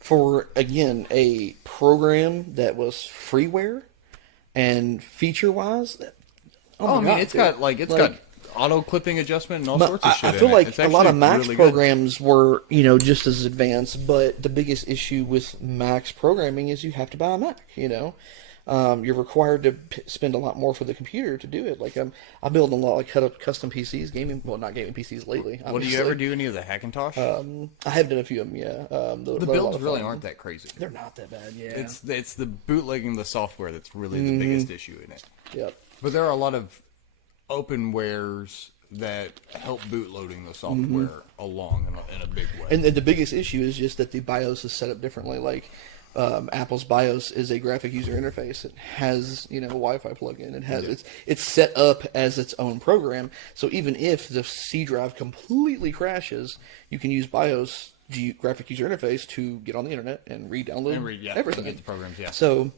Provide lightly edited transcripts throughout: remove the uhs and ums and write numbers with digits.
for, again, a program that was freeware and feature-wise, Oh, I mean, God, it's dude. got it's got auto clipping adjustment and all sorts of shit. I feel in it. like It's a lot of actually Max really good. programs were, just as advanced, but the biggest issue with Max programming is you have to buy a Mac, You're required to spend a lot more for the computer to do it. Like, I build a lot, like, custom PCs, not gaming PCs lately. Well, do you ever do any of the Hackintosh? I have done a few of them, yeah. The builds really aren't that crazy. They're not that bad, yeah. It's the bootlegging the software that's really the biggest issue in it. Yep. But there are a lot of openwares that help bootloading the software along in a big way. And the biggest issue is just that the BIOS is set up differently. Like, Apple's BIOS is a graphic user interface. It has, a Wi-Fi plugin. It has it's set up as its own program. So even if the C drive completely crashes, you can use BIOS graphic user interface to get on the internet and re-download everything. Get the programs. Yeah. So,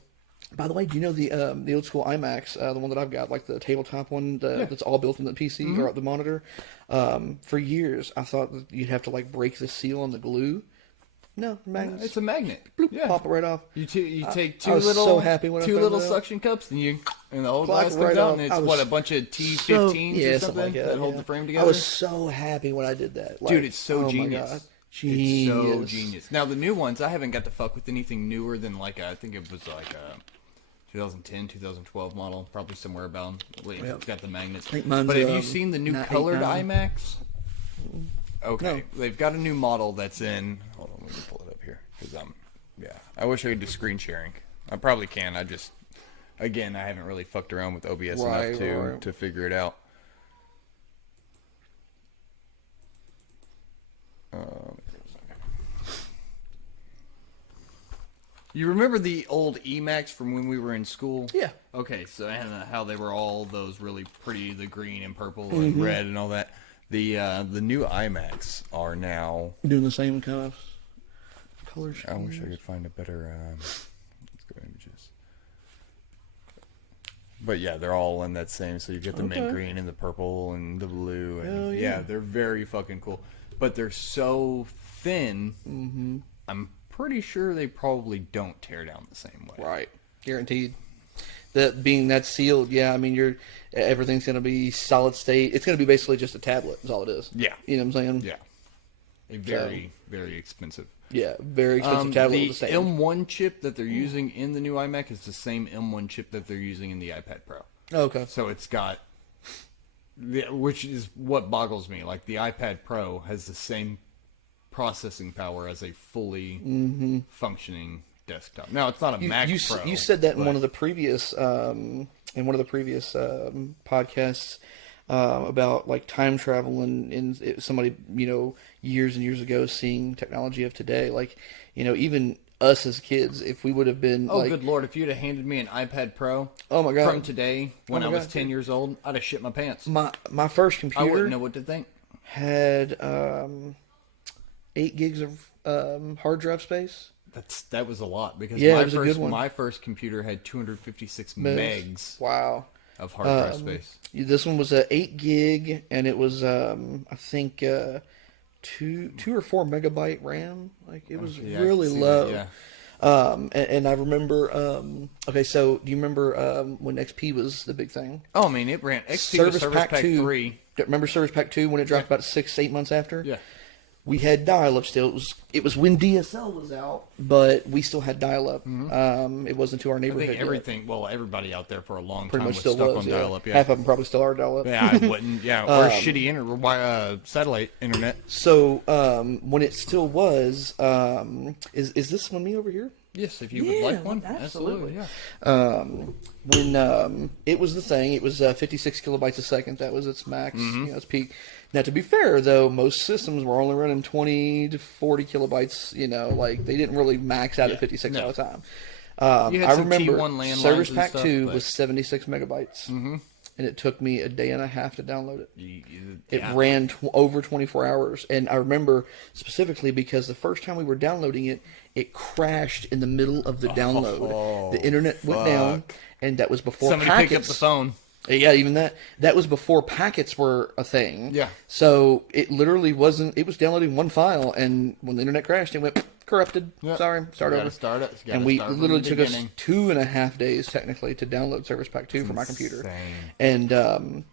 by the way, do you know the old school iMacs, the one that I've got, like the tabletop one that's all built in the PC or the monitor? For years, I thought that you'd have to like break the seal on the glue. No, magnets. It's a magnet. Bloop, pop it right off. You take two I was little so happy when I two found little that. suction cups, and the old Clack glass comes right out, off. and I it's was a bunch of T15s or something like that hold the frame together. I was so happy when I did that. Like, Dude, it's so genius. My God. It's so genius. Now the new ones, I haven't got to fuck with anything newer than I think it was like a 2010, 2012 model, probably somewhere about. It's got the magnets. But have you seen the new colored iMacs? Okay, No. They've got a new model that's in. Hold on, let me pull it up here because I wish I could do screen sharing. I probably can. I haven't really fucked around with OBS enough to figure it out. You remember the old Emacs from when we were in school? Yeah. Okay, so and how they were all those really pretty, the green and purple and red and all that. The new iMacs are now doing the same kind of color scheme. I wish I could find a better. Let's go images. But yeah, they're all in that same. So you get the mint green and the purple and the blue, and yeah, they're very fucking cool. But they're so thin. Mm-hmm. I'm pretty sure they probably don't tear down the same way. Right, guaranteed. That being that sealed, yeah. I mean, everything's going to be solid state. It's going to be basically just a tablet. Is all it is. Yeah, you know what I'm saying. Yeah, a very expensive. Yeah, very expensive tablet. The M1 chip that they're using in the new iMac is the same M1 chip that they're using in the iPad Pro. Okay. So it's got, which is what boggles me. Like the iPad Pro has the same processing power as a fully functioning desktop. Now it's not a Mac Pro. You said that in one of the previous podcasts about like time travel and somebody years and years ago seeing technology of today. Like even us as kids, if we would have been good lord, if you'd have handed me an iPad Pro oh my God, from today when I was 10 years old, I'd have shit my pants. My first computer, I wouldn't know what to think. Had 8 gigs of hard drive space. That was a lot because my first computer had 256 megs. Wow. Of hard drive space. This one was a 8 gig, and it was I think 2 or 4 megabyte RAM. Like it was really low. That, yeah. And I remember. Okay, so do you remember when XP was the big thing? Oh, I mean, it ran XP was Service Pack 3. Remember Service Pack 2 when it dropped about 6-8 months after? Yeah. We had dial-up still. It was when DSL was out, but we still had dial-up. It wasn't to our neighborhood. I think everything. Well, everybody out there for a long pretty time much was still stuck was, on dial-up. Yeah. Half of them probably still are dial-up. Yeah, I wouldn't. Yeah, or shitty satellite internet. So when it still was, is this one me over here? Yes, if you would like one, absolutely. Yeah. When it was the thing, it was 56 kilobytes a second. That was its max, its peak. Now, to be fair, though, most systems were only running 20 to 40 kilobytes. Like they didn't really max out at 56 all the time. I remember Service Pack 2 was 76 megabytes, and it took me a day and a half to download it. It ran over 24 hours, and I remember specifically because the first time we were downloading it, it crashed in the middle of the download. The internet went down, and that was before somebody packets. picked up the phone. Yeah, even that. That was before packets were a thing. Yeah. So it literally wasn't. It was downloading one file, and when the internet crashed, it went corrupted. Yep. Sorry, start over. And we literally took us 2.5 days technically to download Service Pack 2 for my computer. And the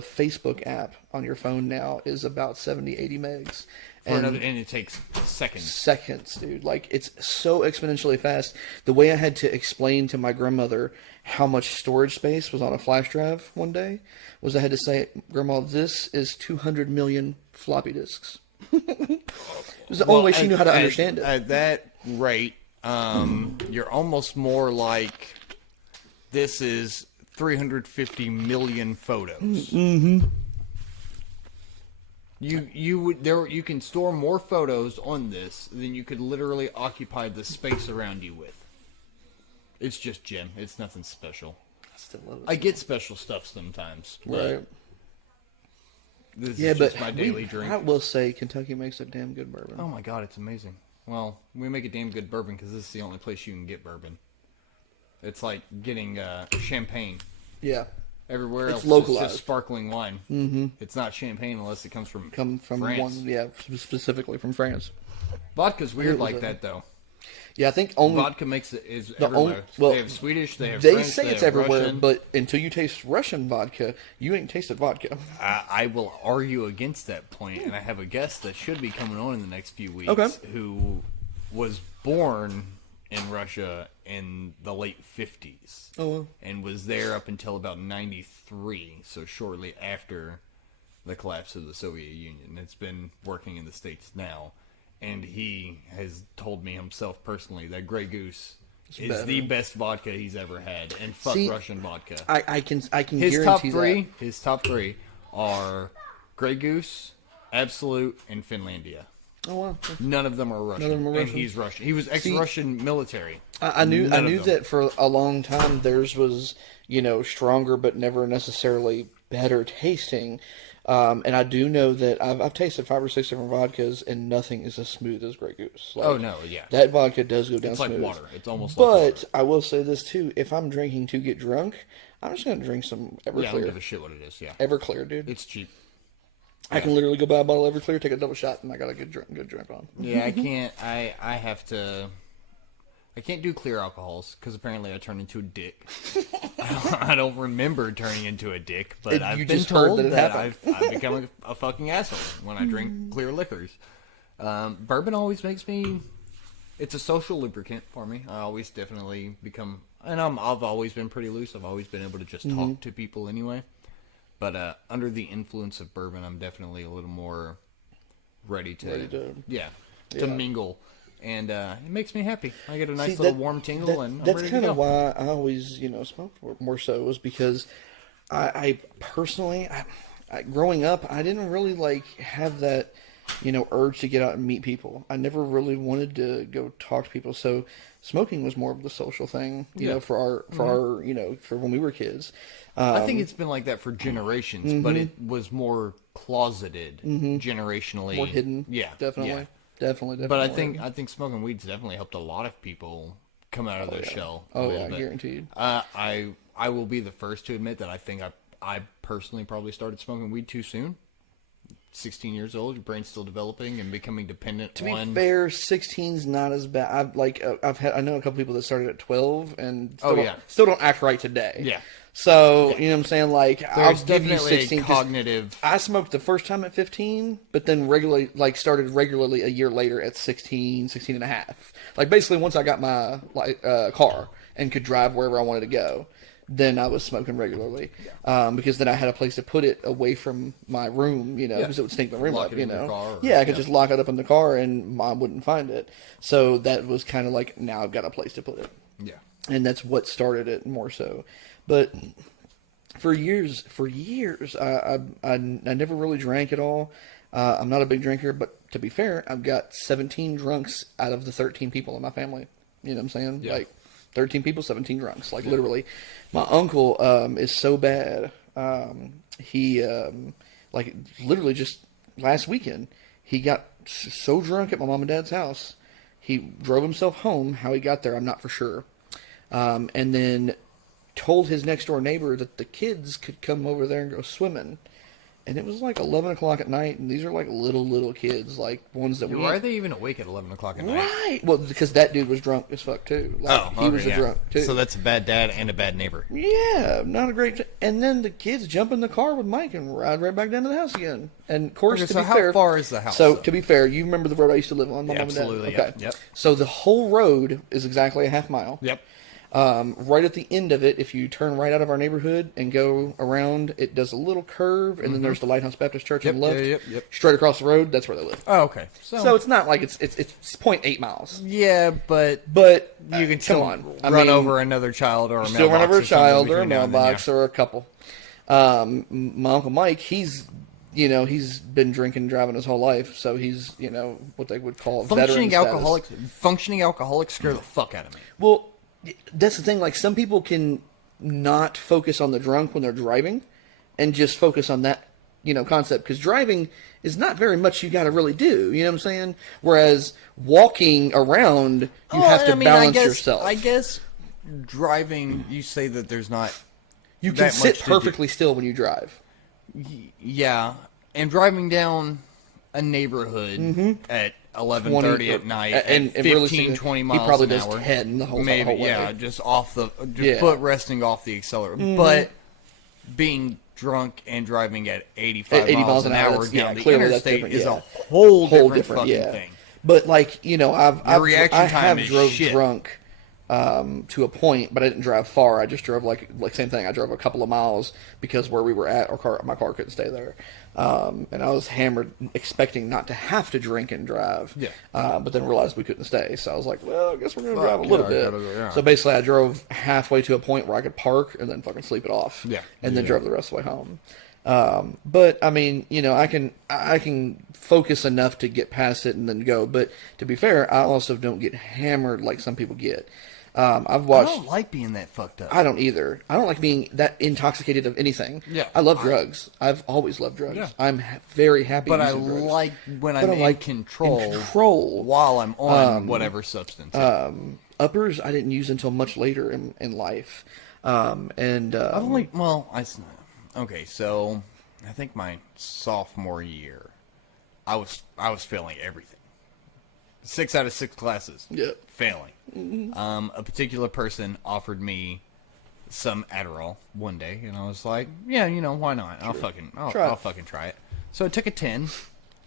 Facebook app on your phone now is about 70, 80 megs. And it takes seconds. Seconds, dude. Like, it's so exponentially fast. The way I had to explain to my grandmother how much storage space was on a flash drive one day was I had to say, Grandma, this is 200 million floppy disks. It was the only way she knew how to understand it. At that rate, you're almost more like, this is 350 million photos. Mm-hmm. You can store more photos on this than you could literally occupy the space around you with. It's just Jim. It's nothing special. I still love it. I get special stuff sometimes. Right. This is just my daily drink. I will say Kentucky makes a damn good bourbon. Oh my god, it's amazing. Well, we make a damn good bourbon because this is the only place you can get bourbon. It's like getting champagne. Yeah. Everywhere it's else, localized. It's just sparkling wine. Mm-hmm. It's not champagne unless it comes from France. Specifically from France. Vodka's weird like that, though. Yeah, I think only vodka makes it is everywhere. They have Swedish, they have They French, say they it's have everywhere, Russian. but until you taste Russian vodka, you ain't tasted vodka. I will argue against that point, and I have a guest that should be coming on in the next few weeks who was born in Russia in the late 50s. Oh, well. And was there up until about 93, so shortly after the collapse of the Soviet Union. It's been working in the States now. And he has told me himself personally that Grey Goose is the best vodka he's ever had, and fuck Russian vodka. I can his guarantee that. His top three are Grey Goose, Absolute, and Finlandia. Oh wow! None of them are Russian. And he's Russian. He was ex-Russian military. I knew that for a long time theirs was stronger, but never necessarily better tasting. And I do know that I've tasted 5 or 6 different vodkas, and nothing is as smooth as Grey Goose. Like, oh no, yeah, that vodka does go down smooth. It's like water. It's almost. But like water. I will say this too: if I'm drinking to get drunk, I'm just gonna drink some Everclear. Yeah, I don't give a shit what it is. Yeah, Everclear, dude. It's cheap. I can literally go buy a bottle of Everclear, take a double shot, and I got a good drink on. Yeah, I can't. I have to. I can't do clear alcohols because apparently I turn into a dick. I don't remember turning into a dick, but I've been told that I've become a fucking asshole when I drink clear liquors. Bourbon always makes me. It's a social lubricant for me. I always definitely become, and I've always been pretty loose. I've always been able to just talk to people anyway. But under the influence of bourbon, I'm definitely a little more ready to mingle. And it makes me happy. I get a nice little warm tingle, and I'm that's ready kind to of why I always, smoked more so, was because I personally, growing up, I didn't really have that, urge to get out and meet people. I never really wanted to go talk to people. So smoking was more of the social thing, for our, for when we were kids. I think it's been like that for generations, but it was more closeted generationally, more hidden. Yeah, definitely. Yeah. Definitely. But I think smoking weed's definitely helped a lot of people come out of their shell. Oh yeah, guaranteed. I will be the first to admit that I think I personally probably started smoking weed too soon. 16 years old, your brain's still developing and becoming dependent on... To be fair, 16's not as bad. I know a couple people that started at 12 and still don't act right today. Yeah. So, you know what I'm saying? I'll give you 16. Cognitive... I smoked the first time at 15, but then started regularly a year later at 16 and a half. Basically once I got my car and could drive wherever I wanted to go, then I was smoking regularly. Because then I had a place to put it away from my room, because it would stink my room up, I could just lock it up in the car and Mom wouldn't find it. So that was kind of now I've got a place to put it. Yeah. And that's what started it more so. But for years, I never really drank at all. I'm not a big drinker, but to be fair, I've got 17 drunks out of the 13 people in my family. You know what I'm saying? Yeah. 13 people, 17 drunks. Literally. My uncle is so bad. He, literally just last weekend, he got so drunk at my mom and dad's house, he drove himself home. How he got there, I'm not for sure. And then told his next door neighbor that the kids could come over there and go swimming. And it was like 11 o'clock at night, and these are like little kids, like ones that Why are they even awake at 11 o'clock at night? Right. Well, because that dude was drunk as fuck too. Like, he was a drunk too. So that's a bad dad and a bad neighbor. Yeah, not a great. And then the kids jump in the car with Mike and ride right back down to the house again. And of course, to be fair, how far is the house? So to be fair, you remember the road I used to live on, my mom and absolutely. dad. Okay. Yep. So the whole road is exactly a half mile. Yep. Right at the end of it, if you turn right out of our neighborhood and go around, it does a little curve, and then there's the Lighthouse Baptist Church on the left. Yep. Straight across the road, that's where they live. Oh, okay. So it's not like it's 0.8 miles. Yeah, but you can still run over another child or a mailbox. Still run over a child or a now and mailbox or a couple. My Uncle Mike, he's been drinking and driving his whole life, so he's, what they would call functioning alcoholics. Functioning alcoholics scare the fuck out of me. Well, that's the thing. Like, some people can not focus on the drunk when they're driving, and just focus on that, concept. Because driving is not very much you got to really do. You know what I'm saying? Whereas walking around, you have to balance yourself. I guess driving, you say that there's not. You can sit perfectly still when you drive. Yeah, and driving down a neighborhood at 11:30 at night and 15, 20 miles he probably an does hour. 10 the whole Maybe, way. yeah, just off the foot resting off the accelerator. But being drunk and driving at 85 miles an hour down the interstate is a whole different fucking thing. But like, I have drove shit. drunk to a point, but I didn't drive far. I just drove like same thing. I drove a couple of miles because where we were at, my car couldn't stay there. And I was hammered, expecting not to have to drink and drive. Yeah. But then realized we couldn't stay, so I was like, well, I guess we're gonna drive a little bit. Yeah. So basically, I drove halfway to a point where I could park and then fucking sleep it off. Yeah. And then drove the rest of the way home. But I mean, I can focus enough to get past it and then go. But to be fair, I also don't get hammered like some people get. I've watched. I don't like being that fucked up. I don't either. I don't like being that intoxicated of anything. Yeah. I love drugs. I've always loved drugs. Yeah. I'm very happy. But I using drugs. like when I'm in control while I'm on whatever substance. Uppers, I didn't use until much later in life. Okay, so I think my sophomore year, I was failing everything. 6 out of 6 classes. Yep. Failing. Mm-hmm. A particular person offered me some Adderall one day, and I was like, yeah, why not? I'll fucking try it. So I took a 10,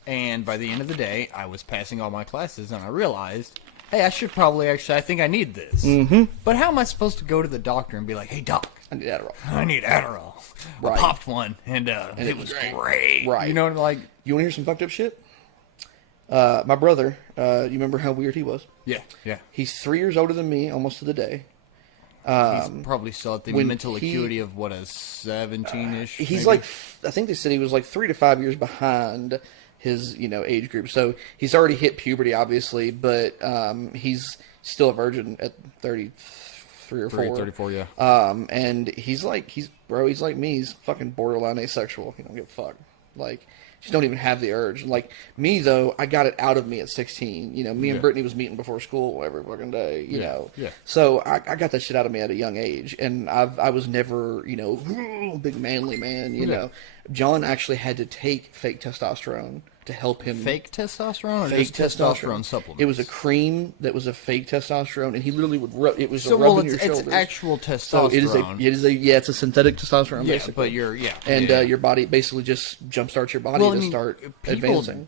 and by the end of the day, I was passing all my classes, and I realized, hey, I should probably I think I need this. Mm-hmm. But how am I supposed to go to the doctor and be like, hey, doc, I need Adderall. Right. I popped one, and it was great. Right. You know, like, you want to hear some fucked up shit? My brother, you remember how weird he was? Yeah. He's 3 years older than me, almost to the day. He's probably still at the mental acuity of, a 17-ish? He's maybe? I think they said he was 3 to 5 years behind his, age group. So he's already hit puberty, obviously, but he's still a virgin at 33 or 4. 34, yeah. And he's like me. He's fucking borderline asexual. He don't give a fuck. Just don't even have the urge. Like me, though, I got it out of me at 16. Me and Brittany was meeting before school every fucking day. You know, so I got that shit out of me at a young age, and I was never, big manly man. You know, John actually had to take fake testosterone to help him. Fake testosterone or fake just testosterone supplements? It was a cream that was a fake testosterone, and he literally would rub. It was so rubbing your shoulders. It's actual testosterone. So it's a synthetic testosterone. Yeah, basically. but your body basically just jumpstarts your body to start advancing.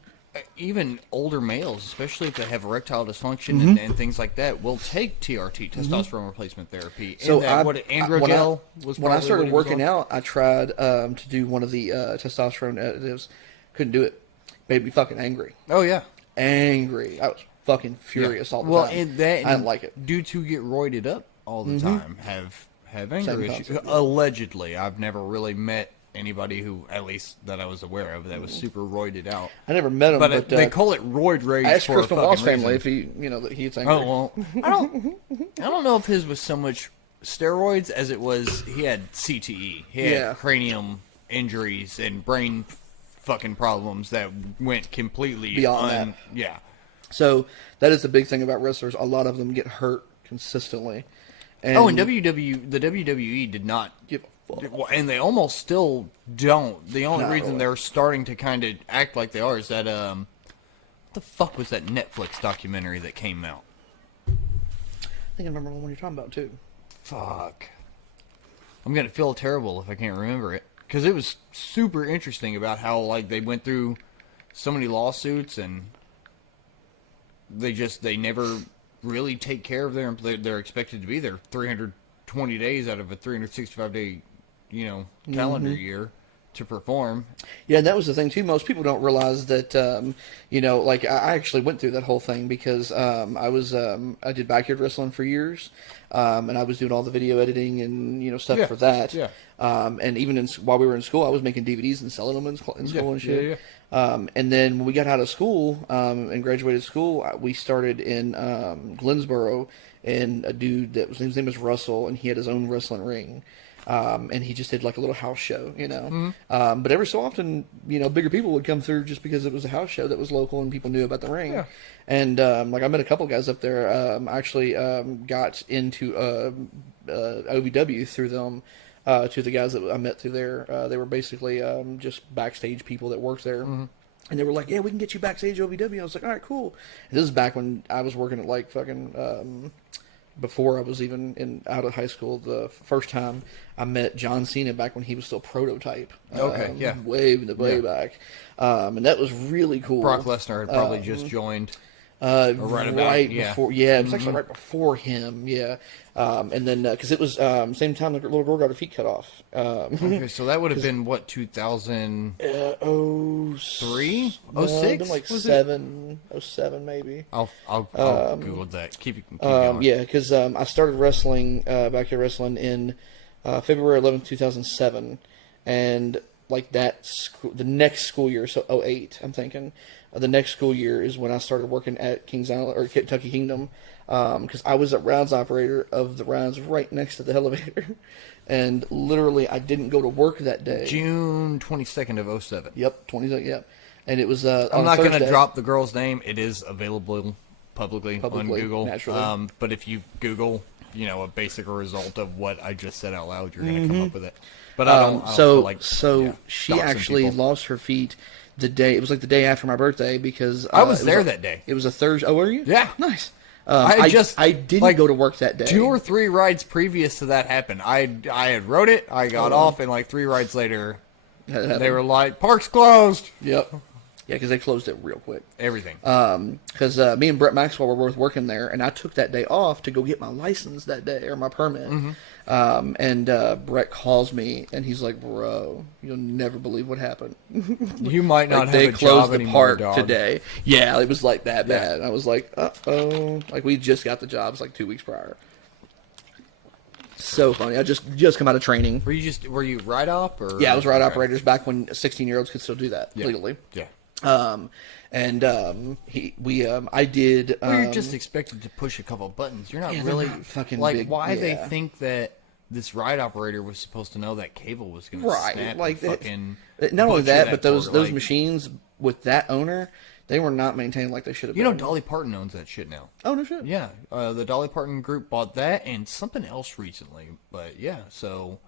Even older males, especially if they have erectile dysfunction and things like that, will take TRT, testosterone replacement therapy. So androgel was when I started working out, I tried to do one of the testosterone additives. Couldn't do it. Made me fucking angry. Oh yeah, angry. I was fucking furious all the time. Well, I didn't like it. Due to get roided up all the time, have anger issues. Allegedly, I've never really met anybody who, at least that I was aware of, that was super roided out. I never met him, but they call it roid rage. I asked for Kristen a Wall's reason. family if he gets angry. Oh well, I don't know if his was so much steroids as it was he had CTE. He had cranium injuries and brain fucking problems that went completely beyond that. Yeah. So that is the big thing about wrestlers. A lot of them get hurt consistently. And the WWE did not give a And they almost still don't. The only Not reason really. they're starting to kind of act like they are is that, what the fuck was that Netflix documentary that came out? I think I remember the one you're talking about, too. Fuck. I'm going to feel terrible if I can't remember it. Because it was super interesting about how, like, they went through so many lawsuits and they never really take care of their employees. They're expected to be there 320 days out of a 365-day, calendar year to perform. Yeah, and that was the thing, too. Most people don't realize that, like, I actually went through that whole thing because I did backyard wrestling for years, and I was doing all the video editing and, stuff for that. Yeah. And even while we were in school, I was making DVDs and selling them in school and shit. Yeah. And then when we got out of school and graduated school, we started in Glensboro, and a dude his name was Russell, and he had his own wrestling ring. And he just did like a little house show, But every so often, bigger people would come through just because it was a house show that was local and people knew about the ring. Yeah. And I met a couple guys up there. I actually got into OVW through them. To the guys that I met through there. They were basically just backstage people that worked there. And they were like, yeah, we can get you backstage OVW. I was like, all right, cool. And this is back when I was working at like fucking, before I was even out of high school. The first time I met John Cena back when he was still Prototype. Okay, yeah. Way back. And that was really cool. Brock Lesnar had probably just joined. Right about, before, it was actually right before him, and then because it was same time the little girl got her feet cut off. Okay, so that would have been what 2003, 06, been like 07 maybe. I'll Google that. Keep going. Yeah, because I started wrestling backyard wrestling in February 11th, 2007, and like the next school year, so 08, I'm thinking. The next school year is when I started working at Kings Island or Kentucky Kingdom, because I was a rounds operator of the rounds right next to the elevator, and literally I didn't go to work that day. June 22nd of 07. Yep, 22nd. Yep, and it was. I'm not going to drop the girl's name. It is available publicly on Google. Naturally. But if you Google, a basic result of what I just said out loud, you're going to come up with it. But I don't feel like she actually people. lost her feet. It was like the day after my birthday because I was there that day. It was a Thursday. Oh, were you? Yeah, nice. I didn't go to work that day. 2 or 3 rides previous to that happened. I had rode it. I got off, and like 3 rides later, they were like, "Park's closed." Yep. Yeah, because they closed it real quick. Everything. Because me and Brett Maxwell were both working there, and I took that day off to go get my license that day, or my permit. And Brett calls me, and he's like, bro, you'll never believe what happened. You might not like, have they a closed job the anymore, park today. Yeah, it was like that bad. Yeah. I was like, uh-oh. Like, we just got the jobs like 2 weeks prior. So funny. I just come out of training. Were you ride op or? Yeah, I was ride operators back when 16-year-olds could still do that legally. Yeah. I did. Well, you're just expected to push a couple buttons. You're not really not fucking like big, why they think that this ride operator was supposed to know that cable was going to snap. Like and fucking not only butcher that, but those cord, machines with that owner, they were not maintained like they should have been. Dolly Parton owns that shit now. Oh no shit. Yeah, the Dolly Parton group bought that and something else recently. But yeah, so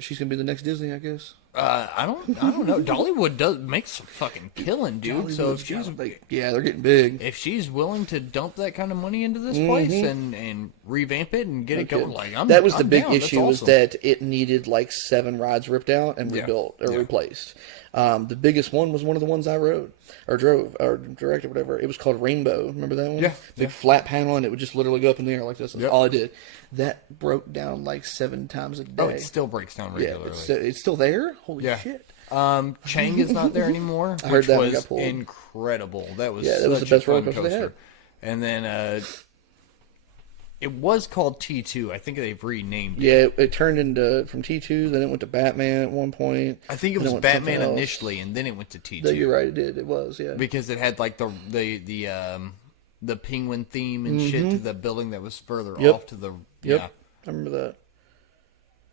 She's gonna be the next Disney, I guess. I don't know. Dollywood makes a fucking killing, dude. So if she's they're getting big. If she's willing to dump that kind of money into this place and revamp it and get it going, that was the big down. issue, was that it needed like 7 rides ripped out and rebuilt or replaced. The biggest one was one of the ones I rode or drove or directed, whatever. It was called Rainbow. Remember that one? Yeah. Big flat panel, and it would just literally go up in the air like this. That's all I did. That broke down like 7 times a day. Oh, it still breaks down regularly. Yeah, it's still there? Holy shit. Chang is not there anymore, I heard which that one was got pulled. Incredible. That was that was the best roller coaster they had. And then it was called T2. I think they've renamed it. Yeah, it turned from T2, then it went to Batman at one point. I think it was Batman initially, and then it went to T2. No, you're right, it did. It was, yeah. Because it had like the penguin theme and shit to the building that was further off to the... Yep, yeah. I remember that.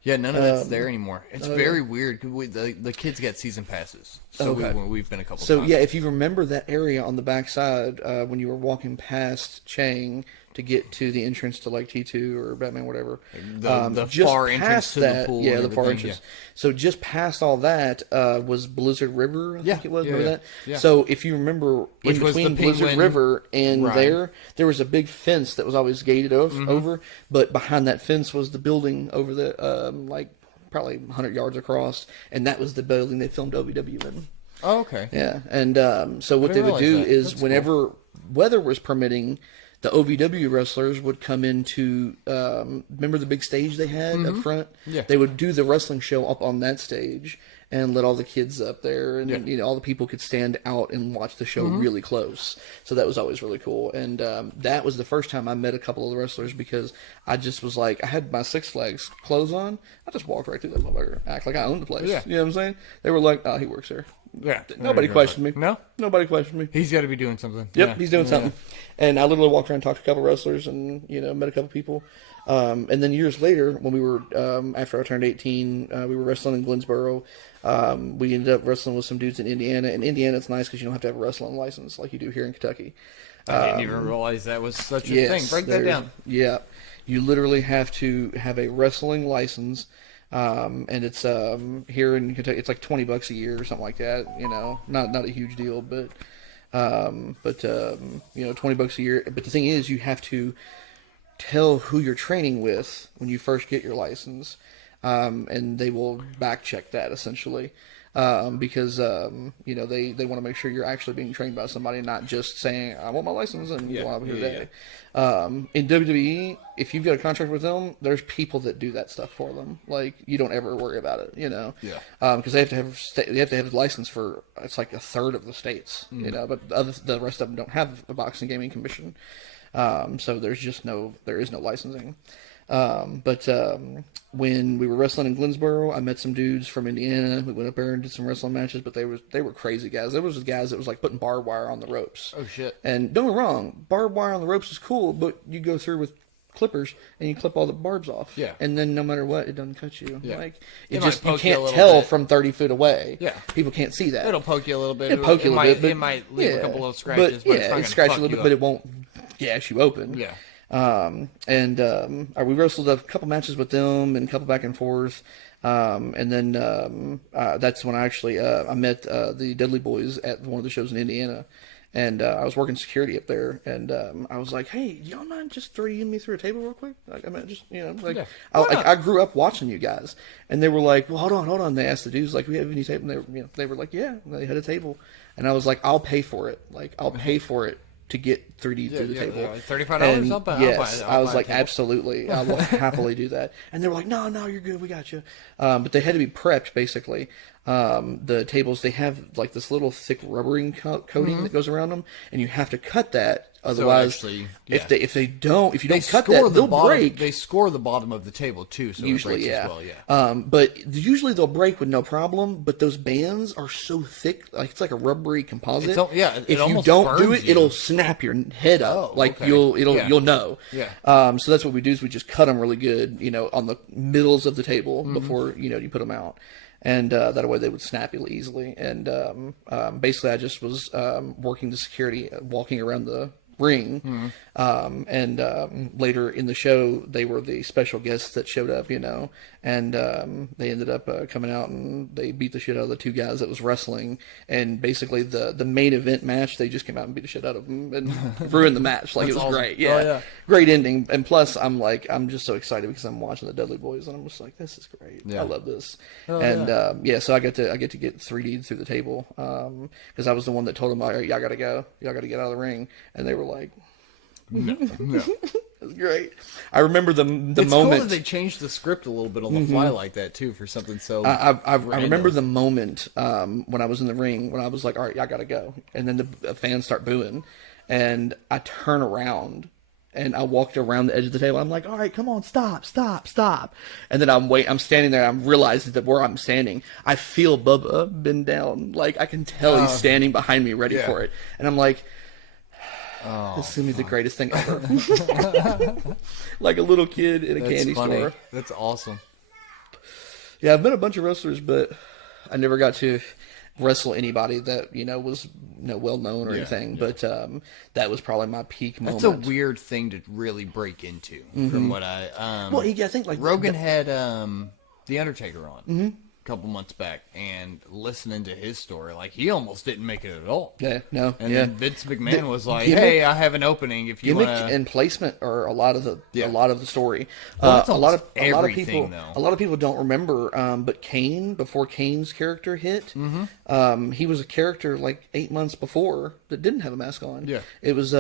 Yeah, none of that's there anymore. It's very weird. The kids get season passes, so we've been a couple times. So, yeah, if you remember that area on the back side, when you were walking past Chang to get to the entrance to like T2 or Batman, whatever. The Just far entrance past to that, the pool. yeah, and the far everything, entrance. So just past all that was Blizzard River, I think it was. Remember that? Yeah. So if you remember, Which in was between the Blizzard Penguin River and ride. there was a big fence that was always gated over, but behind that fence was the building over the like probably 100 yards across, and that was the building they filmed OVW in. Oh, okay. Yeah, and so what they would do is whenever weather was permitting, the OVW wrestlers would come into, remember the big stage they had up front? Yeah. They would do the wrestling show up on that stage and let all the kids up there, and you know, all the people could stand out and watch the show really close. So that was always really cool. And that was the first time I met a couple of the wrestlers, because I just was like, I had my Six Flags clothes on. I just walked right through that motherfucker, act like I owned the place. Yeah. You know what I'm saying? They were like, oh, he works there. Yeah. Nobody questioned me. No? Nobody questioned me. He's got to be doing something. Yep, he's doing something. And I literally walked around and talked to a couple wrestlers and, you know, met a couple people. And then years later, when we were, after I turned 18, we were wrestling in Glensboro. We ended up wrestling with some dudes in Indiana. In Indiana, it's nice because you don't have to have a wrestling license like you do here in Kentucky. I didn't even realize that was such a thing. Break that down. Yeah. You literally have to have a wrestling license. And it's here in Kentucky, it's like $20 a year or something like that. You know, not a huge deal, but you know, $20 a year. But the thing is, you have to tell who you're training with when you first get your license, and they will back check that essentially. Because you know, they want to make sure you're actually being trained by somebody, not just saying I want my license and go out here today. In WWE, if you've got a contract with them, there's people that do that stuff for them. Like, you don't ever worry about it, you know. Because they have to have a license for, it's like a third of the states, you know. But the rest of them don't have a boxing gaming commission, so there is no licensing. When we were wrestling in Glensboro, I met some dudes from Indiana. We went up there and did some wrestling matches, but they were crazy guys. There was guys that was like putting barbed wire on the ropes. Oh shit! And don't get me wrong, barbed wire on the ropes is cool, but you go through with clippers and you clip all the barbs off. Yeah. And then no matter what, it doesn't cut you. Yeah. Like, It just, might you poke you a can't little tell bit. from 30 feet away. Yeah. People can't see that. It'll poke you a little bit. It'll poke you a little bit, but it might leave a couple of scratches, but it's not it gonna scratches fuck a little you bit, up. but it won't gash you open. Yeah. We wrestled a couple matches with them and a couple back and forth. And then that's when I actually I met the Dudley Boys at one of the shows in Indiana. And I was working security up there, and I was like, "Hey, do y'all mind just throwing me through a table real quick?" Like, I mean, just, you know, like, Yeah. I grew up watching you guys, and they were like, "Well, hold on." They asked the dudes, like, "We have any table?" And they were like, "Yeah." And they had a table, and I was like, "I'll pay for it. Like, I'll pay for it to get 3D through the table." $35. I'll buy Yes, it. I was like, absolutely, I will happily do that. And they were like, "No, you're good. We got you." But they had to be prepped, basically. The tables, they have like this little thick rubbering coating that goes around them, and you have to cut that. Otherwise, actually, if you don't cut score that, they'll break. They score the bottom of the table too, so Usually, it breaks yeah. as well, yeah. But usually they'll break with no problem. But those bands are so thick, like it's like a rubbery composite. It If you almost don't do burns it, you. it'll snap your head up. Oh, Like okay. you'll know. Yeah. So that's what we do is we just cut them really good, you know, on the middles of the table before you put them out. And that way they would snap easily. And basically I just was working the security, walking around the ring. Later in the show, they were the special guests that showed up, you know. And they ended up coming out and they beat the shit out of the two guys that was wrestling. And basically the main event match, they just came out and beat the shit out of them and ruined the match. Like, it was awesome. great. Yeah. Oh, yeah. Great ending. And plus, I'm just so excited because I'm watching the Dudley Boys and I'm just like, this is great. Yeah. I love this. Oh, So I get to get 3D through the table because I was the one that told them, all right, y'all got to go. Y'all got to get out of the ring. And they were like, No. it was great. I remember the It's moment. cool that they changed the script a little bit on the fly like that too for something so. I remember the moment when I was in the ring when I was like, all right, y'all got to go. And then the fans start booing. And I turn around. And I walked around the edge of the table. I'm like, all right, come on, stop. And then I'm standing there. I'm realizing that where I'm standing, I feel Bubba bend down. Like, I can tell he's standing behind me ready for it. And I'm like, this is going to be the greatest thing ever. Like a little kid in a candy store. That's awesome. Yeah, I've met a bunch of wrestlers, but I never got to wrestle anybody that was well known or anything, but that was probably my peak moment. That's a weird thing to really break into, from what I. I think like Rogan had the Undertaker on. Couple months back, and listening to his story, like he almost didn't make it at all. Yeah, no, and then Vince McMahon was like, "Hey, I have an opening if you want." Gimmick and placement are a lot of the story. Well, a lot of people don't remember, but Kane, before Kane's character hit, he was a character like 8 months before that didn't have a mask on. Yeah, it was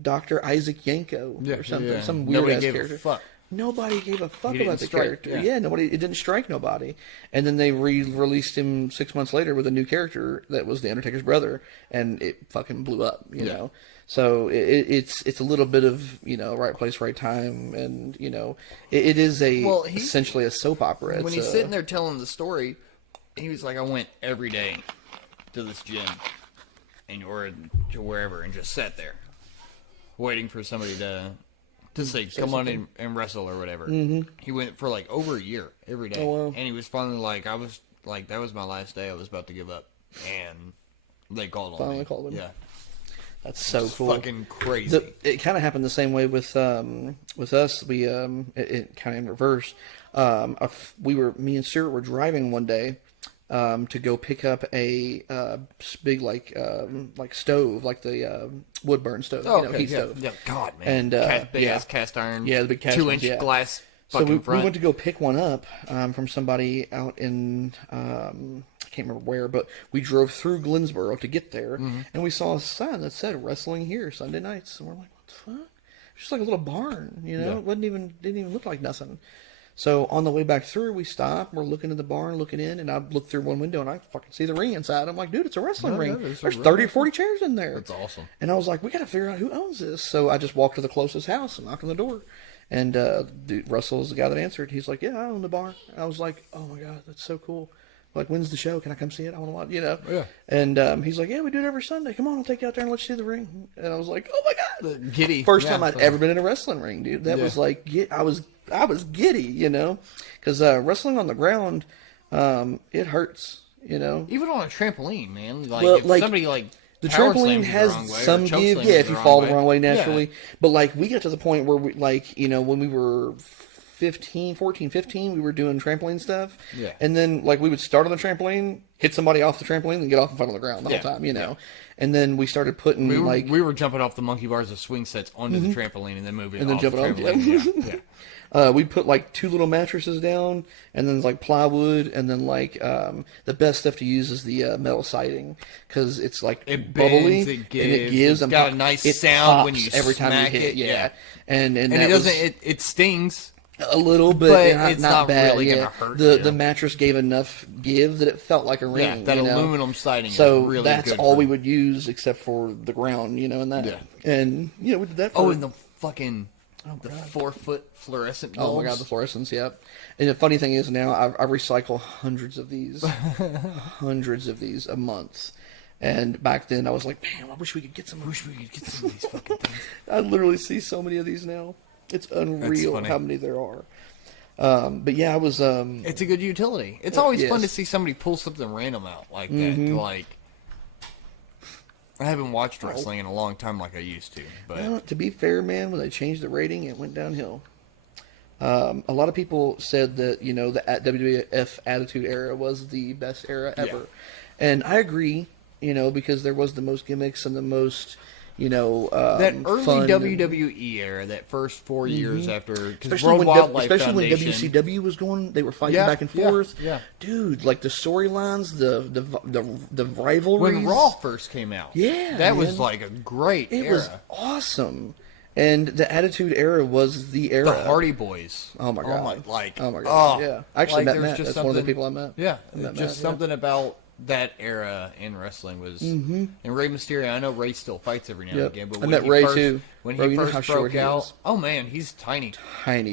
Dr. Isaac Yanko or something, some weird ass character. A fuck. Nobody gave a fuck about the character. Yeah, nobody. It didn't strike nobody. And then they released him 6 months later with a new character that was the Undertaker's brother, and it fucking blew up. You know, so it's a little bit of right place, right time, and it is essentially a soap opera. When he's sitting there telling the story, he was like, "I went every day to this gym, or to wherever, and just sat there, waiting for somebody to say, come on and wrestle or whatever." He went for like over a year every day. And he was finally like, that was my last day. I was about to give up. And they called on me. Finally called him. Yeah. That's so cool. Fucking crazy. It kind of happened the same way with us. We it kind of in reverse. Me and Stuart were driving one day to go pick up a big like stove, like the wood burn stove, heat stove. Yeah, God, man. And big ass cast iron. Yeah, the big cast 2-inch glass. So we went to go pick one up from somebody out in I can't remember where, but we drove through Glennsboro to get there, and we saw a sign that said "Wrestling here Sunday nights," and we're like, "What the fuck?" It's just like a little barn, It didn't even look like nothing. So on the way back through, we stop. We're looking at the barn, looking in, and I look through one window, and I fucking see the ring inside. I'm like, dude, it's a wrestling ring. There's 30 or 40 chairs in there. That's awesome. And I was like, we got to figure out who owns this. So I just walked to the closest house and knocked on the door. And Russell is the guy that answered. He's like, yeah, I own the bar. And I was like, oh, my God, that's so cool. Like, when's the show? Can I come see it? I want to watch, Yeah. And he's like, yeah, we do it every Sunday. Come on, I'll take you out there and let you see the ring. And I was like, oh, my God. Giddy. First time I'd ever been in a wrestling ring, dude. That was like, I was giddy, because wrestling on the ground, it hurts, Even on a trampoline, man. Like, well, if somebody, the trampoline has some give, if you fall the wrong way naturally. Yeah. But, we got to the point where, when we were 14, 15, we were doing trampoline stuff. Yeah. And then, we would start on the trampoline, hit somebody off the trampoline, and get off and fall on the ground the whole time, Yeah. And then we started putting, we were jumping off the monkey bars of swing sets onto the trampoline and then moving and then jumping off the trampoline. We put, 2 little mattresses down, and then, plywood, and then, the best stuff to use is the metal siding, because it's, it bubbly, bends, it gives, and it gives. It's got a nice sound when you every time you hit it. Yeah. And it doesn't, it stings. A little, but it's not bad. Really gonna hurt the mattress gave enough give that it felt like a ring. Yeah, that aluminum siding. So is really that's good all we would use, except for the ground, and that. Yeah. And we did that. And the fucking 4-foot fluorescent bulbs. Oh my God, the fluorescents. Yep. And the funny thing is now I recycle hundreds of these, a month. And back then I was like, man, I wish we could get some. I wish we could get some of these fucking things. I literally see so many of these now. It's unreal how many there are. But yeah, I was. It's a good utility. It's always fun to see somebody pull something random out like that. I haven't watched wrestling in a long time like I used to. But well, to be fair, man, when they changed the rating, it went downhill. A lot of people said that the WWF Attitude Era was the best era ever, and I agree. Because there was the most gimmicks and the most. That early WWE era, that first 4 years after, especially when WCW was going, they were fighting back and forth. Yeah. Dude, the storylines, the rivalries. When Raw first came out, that was a great era. It was awesome. And the Attitude Era was the era. The Hardy Boys. Oh my God. Oh my God. Yeah. I actually met Matt. That's one of the people I met. Yeah. Just something about that era in wrestling was, and Rey Mysterio. I know Rey still fights every now and again, but I met Rey too. When he first broke out, oh man, he's tiny,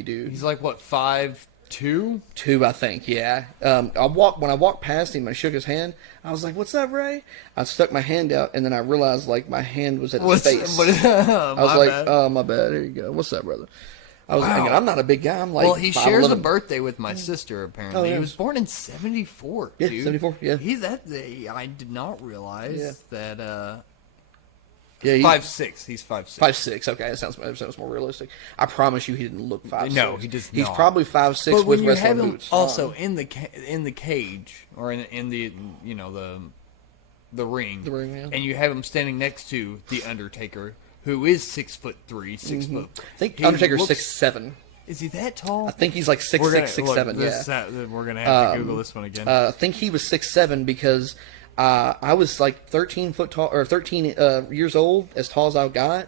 dude. He's like what 5'2"? 2, I think. Yeah. When I walked past him, I shook his hand. I was like, "What's up, Rey?" I stuck my hand out, and then I realized my hand was at his face. I was like, "Oh, my bad. Here you go. What's up, brother?" I was thinking, I'm not a big guy. I'm like, well, he shares a 5'11". birthday with my sister. Apparently, Oh, yeah. He was born in '74. Yeah, dude. 74. Yeah, He's that. I did not realize that. Yeah, 5'6". He's 5'6". 5'6". Okay, that sounds more realistic. I promise you, he didn't look 5'6". No, he does not. He's probably 5'6" But with when you have wrestling him boots. also in the cage or in the the ring, yeah. and you have him standing next to the Undertaker, who is 6'3", 6 foot. I think Undertaker's 6'7". Is he that tall? I think he's like 6'6", 6'7". Yeah, we're gonna have to Google this one again. I think he was 6'7" because I was like 13 foot tall or 13 years old, as tall as I got.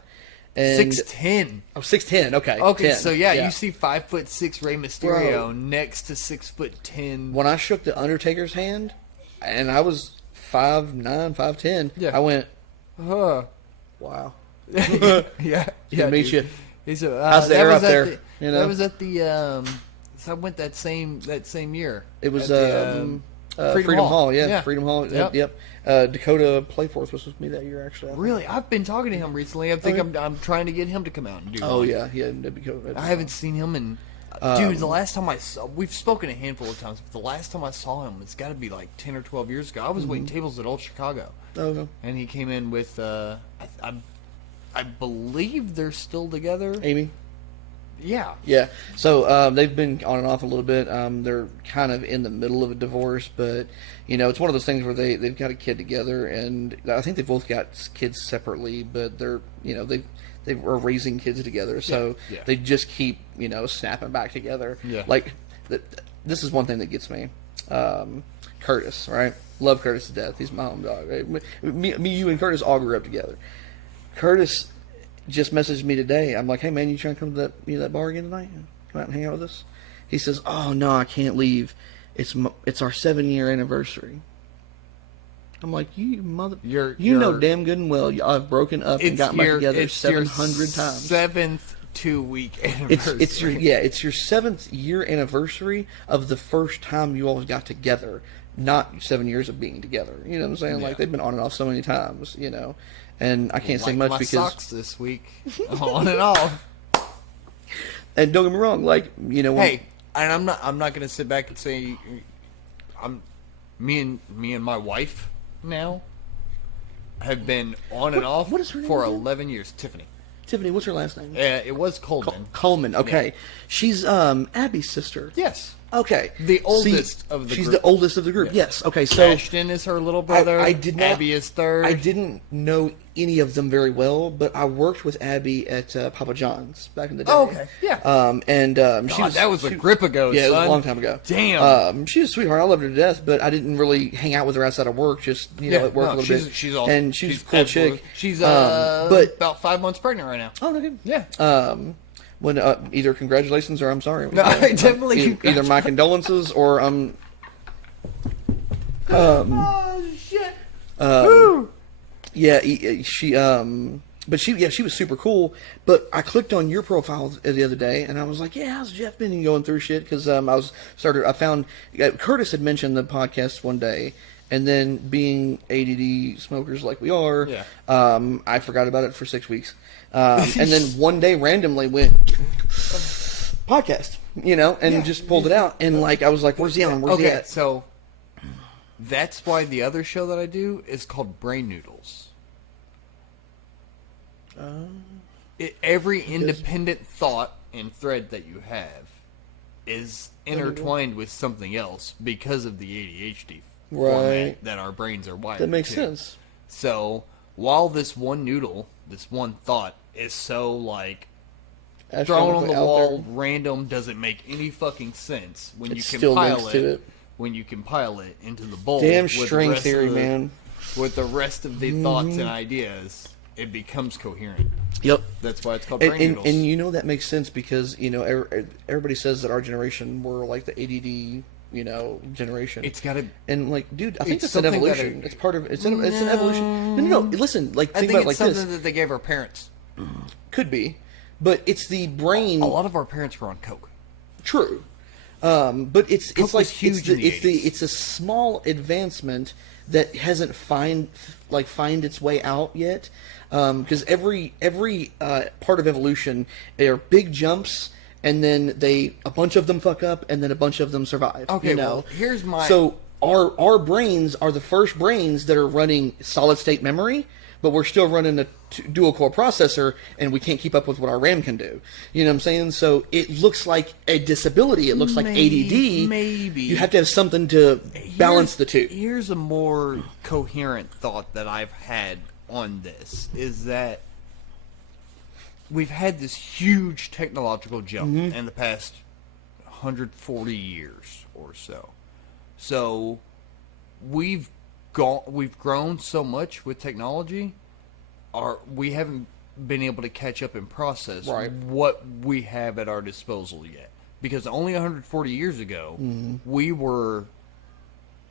And 6'10". Oh, 6'10". Okay. Okay, 10. so you see 5'6" Rey Mysterio next to 6'10". When I shook the Undertaker's hand, and I was 5'9", 5'10", I went, wow. yeah. To meet you. He's how's the air up there? That was at the. So I went that same year. It was Freedom Hall. Yeah. Freedom Hall. Yep. Dakota Playforth was with me that year, actually. Really, I've been talking to him recently. I'm trying to get him to come out and do. Oh yeah, that'd be cool. I haven't seen him in. Dude, the last time we've spoken a handful of times, but the last time I saw him, it's got to be like 10 or 12 years ago. I was waiting tables at Old Chicago. Oh, no. And he came in with, I believe they're still together. Amy? Yeah. Yeah. So they've been on and off a little bit. They're kind of in the middle of a divorce, but, it's one of those things where they've got a kid together, and I think they've both got kids separately, but they're, they are raising kids together, so they just keep, snapping back together. Yeah. Like, this is one thing that gets me. Curtis, right? Love Curtis to death. He's my home dog. Right? Me, you, and Curtis all grew up together. Curtis just messaged me today. I'm like, hey, man, you trying to come to that bar again tonight? Come out and hang out with us? He says, oh, no, I can't leave. It's our 7-year anniversary. I'm like, you mother... You know damn good and well I've broken up and gotten back together 700 times. 7th 2-week anniversary. It's your 7th year anniversary of the first time you all got together, not 7 years of being together. You know what I'm saying? Yeah. Like, they've been on and off so many times, And I can't say much my because... socks this week. On and off. And don't get me wrong, like, Hey, and I'm not going to sit back and say... Me and my wife now have been on and off what is her name for again? 11 years. Tiffany, what's her last name? It was Coleman. Coleman, okay. Yeah. She's Abby's sister. Yes. Okay. The oldest of the she's group. She's the oldest of the group, yes. Okay, so... Ashton is her little brother. I did not... Abby is third. I didn't know any of them very well, but I worked with Abby at Papa John's back in the day. Oh, okay. Yeah. That was a grip ago, Yeah, son. it was a long time ago. Damn. She's a sweetheart. I loved her to death, but I didn't really hang out with her outside of work, just, at work a little bit. She's awesome. And she's a cool chick. She's about 5 months pregnant right now. Oh, no good. Yeah. When either congratulations or I'm sorry. No, I definitely either my condolences or oh shit. Woo. Yeah, she but she was super cool. But I clicked on your profile the other day and I was like, yeah, how's Jeff been going through shit? Because I found Curtis had mentioned the podcast one day. And then, being ADD smokers like we are, I forgot about it for 6 weeks. And then one day, randomly went, podcast, and just pulled it out. And, I was like, where's he on? Where's he at? So, that's why the other show that I do is called Brain Noodles. Every independent thought and thread that you have is intertwined with something else because of the ADHD format that our brains are wired. That makes sense. So while this one noodle, this one thought is so thrown on the wall, random, doesn't make any fucking sense when you compile it. When you compile it into the bowl, damn string theory, man. With the rest of the thoughts and ideas, it becomes coherent. Yep. That's why it's called Brain Noodles. And that makes sense because everybody says that our generation were like the ADD. Generation. It's got to, and dude, I think it's an evolution. It's part of it's an evolution. No. Listen, think about it like this. Something that they gave our parents. Could be, but it's the brain. A lot of our parents were on coke. True, but it's like huge. It's a small advancement that hasn't find its way out yet. Because every part of evolution, there are big jumps. and then a bunch of them fuck up, and then a bunch of them survive. Okay, well, here's my... So our brains are the first brains that are running solid state memory, but we're still running a dual core processor, and we can't keep up with what our RAM can do. You know what I'm saying? So it looks like a disability. It looks like ADD. Maybe. You have to have something to balance the two. Here's a more coherent thought that I've had on this, is that we've had this huge technological jump in the past 140 years or so. So we've grown so much with technology, we haven't been able to catch up and process what we have at our disposal yet. Because only 140 years ago, we were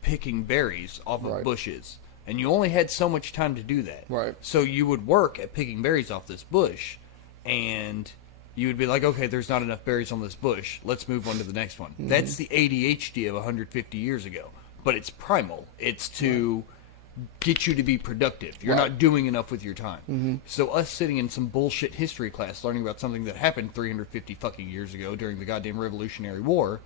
picking berries off of bushes. And you only had so much time to do that. Right. So you would work at picking berries off this bush, and you would be like, okay, there's not enough berries on this bush. Let's move on to the next one. That's the ADHD of 150 years ago. But it's primal. It's to get you to be productive. You're not doing enough with your time. So us sitting in some bullshit history class learning about something that happened 350 fucking years ago during the goddamn Revolutionary War,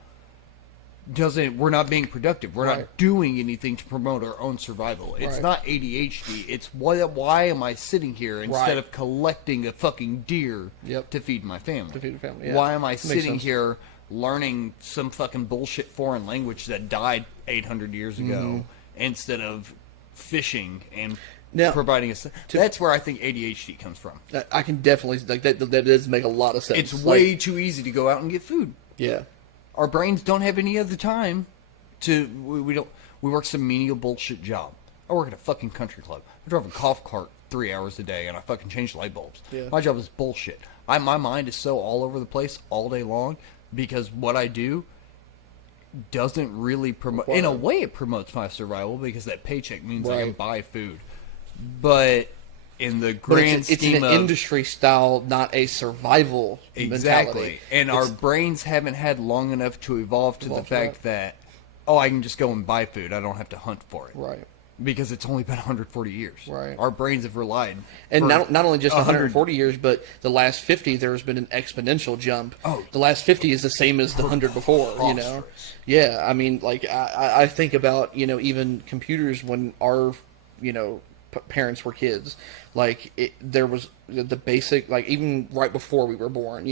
we're not being productive. We're not doing anything to promote our own survival. It's not ADHD. It's why am I sitting here instead of collecting a fucking deer to feed my family? To feed the family, yeah. Why am I sitting here learning some fucking bullshit foreign language that died 800 years ago instead of fishing and providing that's where I think ADHD comes from. I can definitely that does make a lot of sense. It's way too easy to go out and get food. Yeah. Our brains don't have any other time we work some menial bullshit job. I work at a fucking country club. I drive a golf cart 3 hours a day and I fucking change light bulbs. Yeah. My job is bullshit. My mind is so all over the place all day long because what I do doesn't really promote... In a way, it promotes my survival because that paycheck means I can buy food. But in the grand scheme it's an industry style, not a survival mentality. And our brains haven't had long enough to evolve to the fact that, I can just go and buy food. I don't have to hunt for it. Right. Because it's only been 140 years. Right. Our brains have relied. And not only just 140 years, but the last 50, there's been an exponential jump. Oh. The last 50 is the same as the 100 before, you know? Yeah, I mean, like, I think about, even computers when our, parents were kids. Like, there was the basic, like, even right before we were born,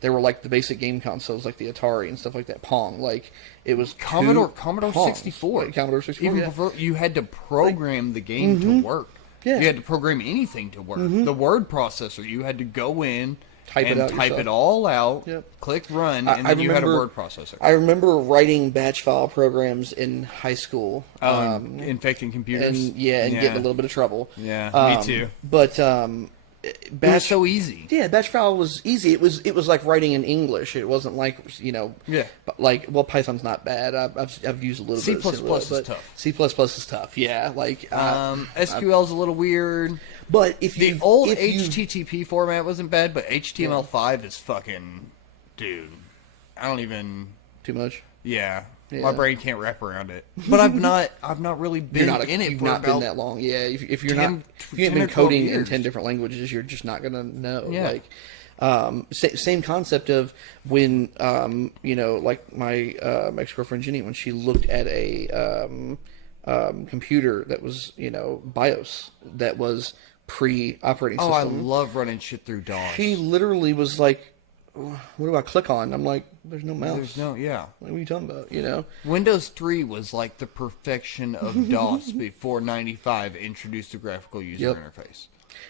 there were, like, the basic game consoles, like the Atari and stuff like that, Pong. Like, it was Commodore Pongs. 64. Like, Commodore 64, Even before, you had to program the game to work. Yeah. You had to program anything to work. The word processor, you had to go in, type yourself. it all out, Yep. click run, and then you had a word processor. I remember writing batch file programs in high school. Infecting computers? And getting a little bit of trouble. Yeah, me too. But it was so easy. Yeah, batch file was easy. It was like writing in English. It wasn't like Python's not bad. I've used a little C++ bit. is tough. C++ is tough. Yeah, like SQL's a little weird. But the old HTTP format wasn't bad, but HTML5 is fucking, dude. I don't even too much. Yeah. My brain can't wrap around it. But I've not really been in it for not about been that long. Yeah, if you're 10, if you haven't been coding in 10 different languages, you're just not gonna know. Yeah. Like, same concept of when like my ex-girlfriend Jenny, when she looked at a computer that was BIOS that was pre-operating system. Oh, I love running shit through DOS. She literally was like, what do I click on? I'm like, there's no mouse. There's no, yeah. What are you talking about, Windows 3 was like the perfection of DOS before 95 introduced the graphical user interface.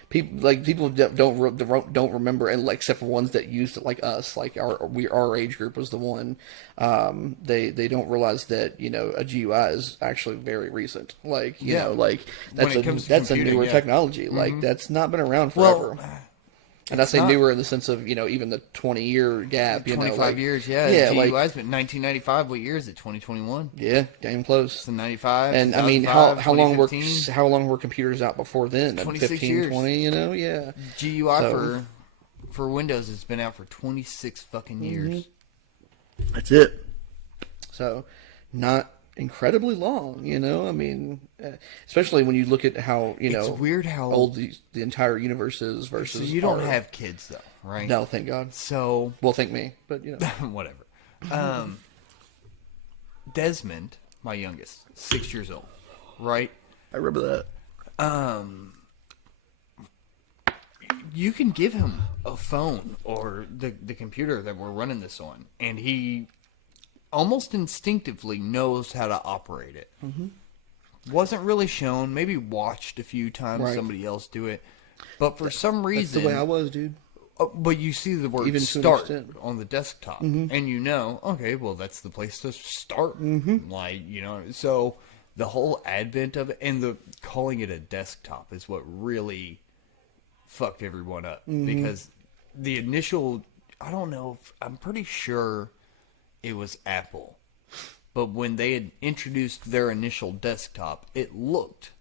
People don't remember, and like, except for ones that used it, like us, like our age group was the one. They don't realize that a GUI is actually very recent. Like like that's a newer technology. Like that's not been around forever. Well, and I say newer in the sense of even the 20-year gap. 25 years, yeah. GUI's been 1995. What year is it? 2021. Yeah, damn close. It's 95. And I mean, how long were computers out before then? 26 years. 20, yeah. GUI for Windows has been out for 26 fucking years. That's it. So, not incredibly long. You know, I mean, especially when you look at how it's weird how old the entire universe is versus. So you don't have kids though, right? No, thank God. So well, thank me, but you know, whatever. Desmond, my youngest, 6 years old, right? I remember that. You can give him a phone or the computer that we're running this on, and he almost instinctively knows how to operate it. Mm-hmm. Wasn't really shown, maybe watched a few times somebody else do it, but for some reason... That's the way I was, dude. But you see the word start on the desktop, and you know, okay, well, that's the place to start. Mm-hmm. Like, you know, so the whole advent of it, and the calling it a desktop is what really fucked everyone up. Because the initial, I don't know, I'm pretty sure it was Apple, but when they had introduced their initial desktop, it looked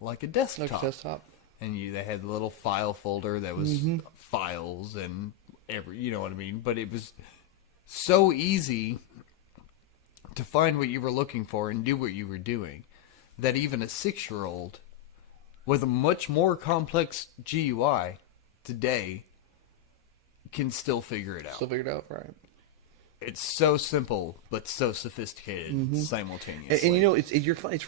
like a desktop. Like a desktop. And they had the little file folder that was files and you know what I mean? But it was so easy to find what you were looking for and do what you were doing that even a 6-year-old with a much more complex GUI today can still figure it out. Still figure it out, right. It's so simple, but so sophisticated simultaneously. And you know, it's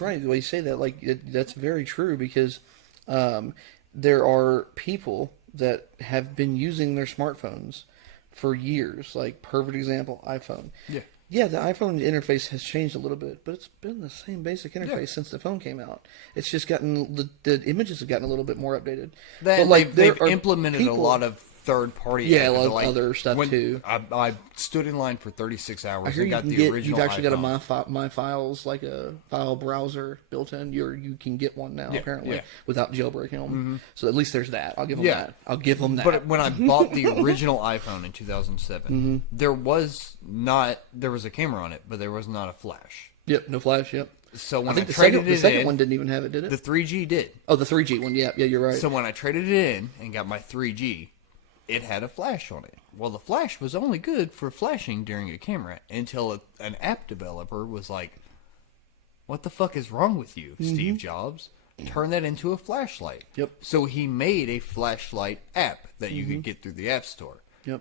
right the way you say that. Like, that's very true because there are people that have been using their smartphones for years. Like, perfect example, iPhone. Yeah, the iPhone interface has changed a little bit, but it's been the same basic interface since the phone came out. It's just gotten the images have gotten a little bit more updated. But like they've implemented a lot of third-party, a lot of other stuff too. I stood in line for 36 hours. I hear and got the original. You've actually iPhone. got a My Files, like a file browser built in. You can get one now apparently without jailbreaking them. So at least there's that. I'll give them that. I'll give them that. But when I bought the original iPhone in 2007, there was a camera on it, but there was not a flash. Yep, no flash. Yep. So when I think the second one didn't even have it, did it? The 3G did. Oh, the 3G one. Yeah, you're right. So when I traded it in and got my 3G, it had a flash on it. Well, the flash was only good for flashing during a camera until an app developer was like, what the fuck is wrong with you, Steve Jobs? Turn that into a flashlight. Yep. So he made a flashlight app that you could get through the App Store. Yep.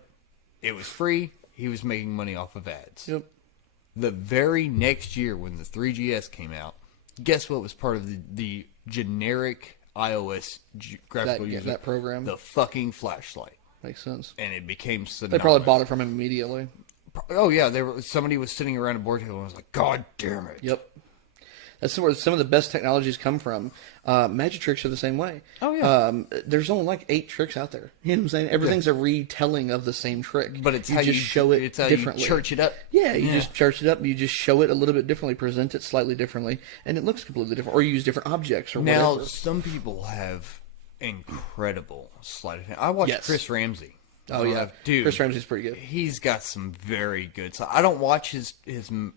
It was free. He was making money off of ads. Yep. The very next year when the 3GS came out, guess what was part of the generic iOS graphical user? That program? The fucking flashlight. Makes sense. And it became synonymous. They probably bought it from him immediately. Oh, yeah. Somebody was sitting around a board table and was like, God damn it. Yep. That's where some of the best technologies come from. Magic tricks are the same way. Oh, yeah. There's only like 8 tricks out there. You know what I'm saying? Everything's a retelling of the same trick. But it's you how just show it it's how differently. You church it up. Yeah, you just church it up. You just show it a little bit differently, present it slightly differently, and it looks completely different. Or you use different objects or whatever. Now, some people have incredible sleight of hand. I watched Chris Ramsey. Oh, yeah. Dude. Chris Ramsey's pretty good. He's got some very good stuff. I don't watch his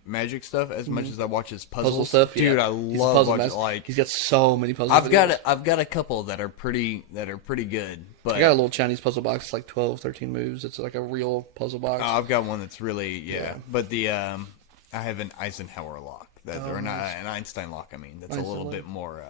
magic stuff as much as I watch his puzzle stuff. Dude, yeah. I love watching he's got so many puzzles. I've got a couple that are pretty good. But I got a little Chinese puzzle box. It's like 12, 13 moves. It's like a real puzzle box. I've got one that's really But the I have an Eisenhower lock or an Einstein lock. I mean, that's a little bit more.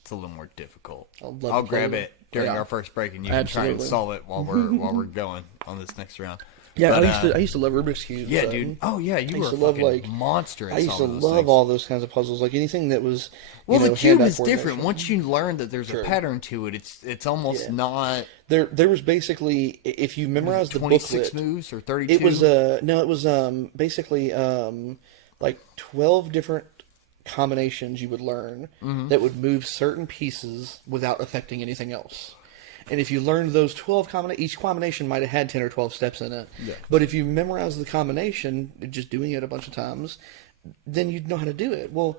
It's a little more difficult. I'll grab it during our first break, and you can try and solve it while we're going on this next round. Yeah, but, I used to love Rubik's Cube. Yeah, dude. Oh yeah, you were a fucking monster. I used to love all those kinds of puzzles, like anything that was. The cube is different. Once you learn that there's a pattern to it, it's almost not. There was basically, if you memorize the 26 booklet, moves or 32. It was basically like 12 different combinations you would learn that would move certain pieces without affecting anything else. And if you learned those 12 each combination might have had 10 or 12 steps in it. Yeah. But if you memorize the combination, just doing it a bunch of times, then you'd know how to do it. Well,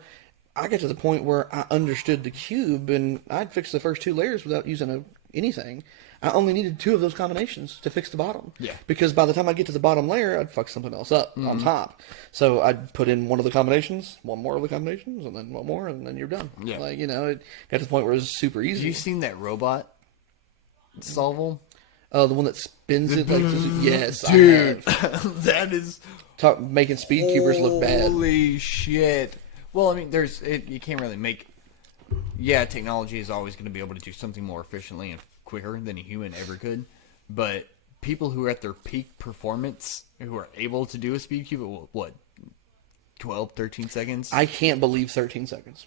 I got to the point where I understood the cube, and I'd fix the first 2 layers without using anything. I only needed 2 of those combinations to fix the bottom. Yeah. Because by the time I get to the bottom layer, I'd fuck something else up on top. So I'd put in one of the combinations, one more of the combinations, and then one more, and then you're done. Yeah. Like, it got to the point where it was super easy. Have you seen that robot solve them? The one that spins it like yes, dude, I have. that is Making speed cubers look bad. Holy shit! Well, I mean, you can't really make. Yeah, technology is always going to be able to do something more efficiently and quicker than a human ever could. But people who are at their peak performance, who are able to do a speed cube at what, 12, 13 seconds? I can't believe 13 seconds.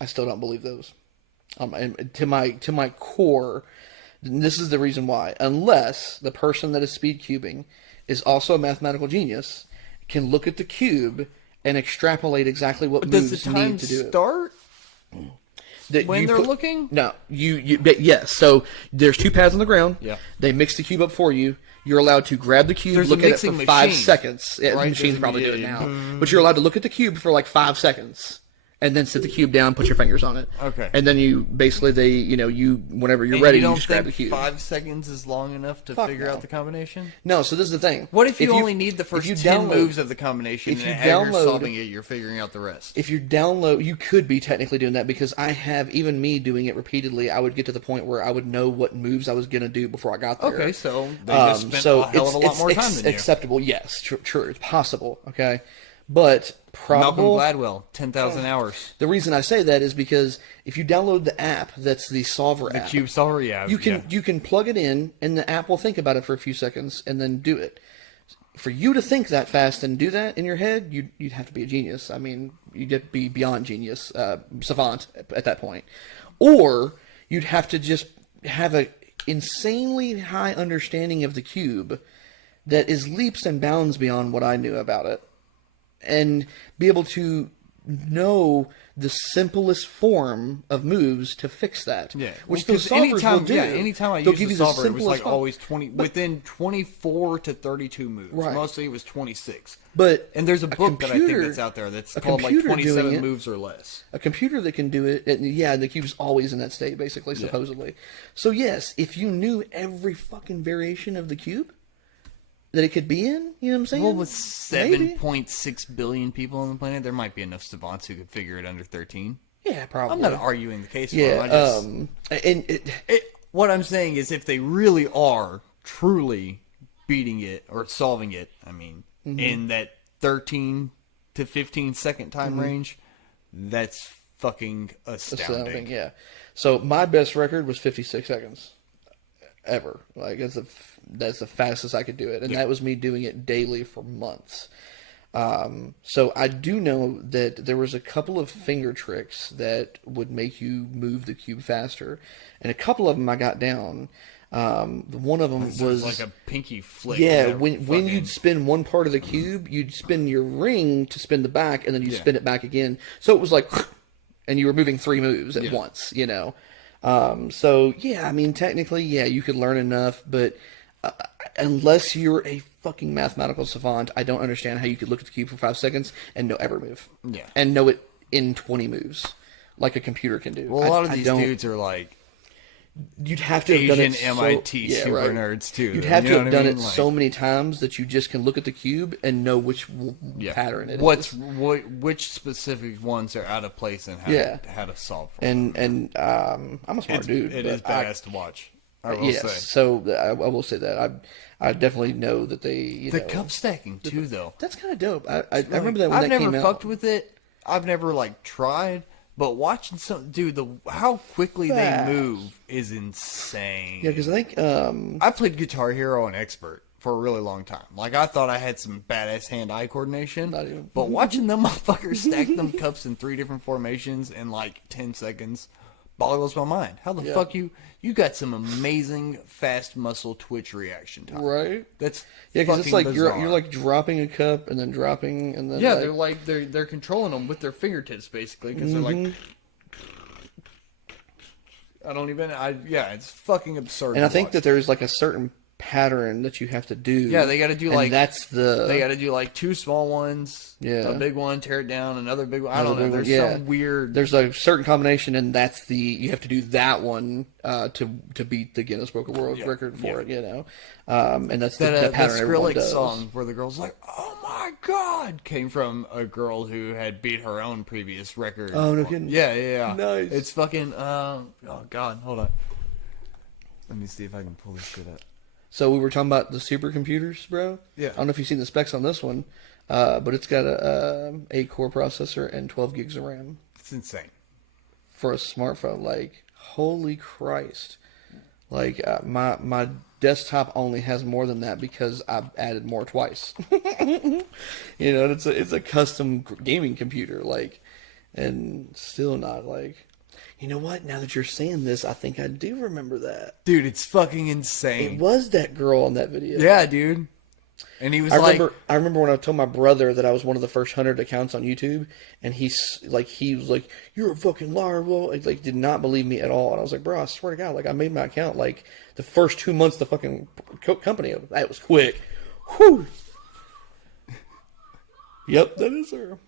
I still don't believe those. And to my core, this is the reason why. Unless the person that is speed cubing is also a mathematical genius, can look at the cube and extrapolate exactly what moves does the time need to do start? When they're looking? No, yes. So there's 2 pads on the ground. Yeah. They mix the cube up for you. You're allowed to grab the cube, There's look a at it for mixing 5 machine, seconds. Yeah, right? machines probably do it Yeah. now, but you're allowed to look at the cube for like 5 seconds, and then sit the cube down, put your fingers on it. Okay. And then you basically whenever you're ready, you just grab the cube. 5 seconds is long enough to figure out the combination? No. So this is the thing. What if you only need the first 10 moves of the combination, and as you're solving it, you're figuring out the rest? If you download, you could be technically doing that, because I have, even me doing it repeatedly, I would get to the point where I would know what moves I was going to do before I got there. Okay, so they just spent a hell of a lot more time than you. Acceptable, yes, true, it's possible, okay? But probable... Malcolm Gladwell, 10,000 hours. The reason I say that is because if you download the app that's the solver app... The Cube Solver, yeah. You can plug it in, and the app will think about it for a few seconds, and then do it. For you to think that fast and do that in your head, you'd have to be a genius. I mean, you'd have to be beyond genius, savant at that point. Or you'd have to just have a insanely high understanding of the cube that is leaps and bounds beyond what I knew about it, and be able to know the simplest form of moves to fix that. Yeah, which those solvers will do. Yeah, anytime I used the solver, it was like always 20 within 24 to 32 moves. Right. Mostly it was 26. And there's a book that I think that's out there that's called like 27 moves or less. A computer that can do it, and the cube's always in that state, basically, supposedly. So yes, if you knew every fucking variation of the cube that it could be in, you know what I'm saying? Well, with 7.6 billion people on the planet, there might be enough savants who could figure it under 13. Yeah, probably. I'm not arguing the case for them. What I'm saying is, if they really are truly beating it or solving it, I mean, in that 13 to 15 second time range, that's fucking astounding. Yeah. So my best record was 56 seconds ever. Like that's the fastest I could do it, and that was me doing it daily for months. So I do know that there was a couple of finger tricks that would make you move the cube faster, and a couple of them I got down. One of them was like a pinky flick. Yeah, when you'd spin one part of the cube, you'd spin your ring to spin the back, and then you'd spin it back again. So it was like, and you were moving 3 moves at once, you know. So yeah, I mean, technically, you could learn enough, but unless you're a fucking mathematical savant, I don't understand how you could look at the cube for 5 seconds and know every move. Yeah. And know it in 20 moves, like a computer can do. Well, a lot of these dudes are like, you'd have to have done it MIT super nerds too. You'd have to have done it so many times that you just can look at the cube and know which pattern it is. Which specific ones are out of place and how to solve for them. And I'm a smart dude. It is badass to watch. I will say. So I will say that I definitely know that they the cup stacking too, though. That's kind of dope. I remember that when that came out. I've never fucked with it. I've never tried. But watching how quickly they move is insane. Yeah, because I think I played Guitar Hero on Expert for a really long time. Like, I thought I had some badass hand-eye coordination. Not even. But watching them motherfuckers stack them cups in 3 different formations in like 10 seconds boggles my mind. How the fuck you got some amazing fast muscle twitch reaction time. Right. That's because it's like bizarre. you're like dropping a cup and then dropping and then they're controlling them with their fingertips basically because they're like it's fucking absurd. And I think that there's like a certain pattern that you have to do. Yeah, they got to do they got to do like 2 small ones, a big one, tear it down, another big one. I don't know. There's some weird. There's a certain combination, and you have to do that one to beat the Guinness Book of World Record for it. You know, and that's the pattern everyone does. Skrillex song where the girl's like, "Oh my god," came from a girl who had beat her own previous record. Oh no kidding! Yeah. Nice. It's fucking. Oh god, hold on. Let me see if I can pull this shit up. So we were talking about the supercomputers, bro. Yeah. I don't know if you've seen the specs on this one, but it's got a 8-core processor and 12 gigs of RAM. It's insane. For a smartphone, like, holy Christ. Like, my desktop only has more than that because I've added more twice. You know, it's a custom gaming computer, like, and still not, like... You know what? Now that you're saying this, I think I do remember that. Dude, it's fucking insane. It was that girl on that video. Yeah, dude. And he was I remember when I told my brother that I was one of the first 100 accounts on YouTube, and he was like, "You're a fucking liar." Well, like did not believe me at all. And I was like, "Bro, I swear to God, like I made my account like the first 2 months the fucking company. That was quick." Whew. Yep, that is her.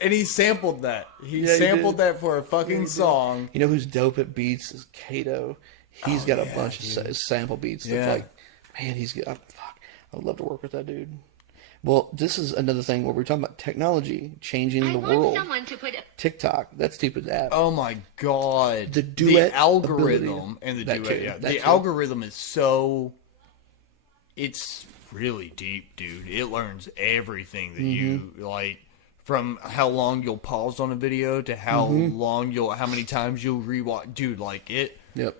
And he sampled that. He sampled that for a fucking song. You know who's dope at beats is Kato. He's got a bunch of sample beats. That like, man, he's good. Fuck, I would love to work with that dude. Well, this is another thing where we're talking about technology changing the world. TikTok, that stupid app. Oh my God. The duet algorithm and the duet. Yeah, the algorithm is so. It's really deep, dude. It learns everything that you like. From how long you'll pause on a video to how how many times you'll rewatch. Dude, like it. Yep.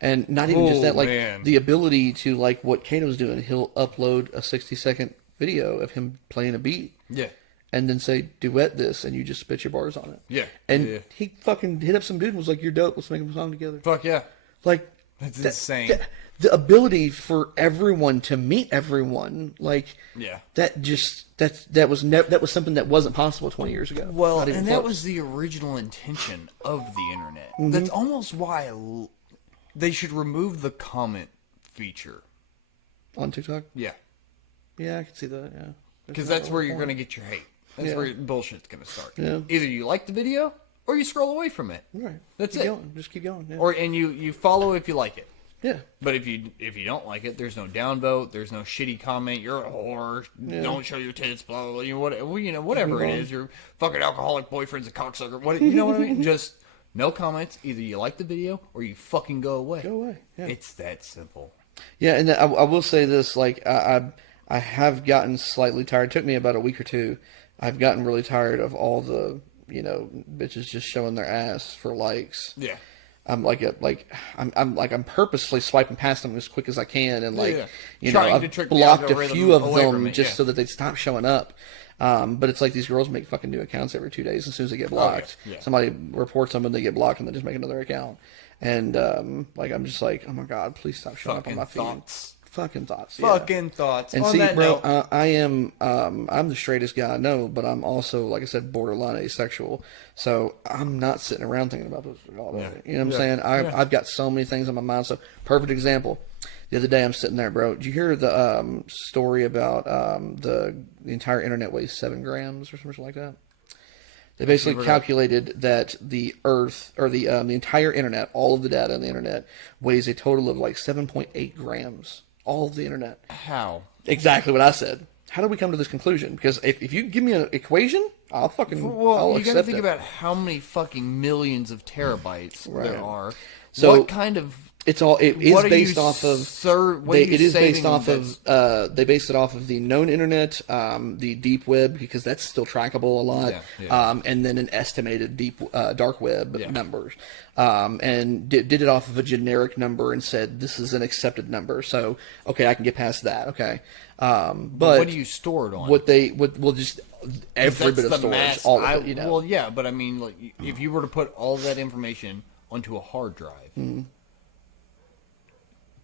And not even just that, like man. the ability to, like what Kato's doing, he'll upload a 60-second video of him playing a beat. Yeah. And then say, duet this, and you just spit your bars on it. Yeah. And he fucking hit up some dude and was like, "You're dope, let's make a song together." Fuck yeah. Like, that's insane. The ability for everyone to meet everyone, like, that was something that wasn't possible 20 years ago. Well, and that was the original intention of the internet. That's almost why they should remove the comment feature on TikTok. Yeah, I can see that. Yeah, because that's where you're going to get your hate. That's where bullshit's going to start. Yeah. Either you like the video or you scroll away from it. Right. That's keep it. Going. Just keep going. Yeah. And you follow if you like it. Yeah. But if you don't like it, there's no downvote, there's no shitty comment, you're a whore, don't show your tits, blah, blah, blah, whatever it is, your fucking alcoholic boyfriend's a cocksucker, you know what I mean? Just no comments, either you like the video or you fucking go away. Go away, yeah. It's that simple. Yeah, and I will say this, like, I have gotten slightly tired. It took me about a week or two. I've gotten really tired of all the, bitches just showing their ass for likes. Yeah. I'm I'm purposely swiping past them as quick as I can, and I've blocked a few of them just so that they stop showing up. But it's like these girls make fucking new accounts every 2 days. As soon as they get blocked, somebody reports them and they get blocked, and they just make another account. And I'm just like, oh my God, please stop showing up on my feed. Fucking thoughts. Fucking thoughts. And on see, that bro, note, I am I'm the straightest guy I know, but I'm also, like I said, borderline asexual. So I'm not sitting around thinking about this all day. You know what I'm saying? I've got so many things on my mind. So perfect example. The other day I'm sitting there, bro. Did you hear the story about the entire internet weighs 7 grams or something like that? They basically calculated that the Earth, or the entire internet, all of the data on the internet, weighs a total of like 7.8 grams. All of the internet. How? Exactly what I said. How did we come to this conclusion? Because if you give me an equation, I'll accept it. You got to think about how many fucking millions of terabytes there are. So what kind of... It is based off of. They based it off of the known internet, the deep web, because that's still trackable a lot, and then an estimated dark web numbers, and did it off of a generic number and said this is an accepted number. So okay, I can get past that. Okay, but what do you store it on? Just every bit of storage, all of it. Well, yeah, but I mean, like, if you were to put all that information onto a hard drive. Mm-hmm.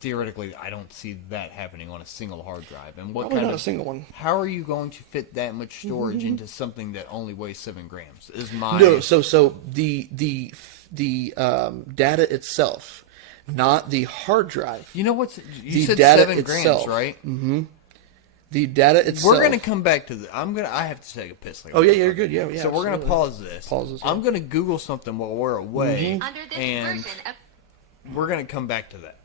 Theoretically, I don't see that happening on a single hard drive. And what Probably not a single one. How are you going to fit that much storage into something that only weighs 7 grams? So the data itself, not the hard drive. You know what's you said 7 grams, right? Mm-hmm. The data itself. We're gonna come back to the. I have to take a piss. Oh yeah, you're good. Yeah. So we're gonna pause this. I'm gonna Google something while we're away, and we're gonna come back to that.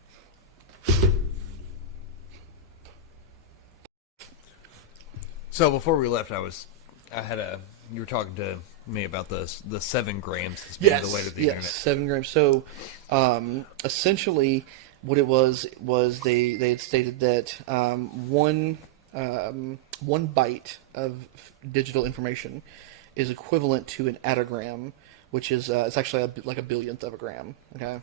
So before we left, you were talking to me about the 7 grams as being the weight of the internet. 7 grams. So, essentially, what it was they had stated that one byte of digital information is equivalent to an attogram, which is it's actually like a billionth of a gram. Okay.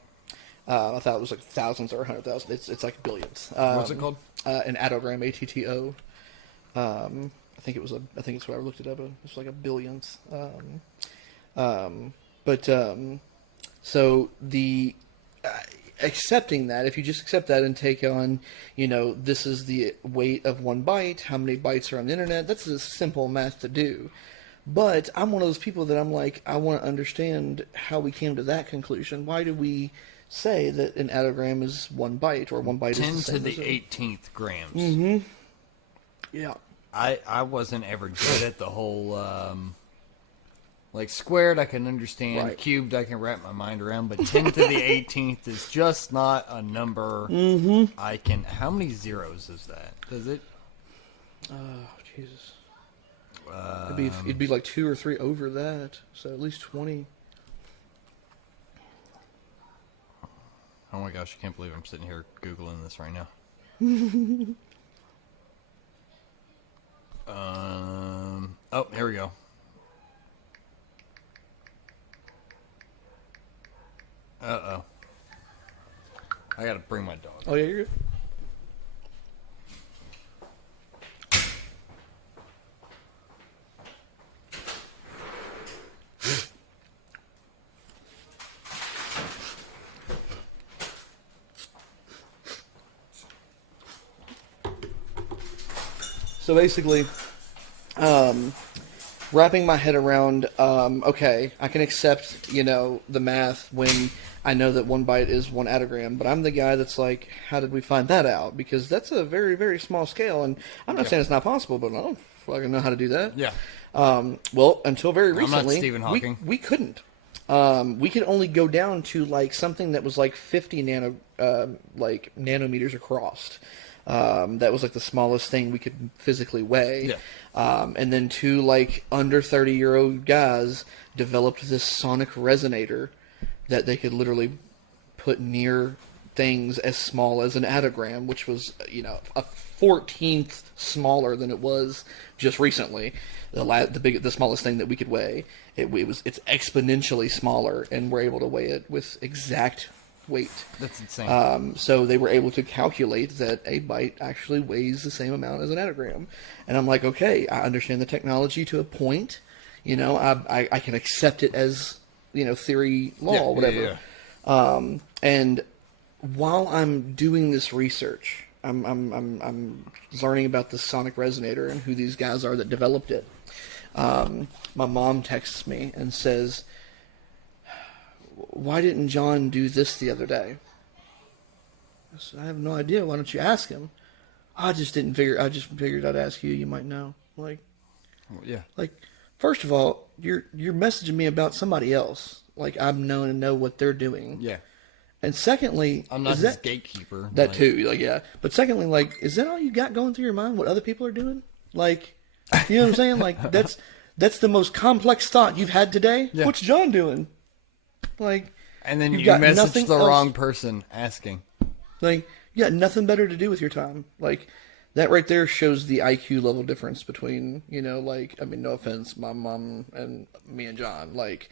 I thought it was like thousands or 100,000. It's like billionths. What's it called? An attogram, ATTO. I think it's what I looked it up. It's like a billionth. So the accepting that, if you just accept that and take on, this is the weight of 1 byte, how many bytes are on the internet, that's a simple math to do. But I'm one of those people that I'm like, I want to understand how we came to that conclusion. Why do we say that an attogram is 1 byte, or 1 byte 10 is the same to the as 18th grams. Mm-hmm. Yeah. I wasn't ever good at the whole, like, squared I can understand, Right. Cubed I can wrap my mind around, but 10 to the 18th is just not a number I can... How many zeros is that? Does it... Oh, Jesus. It'd be like 2 or 3 over that, so at least 20. Oh my gosh, I can't believe I'm sitting here Googling this right now. Oh, here we go. Uh-oh. I gotta bring my dog. Oh, yeah, you're good. So basically, wrapping my head around, okay, I can accept, the math when I know that 1 byte is 1 attogram, but I'm the guy that's like, how did we find that out? Because that's a very, very small scale, and I'm not saying it's not possible, but I don't fucking know how to do that. Yeah. Well, until very recently, I'm not Stephen Hawking. We couldn't. We could only go down to like something that was like 50 nanometers across. That was like the smallest thing we could physically weigh. Yeah. And then 2 like under 30-year-old guys developed this sonic resonator that they could literally put near things as small as an attogram, which was, a 14th smaller than it was just recently. The smallest thing that we could weigh. It's exponentially smaller, and we're able to weigh it with exact weight. That's insane. So they were able to calculate that a byte actually weighs the same amount as an attogram. And I'm like, okay, I understand the technology to a point. I can accept it as, theory, law, whatever. Yeah. And while I'm doing this research, I'm learning about the sonic resonator and who these guys are that developed it. My mom texts me and says, why didn't John do this the other day? I said, I have no idea. Why don't you ask him? I just figured I'd ask you. You might know. Like, first of all, you're messaging me about somebody else. Like, I'm known and know what they're doing. Yeah. And secondly, I'm not his gatekeeper. That too, yeah. But secondly, like, is that all you got going through your mind? What other people are doing? Like, you know what I'm saying? Like, that's the most complex thought you've had today. Yeah. What's John doing? Like, and then you message the wrong person asking. Like, you got nothing better to do with your time. Like, that right there shows the IQ level difference between, no offense, my mom and me and John. Like,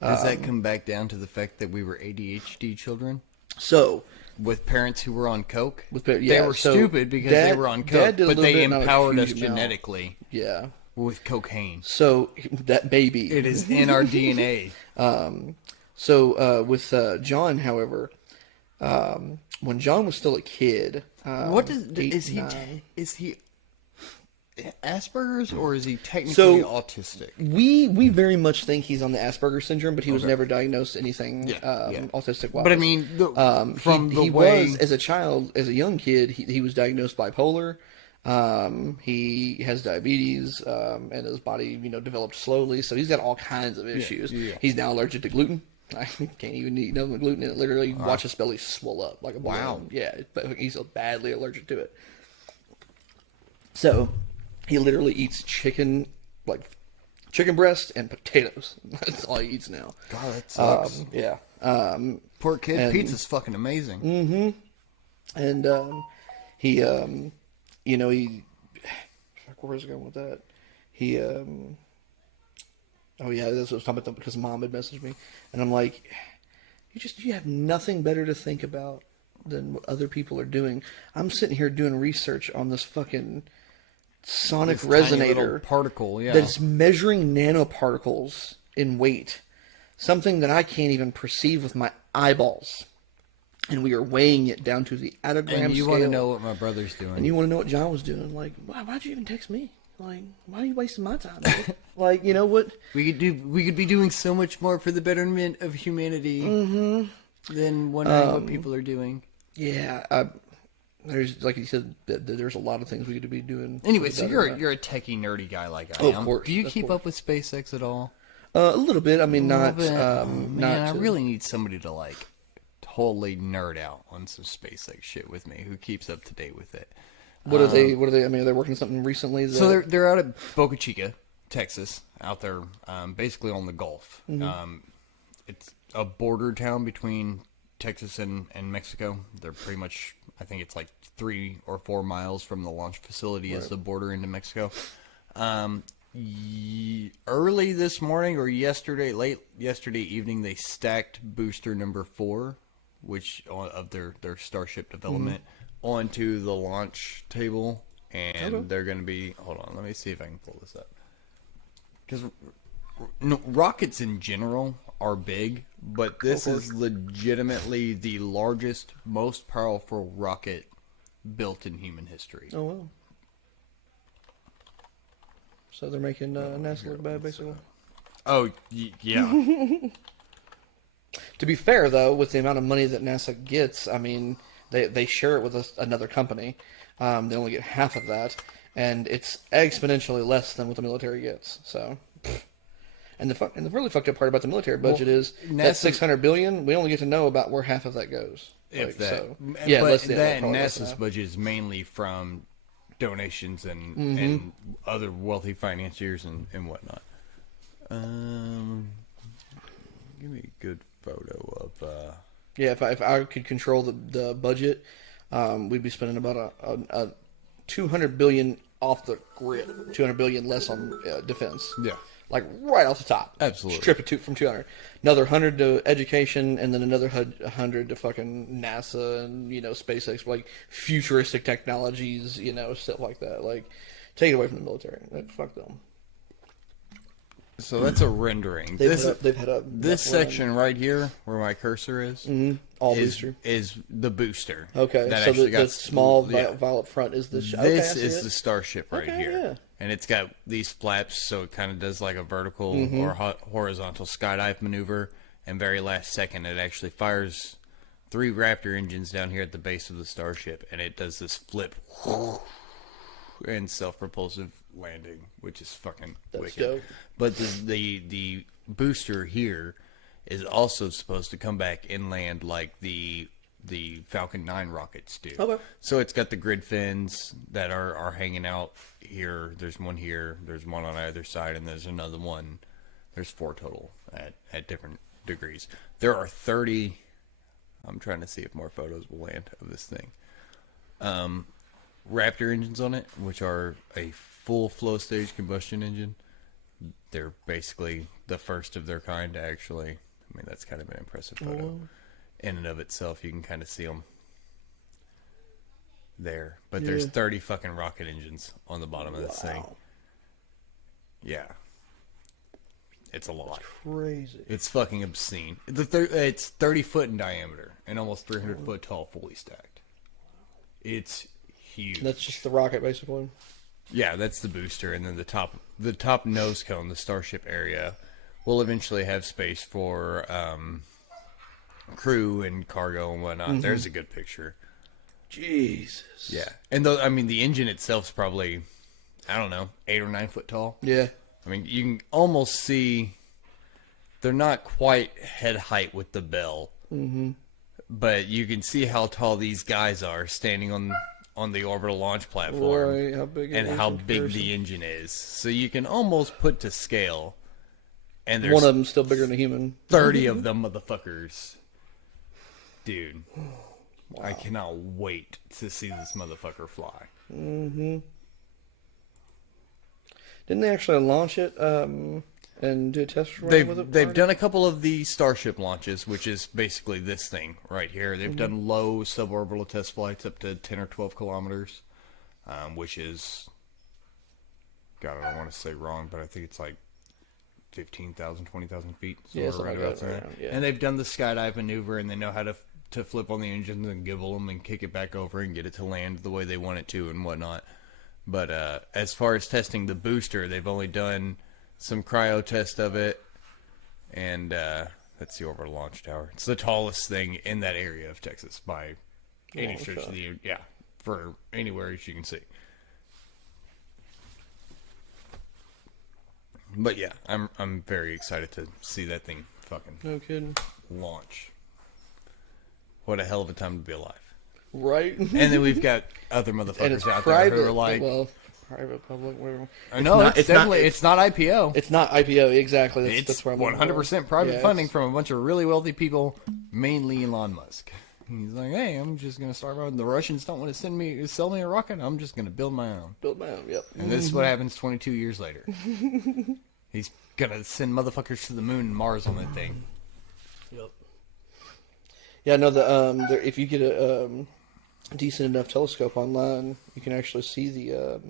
does that come back down to the fact that we were ADHD children? So, with parents who were on coke, they were stupid because they were on coke, but they empowered us genetically. Yeah, with cocaine. So that baby, it is in our DNA. With John, however, when John was still a kid, is he Asperger's, or is he technically autistic? We very much think he's on the Asperger syndrome, but he was never diagnosed anything autistic-wise. But I mean, he was, as a child, as a young kid, he was diagnosed bipolar. He has diabetes, and his body, developed slowly, so he's got all kinds of issues. Yeah. He's now allergic to gluten. I can't even eat no gluten. It literally watch his belly swell up like a balloon. Wow. Yeah, but he's badly allergic to it. So he literally eats chicken like chicken breast and potatoes. That's all he eats now. God, that sucks. Yeah. Poor kid. Pizza's fucking amazing. Mm-hmm. And he, you know, he. Where was I going with that? He, oh yeah, that's what I was talking about because Mom had messaged me, and I'm like, you have nothing better to think about than what other people are doing. I'm sitting here doing research on this fucking sonic resonator particle, yeah, that's measuring nanoparticles in weight, something that I can't even perceive with my eyeballs. And we are weighing it down to the atogram scale. And you want to know what my brother's doing. And you want to know what John was doing. Like, why'd you even text me? Like, why are you wasting my time? Like, you know what? We could be doing so much more for the betterment of humanity than wondering what people are doing. Yeah, there's, like you said, there's a lot of things we could be doing. Anyway, so you're a techie, nerdy guy like I am. Of course. Do you keep up with SpaceX at all? A little bit. I mean, not. Man, I really need somebody to like totally nerd out on some SpaceX shit with me. Who keeps up to date with it? What are they? What are they? I mean, are they working on something recently? So they're out at Boca Chica, Texas, out there, basically on the Gulf. It's a border town between Texas and Mexico. They're pretty much, I think it's like 3 or 4 miles from the launch facility as the border into Mexico. Early this morning or late yesterday evening, they stacked booster number 4, which of their Starship development, onto the launch table, and they're going to be. Hold on, let me see if I can pull this up. Because rockets in general are big, but this is legitimately the largest, most powerful rocket built in human history. Oh wow! So they're making NASA look bad, basically. Oh yeah. To be fair, though, with the amount of money that NASA gets, I mean, they share it with another company. They only get half of that, and it's exponentially less than what the military gets. So, and the really fucked up part about the military budget is that $600 billion. We only get to know about where half of that goes. If that, so, yeah, but NASA's budget is mainly from donations and other wealthy financiers and whatnot. Give me a good photo of. Yeah, if I could control the budget, we'd be spending about a $200 billion off the grid, $200 billion less on defense. Yeah, like right off the top. Absolutely, strip it from 200. Another 100 to education, and then another 100 to fucking NASA and SpaceX, like futuristic technologies, stuff like that. Like, take it away from the military. Like, fuck them. So that's a rendering. This section right here, where my cursor is, is the booster. Okay, so the small violet front is the. This is the Starship right here, and it's got these flaps, so it kind of does like a vertical or horizontal skydive maneuver. And very last second, it actually fires 3 Raptor engines down here at the base of the Starship, and it does this flip and self-propulsive landing, which is fucking wicked. Dope. But the booster here is also supposed to come back and land like the Falcon 9 rockets do. Okay. So it's got the grid fins that are hanging out here. There's one here. There's one on either side, and there's another one. There's 4 total at different degrees. There are 30. I'm trying to see if more photos will land of this thing. Raptor engines on it, which are a full flow stage combustion engine. They're basically the first of their kind, actually. I mean, that's kind of an impressive photo. In and of itself, you can kind of see them there. But there's 30 fucking rocket engines on the bottom of this thing. Yeah. It's a lot. That's crazy. It's fucking obscene. It's 30 foot in diameter and almost 300 foot tall, fully stacked. It's huge. That's just the rocket, basically. Yeah, that's the booster, and then the top nose cone, the Starship area, will eventually have space for crew and cargo and whatnot. There's a good picture. Jesus. Yeah, and the engine itself's probably, I don't know, 8 or 9 foot tall. Yeah. I mean, you can almost see they're not quite head height with the bell, but you can see how tall these guys are standing on on the orbital launch platform, right, how big and how big the engine is. So you can almost put to scale. And there's one of them still bigger than a human. 30 of them motherfuckers. Dude, wow. I cannot wait to see this motherfucker fly. Mm-hmm. Didn't they actually launch it and do a test run with it? They've done a couple of the Starship launches, which is basically this thing right here. They've done low suborbital test flights up to 10 or 12 kilometers, which is, God, I don't want to say wrong, but I think it's like 15,000, 20,000 feet. Yeah, something like that. Right, yeah. And they've done the skydive maneuver, and they know how to flip on the engines and gibble them and kick it back over and get it to land the way they want it to and whatnot. But as far as testing the booster, they've only done some cryo test of it, and that's the orbital launch tower. It's the tallest thing in that area of Texas by any stretch of the for anywhere as you can see. But yeah, I'm very excited to see that thing fucking no kidding launch. What a hell of a time to be alive. Right. And then we've got other motherfuckers out there who are like, well, private, public, whatever. No, it's definitely it's not IPO. It's not IPO, exactly. It's 100% private funding from a bunch of really wealthy people, mainly Elon Musk. He's like, hey, I'm just going to start out. The Russians don't want to sell me a rocket. I'm just going to build my own. Yep. And this is what happens 22 years later. He's going to send motherfuckers to the moon and Mars on that thing. Yep. Yeah, no, if you get a decent enough telescope online, you can actually see the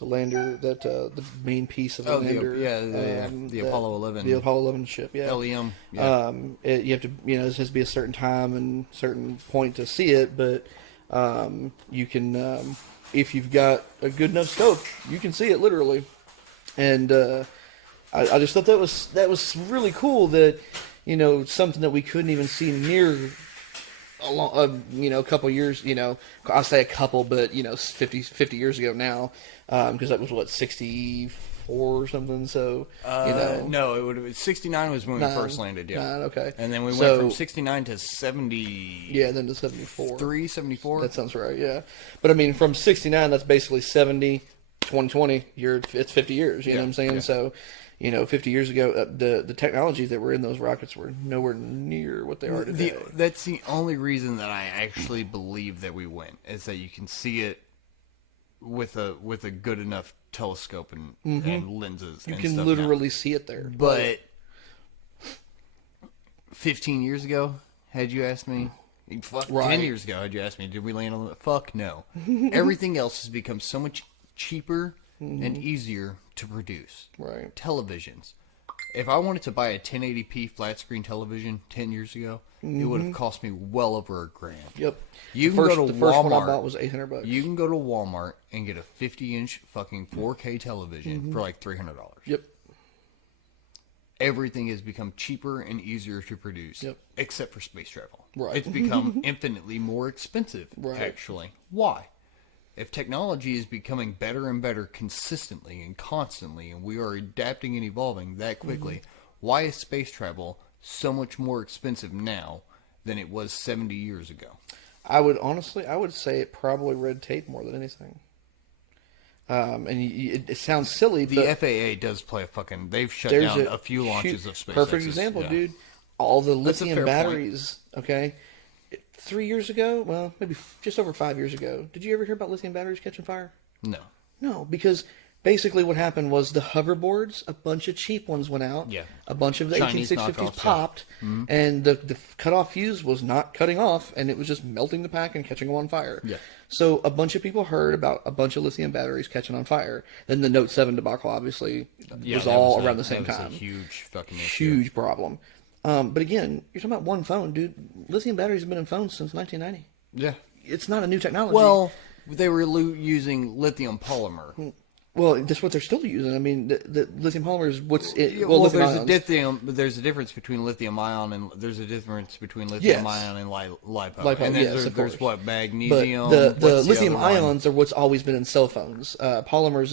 lander, the main piece of the lander. The Apollo 11. The Apollo 11 ship, yeah. LEM. Yeah. You have to, this has to be a certain time and certain point to see it, but you can, if you've got a good enough scope, you can see it literally. And I just thought that was really cool that, something that we couldn't even see near a couple years, I'll say a couple, but 50 years ago now, because that was 64 or something. So no, it would have been 69 was when we first landed. Yeah, okay. And then we went from 69 to 70. Yeah, then to 74. 74. That sounds right. Yeah, but I mean, from 69, that's basically 70. 2020. It's 50 years. You know what I'm saying? Yeah. So. 50 years ago, the technologies that were in those rockets were nowhere near what they are today. That's the only reason that I actually believe that we went, is that you can see it with a good enough telescope and lenses. You can literally see it there. But 15 years ago, had you asked me, 10 years ago, had you asked me, did we land on the... Fuck no. Everything else has become so much cheaper and easier to produce. Right. Televisions. If I wanted to buy a 1080p flat screen television 10 years ago, it would have cost me well over $1,000. Yep. The first one I bought was $800. You can go to Walmart and get a 50-inch fucking 4K television for like $300. Yep. Everything has become cheaper and easier to produce, except for space travel. Right. It's become infinitely more expensive, actually. Why? If technology is becoming better and better consistently and constantly, and we are adapting and evolving that quickly, why is space travel so much more expensive now than it was 70 years ago? I would say it probably red tape more than anything. And it sounds silly, but... The FAA does play a fucking... They've shut down a few launches of SpaceX. Perfect example, dude. All the lithium batteries, okay? 3 years ago, well, maybe just over 5 years ago, did you ever hear about lithium batteries catching fire? No, because basically what happened was the hoverboards, a bunch of cheap ones went out. Yeah. A bunch of the 18650s popped, and the cutoff fuse was not cutting off, and it was just melting the pack and catching them on fire. Yeah. So a bunch of people heard about a bunch of lithium batteries catching on fire. Then the Note 7 debacle obviously was all around the same time. That was a huge fucking issue. Huge problem. But again, you're talking about one phone, dude. Lithium batteries have been in phones since 1990. Yeah. It's not a new technology. Well, they were using lithium polymer. Well, that's what they're still using. I mean, the lithium polymer is what's it. Well, there's a difference between lithium ion and lithium ion and lipo. And then there's what, magnesium. But the lithium ions are what's always been in cell phones. Polymers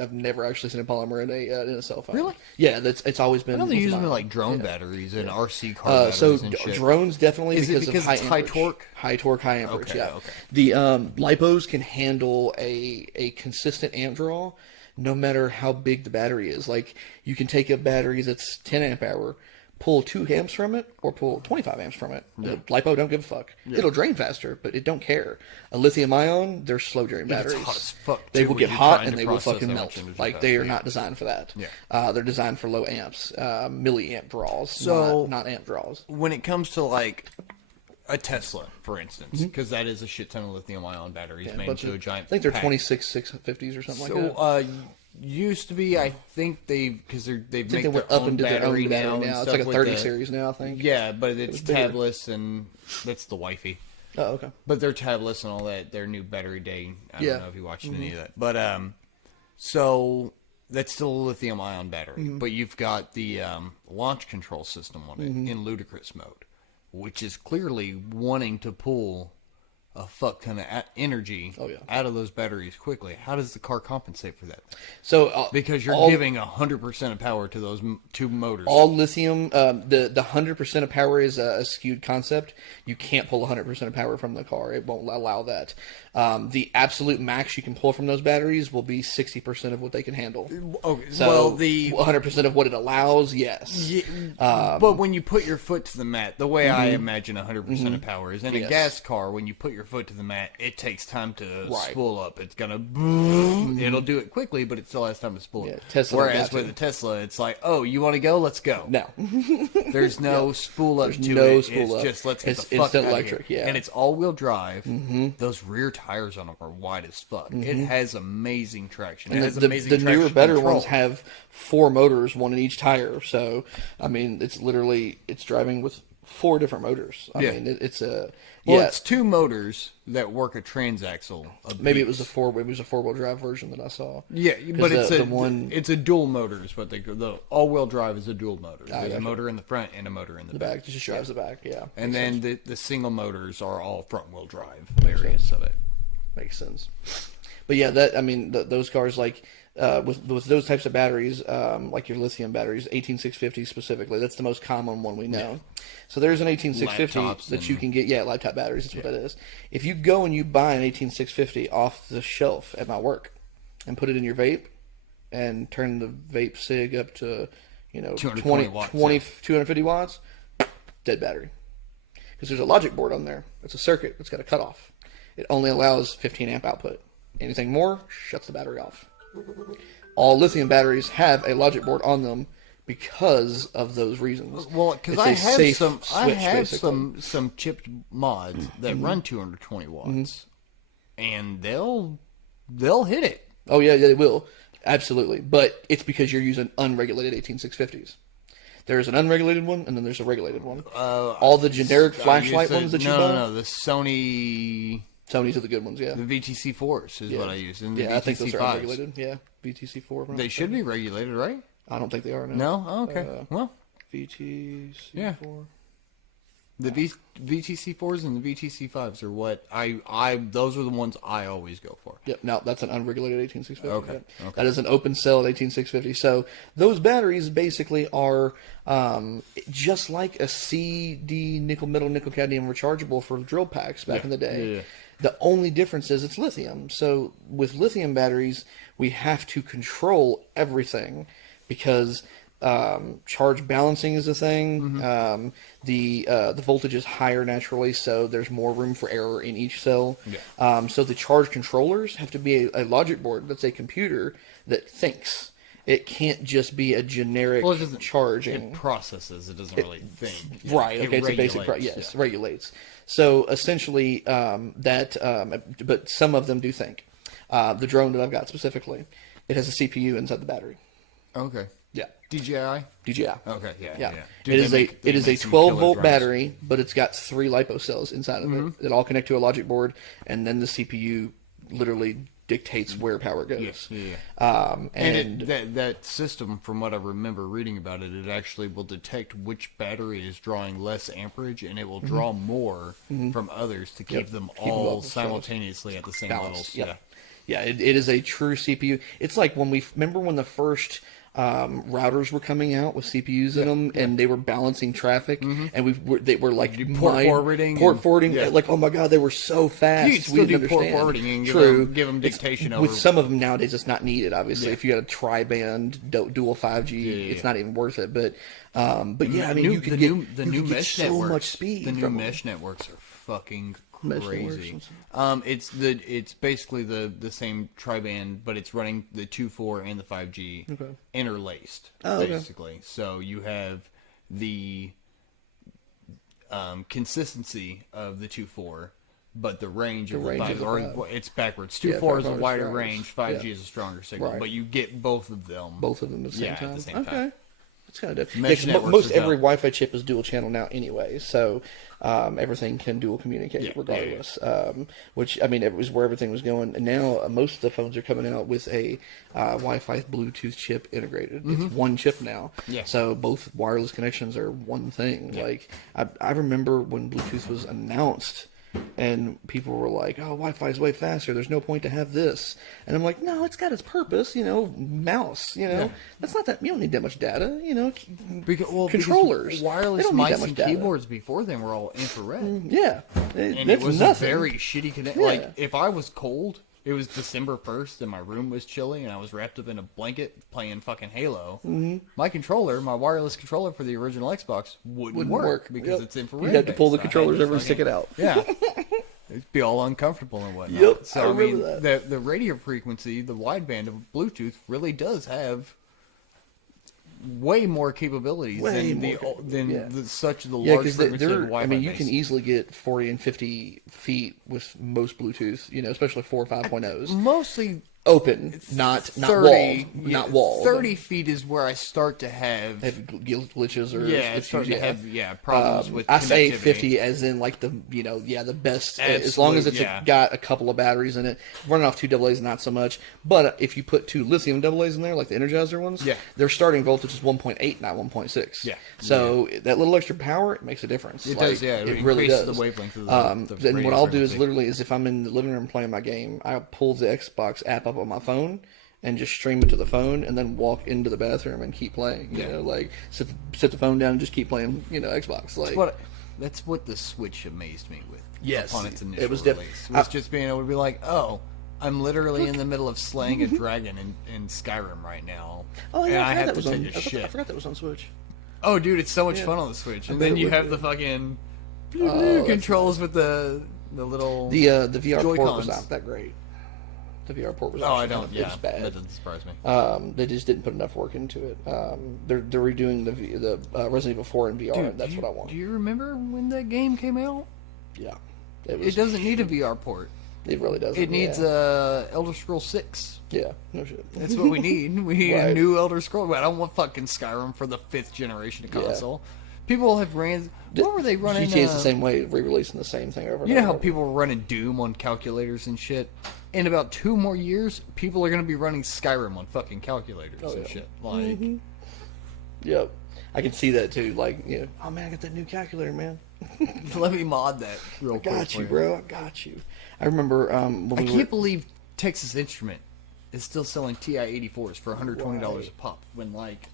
I've never actually seen a polymer in a cell phone. Really? Yeah, it's always been. I know they're using them like drone batteries and RC car batteries and shit. Drones definitely because it's high torque. high torque, high amperage. Okay, Yeah. okay. The lipos can handle a consistent amp draw, no matter how big the battery is. Like you can take a battery that's 10 amp hour, pull 2 amps from it, or pull 25 amps from it. The lipo don't give a fuck. Yeah. It'll drain faster, but it don't care. A lithium ion, they're slow drain batteries. It's hot as fuck, they too, will when get you're hot trying and to they will process fucking that melt. much energy Like fast. they are not designed for that. Yeah. They're designed for low amps, milliamp draws, So not amp draws. when it comes to like a Tesla, for instance, because that is a shit ton of lithium-ion batteries made into a giant. I think they're pack. 26,650s or something like that. So used to be, I think they've made They their went up own into their battery own battery now. now. And It's like a stuff 30 with series now, I think. Yeah, but it's bigger. tabless, and that's the wifey. Oh, okay. But they're tabless and all that. Their new battery day. I Yeah. don't know if you watched any of that, but so that's still a lithium-ion battery. But you've got the launch control system on it in ludicrous mode, which is clearly wanting to pull a fuck ton of energy out of those batteries quickly. How does the car compensate for that? So Because you're giving 100% of power to those two motors. all lithium, the 100% of power is a skewed concept. You can't pull 100% of power from the car. It won't allow that. The absolute max you can pull from those batteries will be 60% of what they can handle. Okay, So well, the 100% of what it allows, yes. but when you put your foot to the mat, the way I imagine 100% of power is in a Yes. gas car. When you put your foot to the mat, it takes time to Right. spool up. It's gonna, it'll do it quickly, but it still has time to spool up. Tesla Whereas got with to. the Tesla, it's like, oh, you want to go? Let's go. No. There's no spool up to no it. spool It's up. just let's get It's the fuck instant out electric, of here. yeah. And it's all-wheel drive. Those rear tires on them are wide as fuck. It has amazing traction. It has amazing the traction newer, better control. ones have 4 motors, one in each tire. So, I mean, it's driving with 4 different motors. I mean, it's a... Well, yeah, it's 2 motors that work a transaxle. maybe it was a 4-wheel drive version that I saw. Yeah, but the it's a dual motor is what they call. The all-wheel drive is a dual motor. There's a motor in the front and a motor in the back. Back just drives the back, yeah. And then the single motors are all front-wheel drive variants of it. Makes sense. But yeah, those cars with those types of batteries, like your lithium batteries, 18650 specifically, that's the most common one we know. So there's an 18650 Laptops that you can get. Yeah, laptop batteries. That's what that is. If you go and you buy an 18650 off the shelf at my work and put it in your vape and turn the vape sig up to 220 watts, 250 watts, dead battery. Because there's a logic board on there. It's a circuit. It's got a cutoff. It only allows 15 amp output. Anything more shuts the battery off. All lithium batteries have a logic board on them because of those reasons. Well, because I have some chipped mods that run 220 watts, and they'll hit it. Oh yeah, they will, absolutely. But it's because you're using unregulated 18650s. There's an unregulated one, and then there's a regulated one. All the generic flashlight ones that you buy. No, the Sony's are the good ones, yeah. The VTC4s is what I use. And the I think those are VTC5s. unregulated. Yeah, VTC4. They should be regulated, right? I don't think they are. No? Oh, okay. Well, VTC4. Yeah. The VTC4s and the VTC5s are what those are the ones I always go for. Yep. Now that's an unregulated 18650. Okay. Yeah. That is an open cell 18650. So those batteries basically are just like a CD nickel cadmium rechargeable for drill packs back in the day. Yeah. The only difference is it's lithium. So with lithium batteries, we have to control everything because charge balancing is a thing. The voltage is higher naturally, so there's more room for error in each cell. Yeah. So the charge controllers have to be a logic board that's a computer that thinks. It can't just be a generic charging. It processes. It doesn't really think. Right. Okay. It's a basic. Regulates. So essentially, but some of them do think. The drone that I've got specifically, it has a CPU inside the battery. Okay. Yeah. DJI? DJI. Okay, yeah. Yeah. Dude, it is a 12-volt battery, but it's got 3 LiPo cells inside of it that all connect to a logic board, and then the CPU literally dictates where power goes. And that system, from what I remember reading about it, it actually will detect which battery is drawing less amperage, and it will draw more from others to keep them all simultaneously at the same levels. Yeah, it is a true CPU. It's like when the first routers were coming out with CPUs in them, and they were balancing traffic, and they were like port forwarding, like, oh my god, they were so fast. You could still do port forwarding and give them dictation over. With some of them nowadays, it's not needed. Obviously, if you got a tri-band dual 5G, it's not even worth it. But yeah, I mean, you could get the new mesh networks. So much speed. The new mesh networks are fucking crazy. It's basically the same tri-band, but it's running the 2.4 and the 5G interlaced, basically. Okay. So you have the consistency of the 2.4, but the range of the 5G, or it's backwards. 2.4 is a wider range, 5G is a stronger signal, but you get both of them. Both of them at the same time. At the same time. It's kind of different. Most every Wi-Fi chip is dual channel now anyway, so everything can dual communicate regardless. Which, I mean, it was where everything was going. And now most of the phones are coming out with a Wi-Fi Bluetooth chip integrated. It's one chip now. So both wireless connections are one thing. Like, I remember when Bluetooth was announced, and people were like, oh, Wi-Fi is way faster. There's no point to have this. And I'm like, no, it's got its purpose. Mouse, That's not that, you don't need that much data, controllers. Wireless mice and keyboards before then were all infrared. And it was nothing. A very shitty connection. Like, if I was cold, it was December 1st and my room was chilly and I was wrapped up in a blanket playing fucking Halo. My controller, my wireless controller for the original Xbox wouldn't work because it's infrared. You had to pull the controllers over and stick it out. It'd be all uncomfortable and whatnot. So, I mean, the radio frequency, the wideband of Bluetooth really does have way more capabilities than such the large frequency of Wi-Fi. I mean, you can easily get 40 and 50 feet with most Bluetooth, especially 4 or 5.0s. Mostly open, not 30, walled. Not walled. 30 feet is where I start to have glitches or start to have problems with I connectivity. say 50 as in like the best. Absolutely, as long as it's got a couple of batteries in it. Running off 2 AA's not so much, but if you put 2 lithium AA's in there, like the Energizer ones, their starting voltage is 1.8, not 1.6. So that little extra power, it makes a difference. It does. It really does. The wavelength of the then what I'll do is literally if I'm in the living room playing my game, I'll pull the Xbox app up on my phone and just stream it to the phone and then walk into the bathroom and keep playing. Like set the phone down and just keep playing, Xbox. Like that's what the Switch amazed me with. Yes. Upon its initial release. It was just being able to be like, oh, I'm literally in the middle of slaying a dragon in Skyrim right now. Oh yeah, and I have to take a shit. I forgot that was on Switch. Oh dude, it's so much fun on the Switch. And then you have the fucking controls with the little the VR Joy-Cons. port was not that great. The VR port was actually it was bad. That doesn't surprise me. They just didn't put enough work into it. They're redoing the Resident Evil 4 in VR, and that's what I want. Do you remember when that game came out? Yeah. It doesn't need a VR port. It really doesn't. It needs Elder Scrolls 6. Yeah, no shit. That's what we need. We need a new Elder Scrolls. I don't want fucking Skyrim for the 5th generation console. People have ran... What were they running? GTA is the same way, re-releasing the same thing over and over. You know how people were running Doom on calculators and shit? In about 2 more years, people are going to be running Skyrim on fucking calculators and shit. Like... Yep. I can see that too. Like, oh man, I got that new calculator, man. Let me mod that real quick. I got you, bro. I got you. I remember I can't believe Texas Instrument is still selling TI-84s for $120 a pop when, like,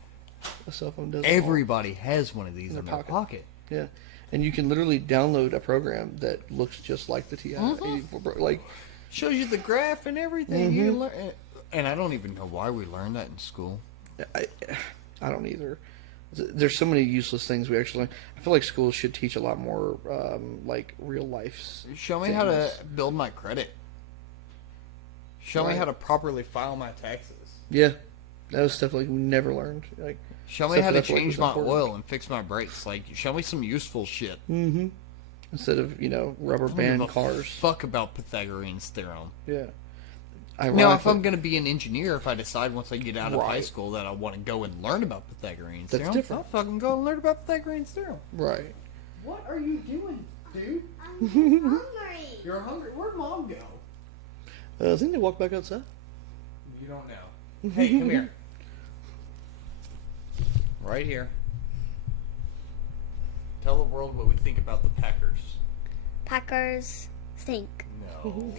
a cell phone does everybody has one of these in their pocket. Yeah. And you can literally download a program that looks just like the TI-84. Like, shows you the graph and everything. You learn, and I don't even know why we learned that in school. I don't either. There's so many useless things we actually learn. I feel like schools should teach a lot more, like, real life. Show me how to build my credit. Show me how to properly file my taxes. Yeah. That was stuff like we never learned. Like, show me how to change my oil and fix my brakes. Like, show me some useful shit. Instead of, rubber band cars. Fuck about Pythagorean's theorem. Yeah. Now, if I'm going to be an engineer, if I decide once I get out of high school that I want to go and learn about Pythagorean's theorem, different. I'll fucking go and learn about Pythagorean's theorem. Right. What are you doing, dude? I'm hungry. You're hungry? Where'd Mom go? I think they walked back outside. You don't know. Hey, come here. Right here. Tell the world what we think about the Packers. Packers stink. No.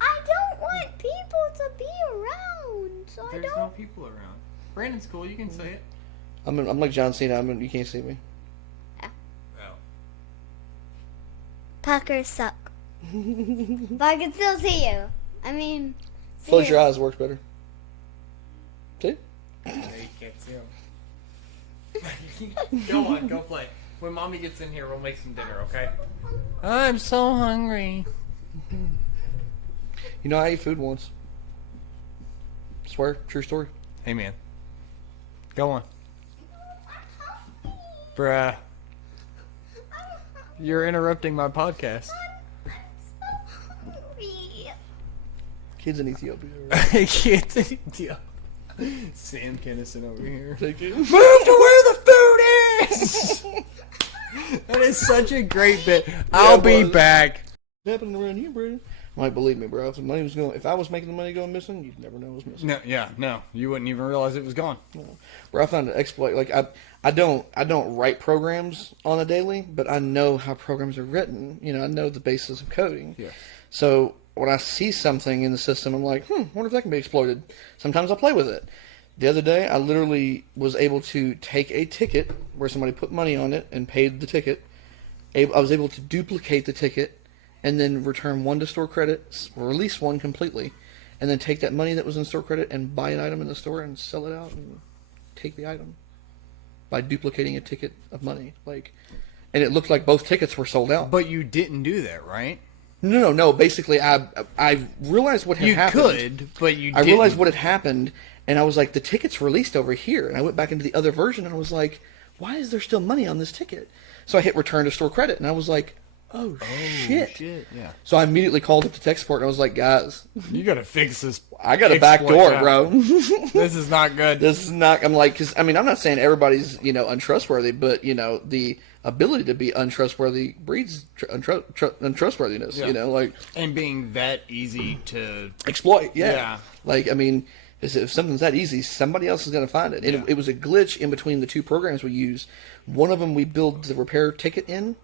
I don't want people to be around. So There's no people around. Brandon's cool. You can say it. I'm like John Cena. You can't see me. Oh. Packers suck. But I can still see you. I mean, Close your eyes. Works better. See? Yeah, you can't see him. Go on, go play. When Mommy gets in here, we'll make some dinner, okay? I'm so hungry. You know, I ate food once. Swear, true story. Hey, man. Go on. Bruh. You're interrupting my podcast. Kids in Ethiopia. Kids in Ethiopia. Sam Kennison over here. Take it. Move to where the food is! That is such a great bit. I'll be back. What's happening around you, Brandon? Like, believe me, bro. If I was making the money going missing, you'd never know it was missing. No, you wouldn't even realize it was gone. No. Bro, I found an exploit. Like, I don't write programs on a daily, but I know how programs are written. You know, I know the basis of coding. Yeah. So when I see something in the system, I'm like, wonder if that can be exploited. Sometimes I play with it. The other day, I literally was able to take a ticket where somebody put money on it and paid the ticket. I was able to duplicate the ticket and then return one to store credit, release one completely, and then take that money that was in store credit and buy an item in the store and sell it out and take the item by duplicating a ticket of money. And it looked like both tickets were sold out. But you didn't do that, right? No. Basically, I realized what had happened. You could, but you didn't. I realized what had happened, and I was like, the ticket's released over here. And I went back into the other version, and I was like, why is there still money on this ticket? So I hit return to store credit, and I was like, oh shit. Yeah. So I immediately called up the tech support, and I was like, guys, You gotta fix this. I got a back door, yeah. bro. This is not good. This is not, I'm like, because, I mean, I'm not saying everybody's, untrustworthy, but, the ability to be untrustworthy breeds untrustworthiness, Yeah. And being that easy to exploit, Yeah. I mean, if something's that easy, somebody else is going to find it. And it was a glitch in between the two programs we use. One of them we build the repair ticket in,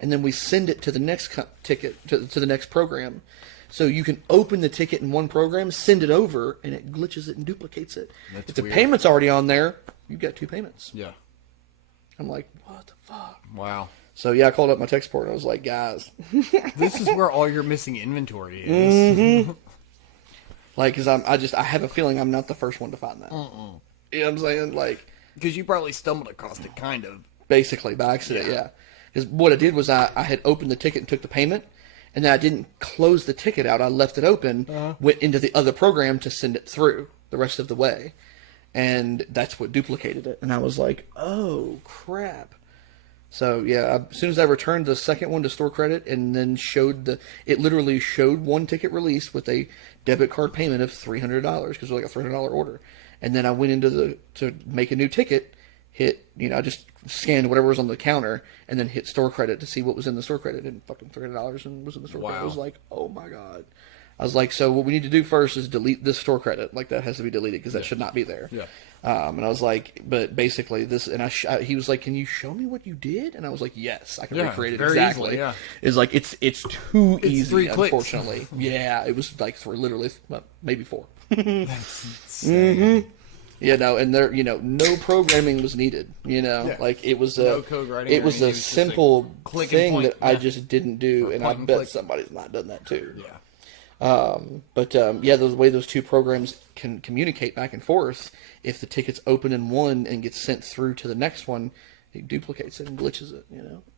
and then we send it to the next ticket, to the next program. So you can open the ticket in one program, send it over, and it glitches it and duplicates it. That's if the weird. payment's already on there, you've got two payments. Yeah. I'm like, what the fuck? Wow. So yeah, I called up my tech support and I was like, guys, This is where all your missing inventory is. because I have a feeling I'm not the first one to find that. You know what I'm saying? Because you probably stumbled across it, kind of. Basically by accident, yeah. Because what I did was I had opened the ticket and took the payment, and then I didn't close the ticket out. I left it open, went into the other program to send it through the rest of the way, and that's what duplicated it. And I was like, oh crap. So yeah, as soon as I returned the second one to store credit, and then it literally showed one ticket release with a debit card payment of $300 because it was like a $300 order, and then I went into to make a new ticket, I just scanned whatever was on the counter, and then hit store credit to see what was in the store credit, and fucking $300 and was in the store credit. I was like, oh my god. I was like, so what we need to do first is delete this store credit. That has to be deleted because that should not be there. Yeah. And I was like, but basically this, and he was like, can you show me what you did? And I was like, yes, I can recreate it very exactly. Easily, yeah. It's like, it's too easy, 3 clicks. unfortunately. Yeah, it was like literally, maybe 4. That's insane. And there, no programming was needed. It was No code writing it or was anything, a it was just simple click and thing point, that I just didn't do, and I and bet click. somebody's not done that too. Yeah. The way those two programs can communicate back and forth, if the ticket's open in one and gets sent through to the next one, it duplicates it and glitches it,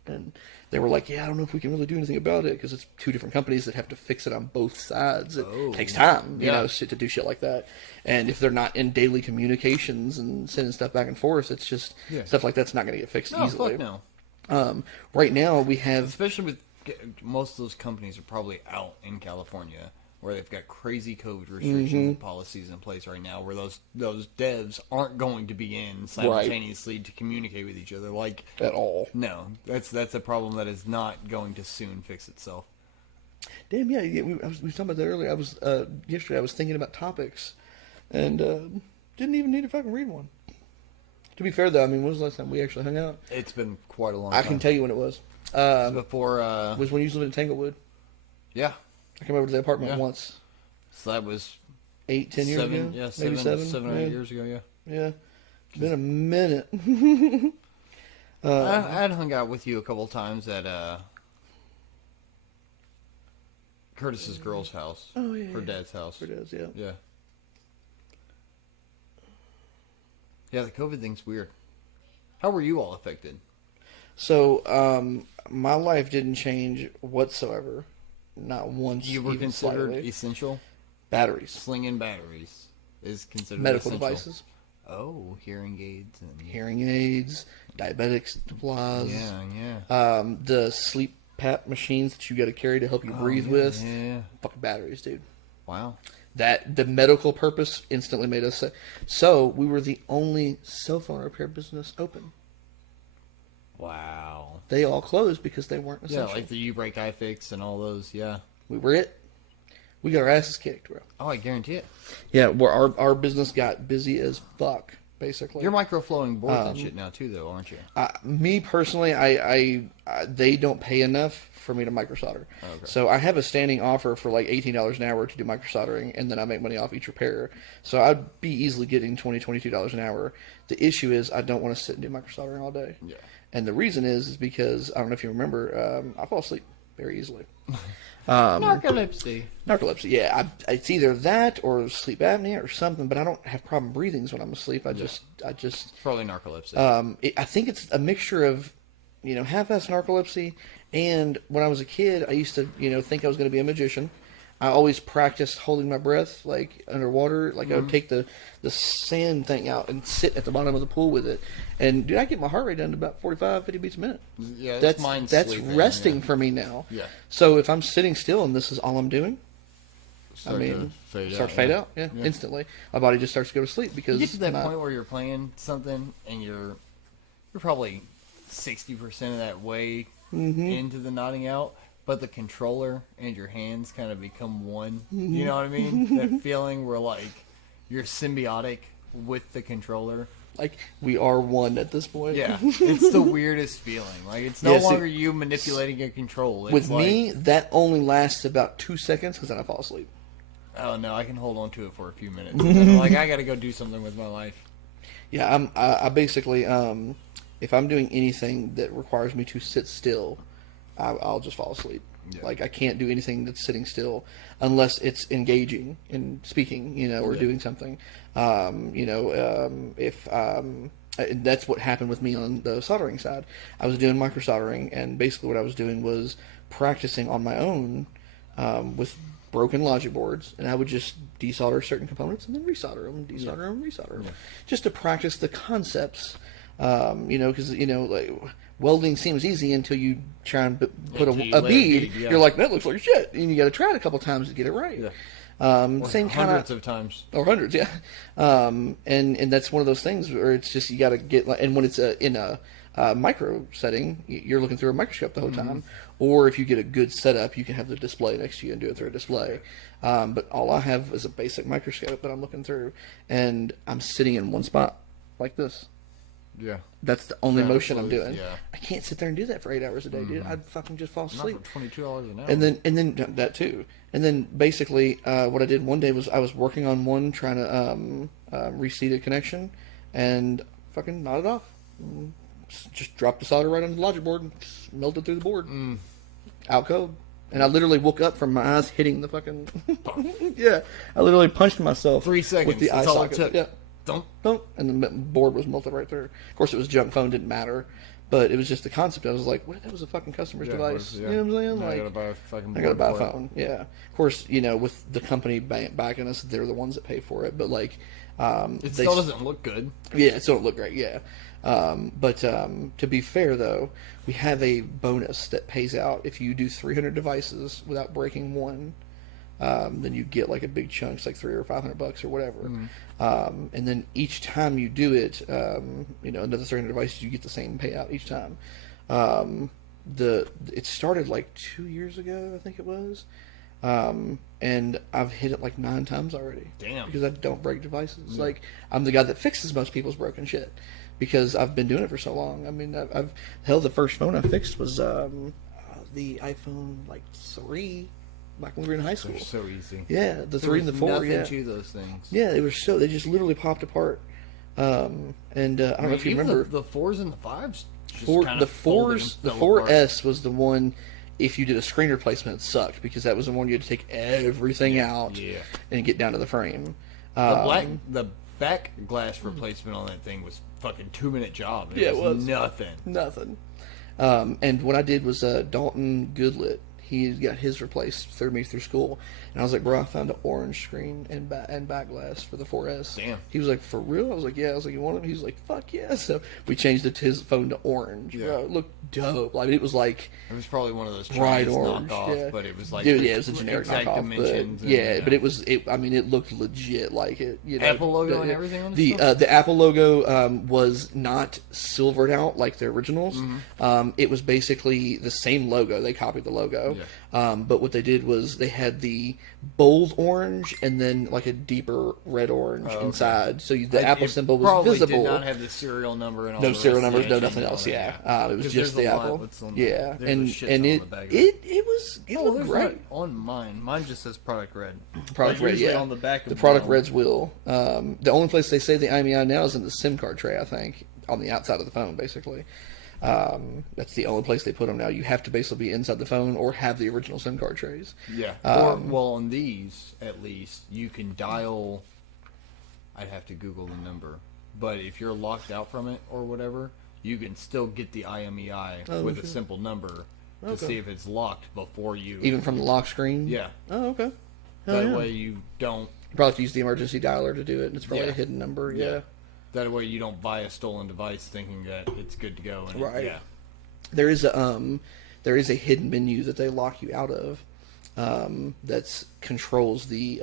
And they were like, yeah, I don't know if we can really do anything about it because it's two different companies that have to fix it on both sides. It takes time, to do shit like that. And if they're not in daily communications and sending stuff back and forth, it's just stuff like that's not going to get fixed easily. Fuck no. Right now we have, Especially with most of those companies are probably out in California where they've got crazy code restrictions and policies in place right now where those devs aren't going to be in simultaneously to communicate with each other at all. No, that's a problem that is not going to soon fix itself. Damn, yeah, we were talking about that earlier. Yesterday I was thinking about topics and didn't even need to fucking read one. To be fair though, I mean, when was the last time we actually hung out? It's been quite a long time. I can tell you when it was. Before was when you was living in Tanglewood. Yeah. I came over to the apartment once. So that was 8-10 years ago? Yeah, maybe 7 or 8 years ago, yeah. Yeah. Been a minute. I'd hung out with you a couple times at Curtis's girl's house. Oh, yeah. Her dad's house. Her dad's, yeah. Yeah. Yeah, the COVID thing's weird. How were you all affected? So, my life didn't change whatsoever. Not once. You were even considered slightly. essential? Batteries. Slinging batteries is considered Medical essential. devices. Oh, hearing aids. And... Hearing aids, diabetic supplies. Yeah. The sleep PAP machines that you got to carry to help you breathe with. Yeah. Fucking batteries, dude. Wow. That the medical purpose instantly made us say. So we were the only cell phone repair business open. Wow. They all closed because they weren't essential. Yeah, like the U-Break iFix and all those. Yeah. We were it. We got our asses kicked, bro. Oh, I guarantee it. Yeah, where our business got busy as fuck, basically. You're microflowing boards and shit now too, though, aren't you? Me personally, I they don't pay enough for me to microsolder. Oh, okay. So I have a standing offer for like $18 an hour to do microsoldering, and then I make money off each repair. So I'd be easily getting $22 an hour. The issue is I don't want to sit and do microsoldering all day. Yeah. And the reason is because, I don't know if you remember, I fall asleep very easily. Narcolepsy. Narcolepsy, yeah. It's either that or sleep apnea or something, but I don't have problem breathing when I'm asleep. I just Probably narcolepsy. I think it's a mixture of, half-assed narcolepsy, and when I was a kid, I used to, think I was going to be a magician. I always practiced holding my breath, like, underwater. Like, I would take the sand thing out and sit at the bottom of the pool with it. And, dude, I get my heart rate down to about 45, 50 beats a minute. Yeah, that's sleeping, resting for me now. Yeah. So if I'm sitting still and this is all I'm doing, Start to fade fade out, instantly. My body just starts to go to sleep because you get to that point where you're playing something and you're probably 60% of that way into the nodding out, but the controller and your hands kind of become one. You know what I mean? That feeling where like you're symbiotic with the controller. Like we are one at this point. Yeah, it's the weirdest feeling. Like it's no longer you manipulating a control. It's with like, me, that only lasts about 2 seconds because then I fall asleep. Oh no, I can hold on to it for a few minutes. I'm like I got to go do something with my life. Yeah, I basically if I'm doing anything that requires me to sit still, I'll just fall asleep. Yeah. Like I can't do anything that's sitting still unless it's engaging in speaking, or doing something. If that's what happened with me on the soldering side. I was doing micro soldering, and basically what I was doing was practicing on my own with broken logic boards, and I would just desolder certain components and then resolder them, desolder them, resolder them, just to practice the concepts. Because like welding seems easy until you try and put a bead. You're like, that looks like shit, and you got to try it a couple times to get it right. Yeah. Same kind hundreds of times, or hundreds, yeah. And that's one of those things where it's just you got to get and when it's in a micro setting, you're looking through a microscope the whole time. Or if you get a good setup, you can have the display next to you and do it through a display. But all I have is a basic microscope that I'm looking through, and I'm sitting in one spot like this. Yeah. That's the only motion I'm doing. Yeah. I can't sit there and do that for 8 hours a day, dude. I'd fucking just fall asleep. Not for $22 an hour. And then that too. And then basically, what I did one day was I was working on one, trying to reseat a connection, and fucking nodded off. Just dropped the solder right on the logic board and melted through the board. Out code. And I literally woke up from my eyes hitting the fucking... yeah. I literally punched myself 3 seconds. with the eye That's all it socket. took. Yeah. Don't. And the board was melted right through. Of course, it was junk phone, didn't matter. But it was just the concept. I was like, what? That was a fucking customer's device. You know what I'm saying? Now like, I gotta buy a fucking board. I gotta buy a phone. Yeah. Of course, with the company backing us, they're the ones that pay for it. But like, it still doesn't look good. Yeah, it still don't look great. Yeah. But to be fair, though, we have a bonus that pays out if you do 300 devices without breaking one. Then you get like a big chunk, it's like $300 or $500 or whatever. And then each time you do it, another 300 devices, you get the same payout each time. It started like 2 years ago, I think it was. And I've hit it like 9 times already. Damn. Because I don't break devices. Like, I'm the guy that fixes most people's broken shit. Because I've been doing it for so long. I mean, the first phone I fixed was the iPhone 3. Back when we were in high school. They're so easy. Yeah, the 3 and the 4. Nothing Yeah, to those things. yeah, they just literally popped apart. And I don't know if you remember the 4s and the 5s. The 4S was the one. If you did a screen replacement, it sucked because that was the one you had to take everything out and get down to the frame. The back glass replacement on that thing was fucking 2-minute job. It was nothing. And what I did was Dalton Goodlet. He got his replaced through me through school, and I was like, "Bro, I found an orange screen and back glass for the 4S." Damn. He was like, "For real?" I was like, "Yeah." I was like, "You want it?" He was like, "Fuck yeah!" So we changed his phone to orange. Yeah. Bro, it looked dope. Like it was like it was probably one of those bright orange, knockoff, but it was like it was a generic knockoff. But but it was. I mean, it looked legit. Like it. You know, Apple logo and everything on the Apple logo was not silvered out like the originals. It was basically the same logo. They copied the logo. Yeah. But what they did was they had the bold orange and then like a deeper red orange inside. So the Apple symbol was visible. Did not have the serial number and all no serial numbers, no nothing else. Yeah, it was just the Apple. Yeah, and it looked great on mine. Mine just says product red. Product red, yeah. On the back of the product reds will. The only place they say the IMEI now is in the SIM card tray. I think on the outside of the phone, basically. That's the only place they put them now. You have to basically be inside the phone or have the original SIM card trays. Yeah. Well, on these, at least, you can dial... I'd have to Google the number. But if you're locked out from it or whatever, you can still get the IMEI with a simple number to see if it's locked before you... Even from the lock screen? Yeah. Oh, okay. That way you don't... You probably have to use the emergency dialer to do it, and it's probably a hidden number, yeah. That way you don't buy a stolen device thinking that it's good to go. And right. There is a hidden menu that they lock you out of that controls the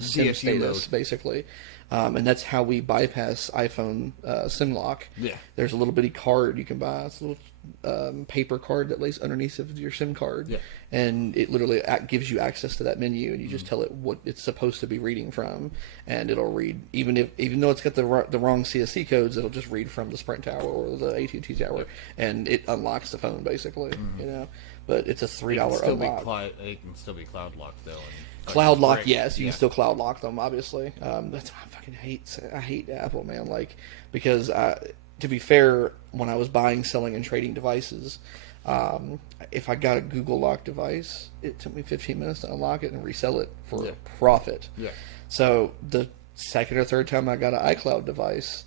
SIM status, basically. And that's how we bypass iPhone SIM lock. Yeah. There's a little bitty card you can buy. It's a little paper card that lays underneath of your SIM card. Yeah. And it literally gives you access to that menu, and you just tell it what it's supposed to be reading from, and it'll read even though it's got the wrong CSC codes, it'll just read from the Sprint tower or the AT&T tower, and it unlocks the phone basically. You know, but it's a $3 unlock. It can still be cloud locked though. Cloud lock, yes, you can still cloud lock them. Obviously, that's I fucking hate Apple, man. Like because to be fair, when I was buying, selling, and trading devices. If I got a Google Lock device, it took me 15 minutes to unlock it and resell it for profit. Yeah. So the second or third time I got an iCloud device,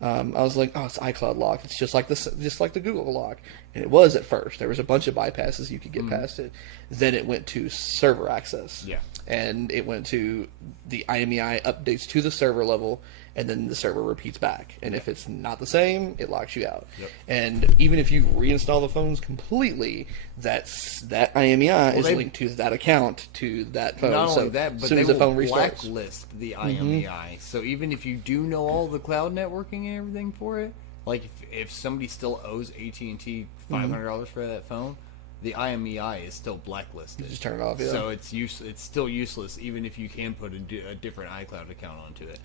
I was like, "Oh, it's iCloud Lock. It's just like the Google Lock." And it was at first. There was a bunch of bypasses you could get past it. Then it went to server access. Yeah. And it went to the IMEI updates to the server level, and then the server repeats back. And if it's not the same, it locks you out. Yep. And even if you reinstall the phones completely, that IMEI is linked to that account to that phone. Not only that, but they will blacklist the IMEI. So even if you do know all the cloud networking and everything for it, like if somebody still owes AT&T $500 for that phone, the IMEI is still blacklisted. Just turn it off, yeah. So it's still useless, even if you can put a different iCloud account onto it.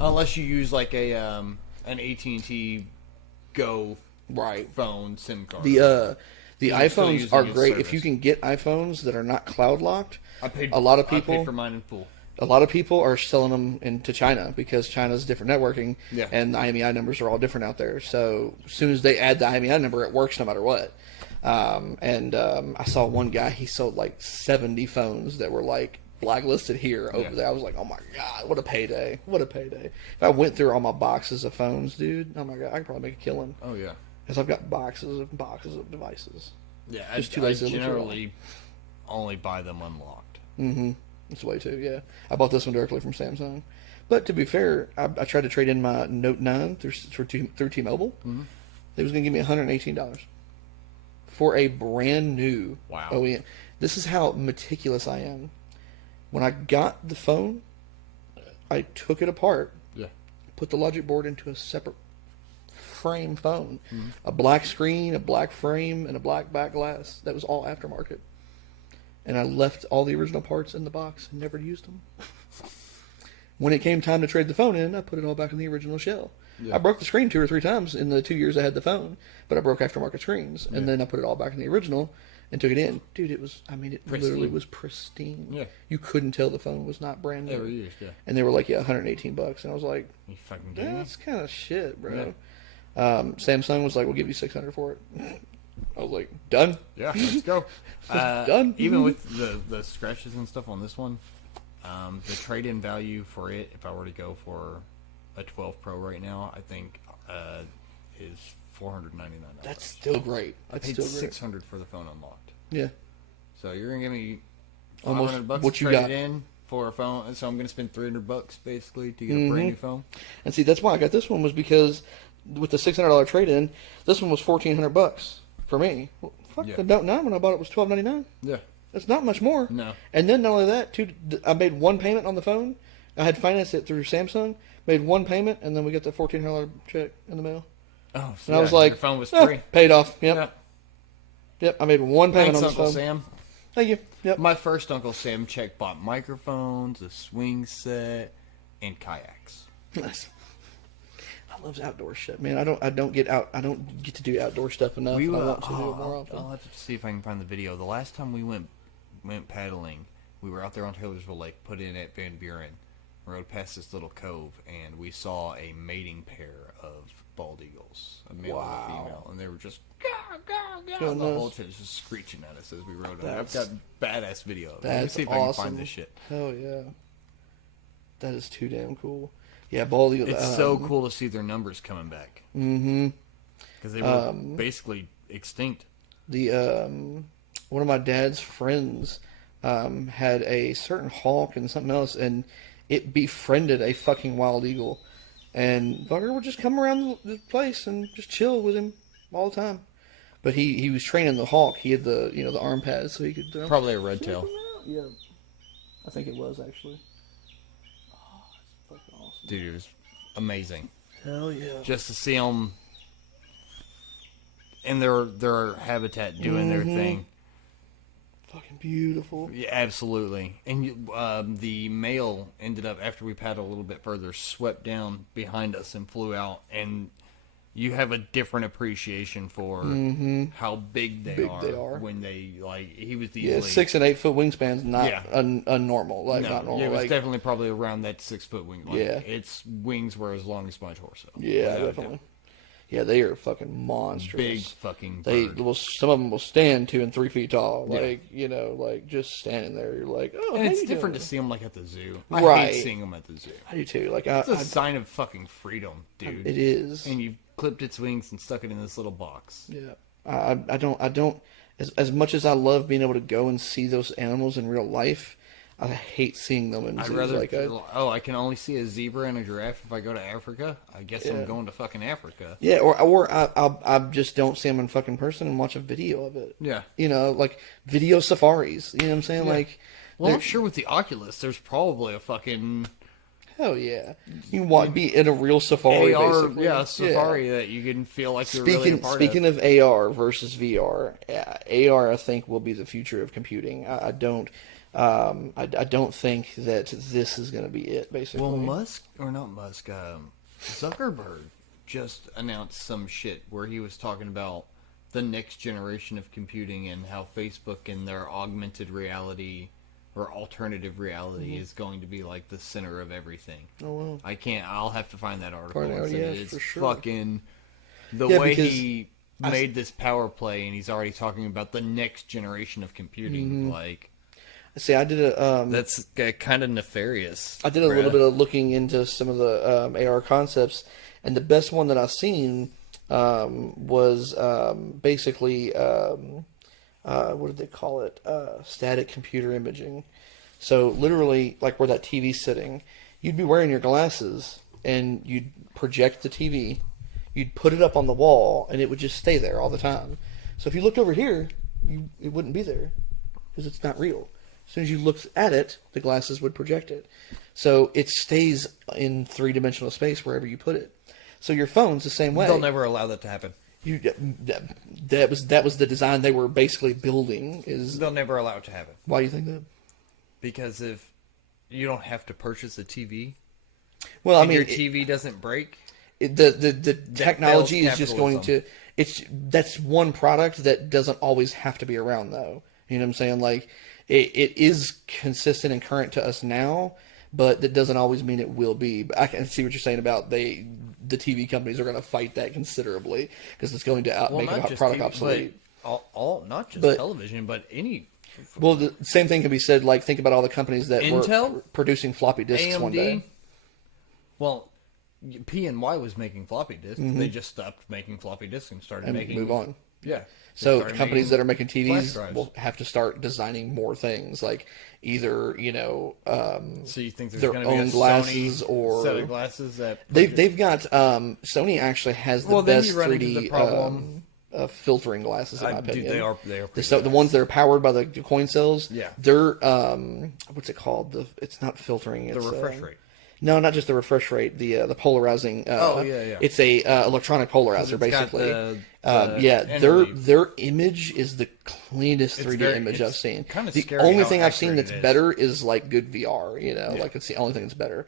Unless you use like an AT&T Go phone SIM card. The iPhones are great if you can get iPhones that are not cloud locked. I paid for mine in full. A lot of people are selling them into China because China's different networking, and the IMEI numbers are all different out there. So as soon as they add the IMEI number, it works no matter what. I saw one guy, he sold like 70 phones that were like blacklisted here over there. I was like, oh my god, what a payday. If I went through all my boxes of phones, dude, oh my god, I could probably make a killing. Oh yeah. Because I've got boxes of devices. Yeah, I generally only buy them unlocked. Mm-hmm. That's the way too, yeah. I bought this one directly from Samsung. But to be fair, I tried to trade in my Note 9 through T-Mobile. Mm-hmm. They was going to give me $118 for a brand new OEM. This is how meticulous I am. When I got the phone, I took it apart, put the logic board into a separate frame phone. Mm-hmm. A black screen, a black frame, and a black back glass. That was all aftermarket. And I left all the original parts in the box and never used them. When it came time to trade the phone in, I put it all back in the original shell. I broke the screen 2 or 3 times in the 2 years I had the phone, but I broke aftermarket screens, and then I put it all back in the original and took it in. Dude, it was, I mean, it literally was pristine. Yeah. You couldn't tell the phone was not brand new. Ever used, yeah. And they were like, yeah, $118. And I was like, you fucking kidding me? That's kind of shit, bro. Yeah. Samsung was like, we'll give you $600 for it. I was like, done. Yeah, let's go. Done. Even with the scratches and stuff on this one, the trade-in value for it, if I were to go for a 12 Pro right now, I think is $499. That's still great. I paid $600 for the phone unlocked. Yeah. So you're gonna give me Almost $500 what to you trade got. it in for a phone, so I'm gonna spend $300 basically to get a brand new phone. And see, that's why I got this one, was because with the $600 trade-in, this one was $1,400 for me. Well, fuck, Yeah. the Note 9 when I bought it was $1,299. Yeah. That's not much more. No. And then not only that, I made one payment on the phone. I had financed it through Samsung. Made one payment, and then we got the $1,400 check in the mail. Oh, so And I was like, your phone was free. Paid off. Yep. Yeah. Yep. I made one payment Thanks, on Uncle this phone. Sam. Thank you. Yep. My first Uncle Sam check bought microphones, a swing set, and kayaks. Nice. I love outdoor shit, man. I don't get to do outdoor stuff enough. I want to do it more often. I'll have to see if I can find the video. The last time we went paddling, we were out there on Taylorsville Lake, put in at Van Buren, rode past this little cove, and we saw a mating pair of bald eagles, a male and a female, and they were just and the whole time just screeching at us as we rode. I've got badass video of it. Let me see if I can find this shit. Hell yeah, that is too damn cool. Yeah, bald eagle. It's so cool to see their numbers coming back. Mm-hmm. Because they were basically extinct. The one of my dad's friends had a certain hawk and something else, and it befriended a fucking wild eagle. And Bugger would just come around the place and just chill with him all the time. But he was training the hawk. He had the the arm pads so he could Probably a red tail. Yeah, I think it was actually. Oh, that's fucking awesome. Dude, it was amazing. Hell yeah! Just to see them in their habitat doing their thing. Fucking beautiful. Yeah, absolutely. And the male ended up, after we paddled a little bit further, swept down behind us and flew out. And you have a different appreciation for how big they are when they, like, he was easily... Yeah, 6 and 8 foot wingspan's not unnormal. Like, no, not normal. Yeah, it was like, definitely probably around that 6 foot wing. Like, yeah. Its wings were as long as my torso. Yeah, definitely. Yeah, they are fucking monstrous. Big fucking They bird. will. Some of them will stand 2 and 3 feet tall. Yeah. Like like just standing there. You're like, oh. And how it's you different doing? to see them like at the zoo. I Right. hate seeing them at the zoo. I do too. Like It's a sign of fucking freedom, dude. it is. And you've clipped its wings and stuck it in this little box. Yeah. I don't. As much as I love being able to go and see those animals in real life, I hate seeing them in I'd zoos. rather, Like I can only see a zebra and a giraffe if I go to Africa. I guess I'm going to fucking Africa. yeah, or I just don't see them in fucking person and watch a video of it. Yeah. Like video safaris. You know what I'm saying? Yeah. Like, Well, I'm sure with the Oculus, there's probably a fucking hell yeah, you want be in a real safari, AR, basically. safari that you can feel like you're really a part Speaking of. of AR versus VR, AR I think will be the future of computing. I don't think that this is going to be it. Basically, Well, Zuckerberg just announced some shit where he was talking about the next generation of computing and how Facebook and their augmented reality or alternative reality is going to be like the center of everything. Oh wow! I'll have to find that article. Find out, and send yeah, it. It's for sure. fucking the Yeah, way because he made this power play, and he's already talking about the next generation of computing. Like, See, I did a that's kind of nefarious. I did a little bit of looking into some of the AR concepts, and the best one that I've seen was basically what did they call it? Static computer imaging. So literally, like where that TV's sitting, you'd be wearing your glasses and you'd project the TV, you'd put it up on the wall, and it would just stay there all the time. So if you looked over here, it wouldn't be there because it's not real. As soon as you looked at it, the glasses would project it. So it stays in 3-dimensional space wherever you put it. So your phone's the same way. They'll never allow that to happen. That was the design they were basically building. They'll never allow it to happen. Why do you think that? Because if you don't have to purchase a TV, Well, I mean, your TV doesn't break. the technology is just going capitalism. to. That's one product that doesn't always have to be around, though. You know what I'm saying? Like it is consistent and current to us now, but that doesn't always mean it will be. But I can see what you're saying about the TV companies are going to fight that considerably because it's going to make a product obsolete. Not just television, but any. Well, the same thing can be said. Like, think about all the companies that Intel, were producing floppy disks AMD, one day. Well, P&Y was making floppy disks. They just stopped making floppy disks and started making. Move on. Yeah. So companies that are making TVs will have to start designing more things, like either so you think there's their going to be own a glasses Sony or set of glasses that they've got Sony actually has the best then you run into 3D the problem. filtering glasses in my opinion. They are the ones that are powered by the coin cells. Yeah. They're what's it called? It's not filtering. It's the refresh rate. No, not just the refresh rate. The polarizing. It's a electronic polarizer basically. Their image is the cleanest 3D image I've seen. The only thing I've seen that's better is like good VR. Like it's the only thing that's better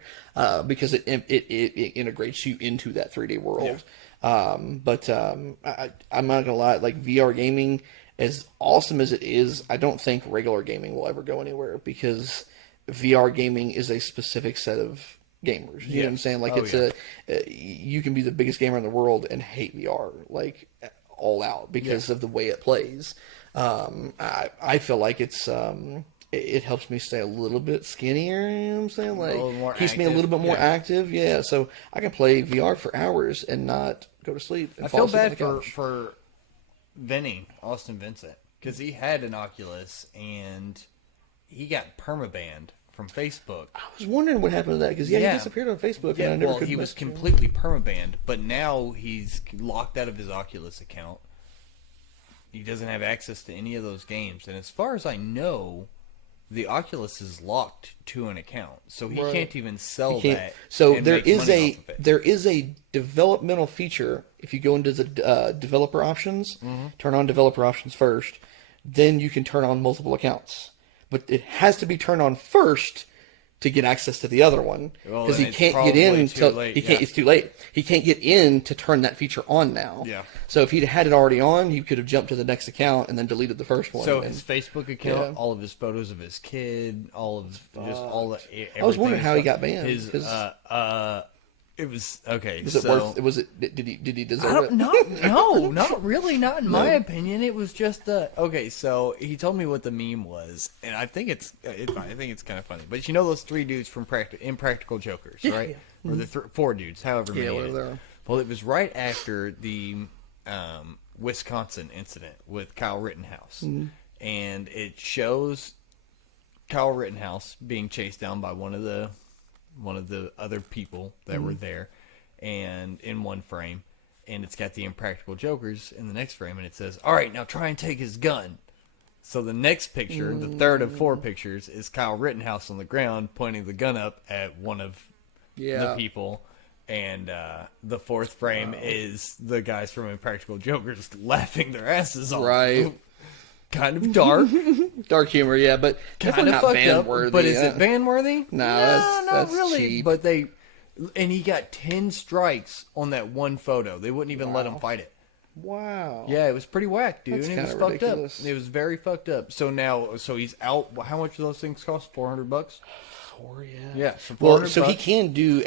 because it integrates you into that 3D world. Yeah. I'm not gonna lie. Like VR gaming, as awesome as it is, I don't think regular gaming will ever go anywhere because VR gaming is a specific set of gamers. You know what I'm saying? Like you can be the biggest gamer in the world and hate VR like all out because of the way it plays. I feel like it helps me stay a little bit skinnier. You know what I'm saying? Like keeps me a little bit more active. Yeah, so I can play VR for hours and not go to sleep. And I feel bad for Vinny, Austin Vincent, because he had an Oculus and he got permabanned from Facebook. I was wondering what happened to that because he disappeared on Facebook. Yeah, and I never he was completely permabanned, but now he's locked out of his Oculus account. He doesn't have access to any of those games, and as far as I know, the Oculus is locked to an account, so he can't even sell that. So and there make is money off of it. there is a developmental feature. If you go into the developer options, turn on developer options first, then you can turn on multiple accounts. But it has to be turned on first to get access to the other one because he can't get in until It's too late. He can't get in to turn that feature on now. Yeah. So if he'd had it already on, he could have jumped to the next account and then deleted the first one. So his Facebook account, all of his photos of his kid, all the. I was wondering how he got banned. It was okay. Was it worth? Was it? Did he deserve it? No, not really. Not in my opinion. It was just okay. So he told me what the meme was, and I think it's kind of funny. But you know those three dudes from Impractical Jokers, right? Or the four dudes, however many. It is. Well, it was right after the Wisconsin incident with Kyle Rittenhouse, and it shows Kyle Rittenhouse being chased down by one of the other people that were there, and in one frame, and it's got the Impractical Jokers in the next frame, and it says, "All right, now try and take his gun." So the next picture, the third of four pictures, is Kyle Rittenhouse on the ground pointing the gun up at one of the people, and the fourth frame is the guys from Impractical Jokers laughing their asses off. Right. Kind of dark. Dark humor, yeah, but kind of not fucked ban-worthy. up. But is it ban-worthy? No, not that's really. cheap. But and he got 10 strikes on that one photo. They wouldn't even let him fight it. Wow. Yeah, it was pretty whack, dude. That's and it was kinda fucked ridiculous. up. It was very fucked up. So he's out. How much do those things cost? $400? Yeah. So he can do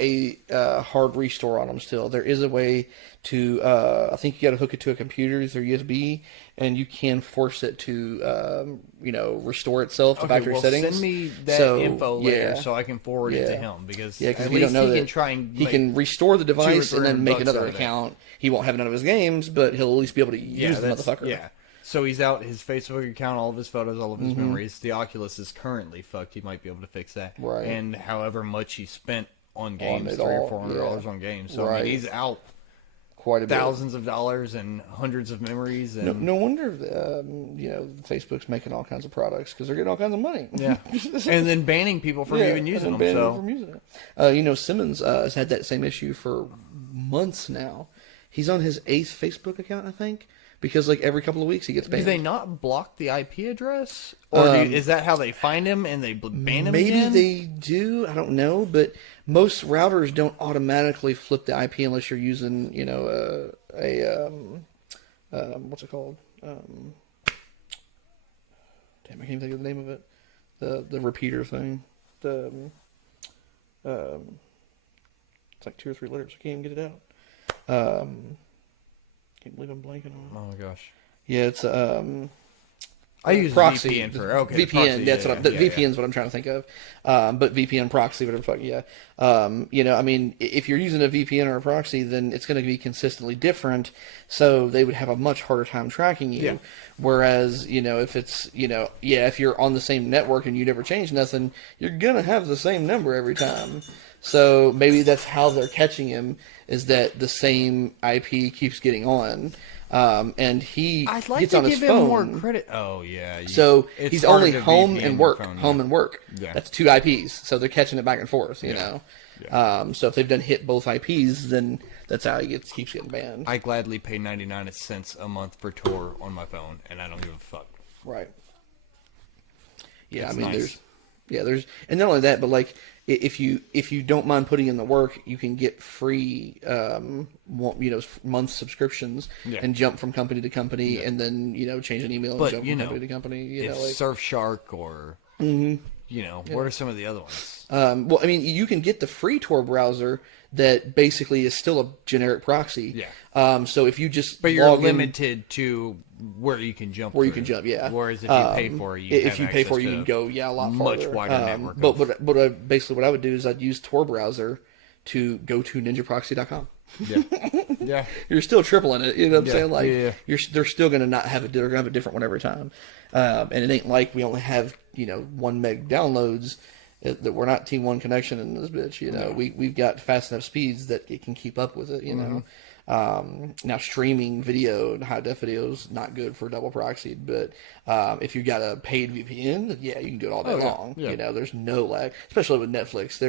a hard restore on them still. There is a way to, I think you got to hook it to a computer through USB, and you can force it to, restore itself to factory settings. Send me that info later so I can forward it to him because at least he can try and he can restore the device and then make another account. He won't have none of his games, but he'll at least be able to use the motherfucker. Yeah. So he's out his Facebook account, all of his photos, all of his memories. The Oculus is currently fucked. He might be able to fix that. Right. And however much he spent on games, $300 or $400 on games. So I mean, he's out quite a bit. Thousands of dollars and hundreds of memories. And no wonder, Facebook's making all kinds of products because they're getting all kinds of money. Yeah. And then banning people from even using them. From using it. Simmons has had that same issue for months now. He's on his 8th Facebook account, I think. because like every couple of weeks he gets banned. Do they not block the IP address, or is that how they find him and they ban him? Maybe again? they do. I don't know, but most routers don't automatically flip the IP unless you're using, what's it called? Damn, I can't even think of the name of it. The repeater thing. It's like 2 or 3 letters. I can't even get it out. Can't believe I'm blanking on it. Oh my gosh. Yeah, it's I use proxy. VPN for VPN. proxy, That's what VPN's what I'm trying to think of. But VPN proxy, whatever the fuck. Yeah. I mean, if you're using a VPN or a proxy, then it's going to be consistently different. So they would have a much harder time tracking you. Yeah. Whereas, if it's, if you're on the same network and you never change nothing, you're gonna have the same number every time. So maybe that's how they're catching him, is that the same IP keeps getting on. And he I'd like gets to on give his him phone. more credit. Oh yeah. So it's he's harder only to home VPN and your work, phone, home yeah. and work. Yeah. That's 2 IPs. So they're catching it back and forth, you know. Yeah. So if they've done hit both IPs, then that's how he keeps getting banned. I gladly pay 99 cents a month for Tor on my phone, and I don't give a fuck. Right. Yeah, It's I mean, nice. there's, and not only that, but like if you don't mind putting in the work, you can get free, month subscriptions and jump from company to company, and then change an email and But jump from company to company. If like Surfshark or what are some of the other ones? well, I mean, you can get the free Tor browser that basically is still a generic proxy. Yeah. So if you just But you're log in, limited to where you can jump. where you through. can jump, yeah. Whereas if you pay for it, you can go a lot much farther. wider network. But basically what I would do is I'd use Tor browser to go to ninjaproxy.com. Yeah. Yeah. You're still tripling it, you know what I'm saying? Like yeah. they're still gonna not have it. They're gonna have a different one every time. And it ain't like we only have 1 meg downloads. That we're not T1 connection in this bitch. We've got fast enough speeds that it can keep up with it. Now streaming video and high def video is not good for double proxied, but if you got a paid VPN, yeah, you can do it all day long. Yeah. There's no lag, especially with Netflix.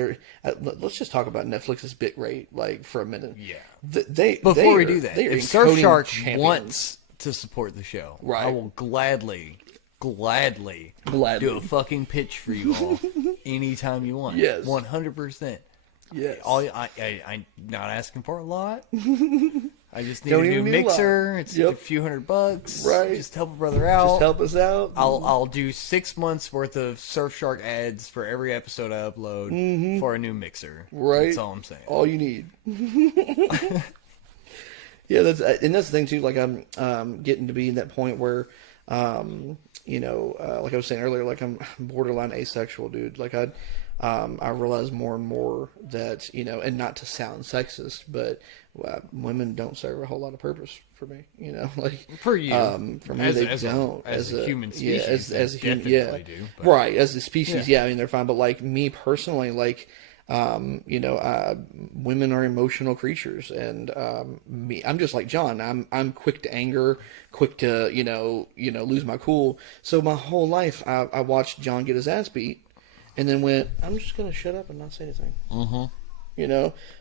Let's just talk about Netflix's bit rate for a minute. Yeah. Before we do that, if Surfshark wants to support the show, right, I will gladly do a fucking pitch for you all anytime you want. Yes. 100%. Yes. I'm not asking for a lot. I just need Don't a new even need a lot. mixer. It's a few $100. Right. Just help a brother out. Just help us out. I'll do 6 months worth of Surfshark ads for every episode I upload for a new mixer. Right. That's all I'm saying. All you need. Yeah, that's the thing too. Like I'm getting to be in that point where, like I was saying earlier, like I'm borderline asexual, dude. Like I realize more and more that and not to sound sexist, but women don't serve a whole lot of purpose for me. Like for you, for me they don't. As a human species, as a human, do. But. Right, as a species, I mean they're fine. But like me personally, like. Women are emotional creatures, and I'm just like John. I'm quick to anger, quick to lose my cool. So my whole life, I watched John get his ass beat, and then went, I'm just gonna shut up and not say anything. So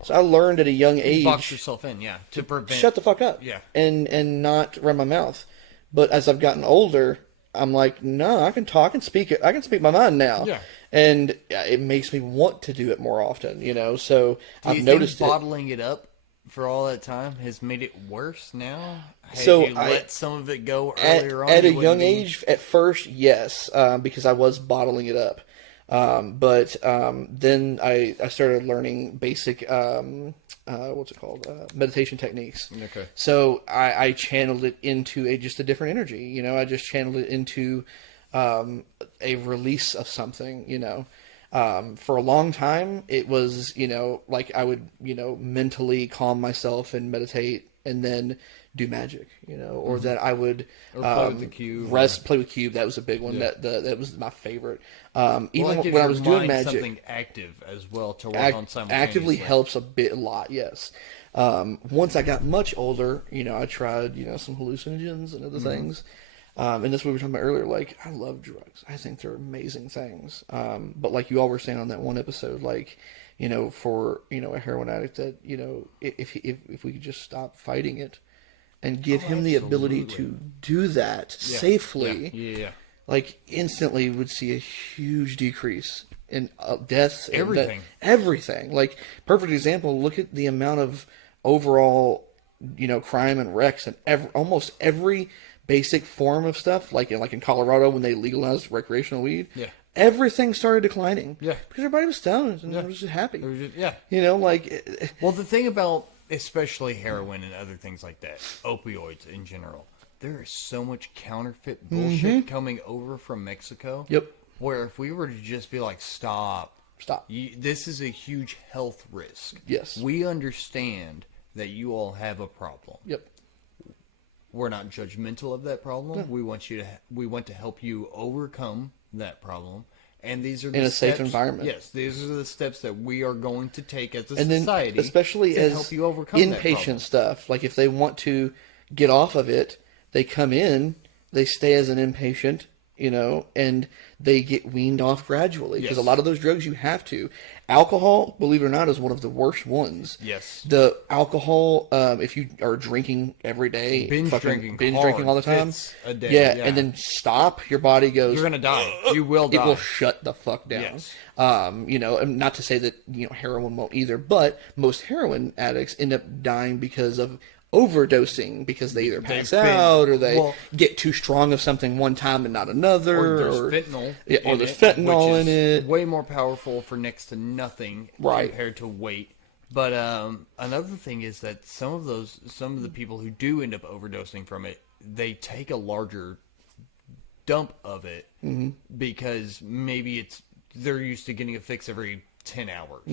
I learned at a young age. Box yourself in, to prevent. Shut the fuck up. And not run my mouth. But as I've gotten older, I'm like, no, I can talk and speak. I can speak my mind now. Yeah. And it makes me want to do it more often, So I've noticed bottling it up for all that time has made it worse now. So you let some of it go earlier on at a young age. At first, yes, because I was bottling it up. But then I started learning basic what's it called, meditation techniques. Okay. So I channeled it into just a different energy. I just channeled it into a release of something. For a long time it was like I would mentally calm myself and meditate and then do magic, or that I would play with the cube. Play with cube. That was a big one. That was my favorite. Even like when I was doing magic, something active as well to work on simultaneously. Actively helps a lot. Yes. Once I got much older, I tried some hallucinogens and other things. And that's what we were talking about earlier. Like, I love drugs. I think they're amazing things. But like you all were saying on that one episode, like, for a heroin addict, that if we could just stop fighting it, and give him the ability to do that safely, like instantly would see a huge decrease in deaths. Everything. Like, perfect example, look at the amount of overall, crime and wrecks and almost every basic form of stuff, like in Colorado when they legalized recreational weed. Yeah. Everything started declining. Yeah. Because everybody was stoned and was just happy. Well, the thing about especially heroin and other things like that, opioids in general, there is so much counterfeit bullshit coming over from Mexico. Yep. Where if we were to just be like, stop. This is a huge health risk. Yes. We understand that you all have a problem. Yep. We're not judgmental of that problem. No. We want to help you overcome that problem. And these are the steps, safe environment. Yes, these are the steps that we are going to take as a and society, then, especially to as help you overcome inpatient stuff. Like if they want to get off of it, they come in, they stay as an inpatient, and they get weaned off gradually. Because a lot of those drugs you have to. Alcohol, believe it or not, is one of the worst ones. Yes. The alcohol, if you are drinking every day, binge drinking all the time, a day, and then stop, your body goes, you're gonna die. You will die. It will shut the fuck down. Yes. And not to say that heroin won't either, but most heroin addicts end up dying because of overdosing, because they either pass out or they get too strong of something one time and not another, or there's fentanyl. Or there's fentanyl in it. Way more powerful for next to nothing compared to weight. But another thing is that some of the people who do end up overdosing from it, they take a larger dump of it because maybe they're used to getting a fix every 10 hours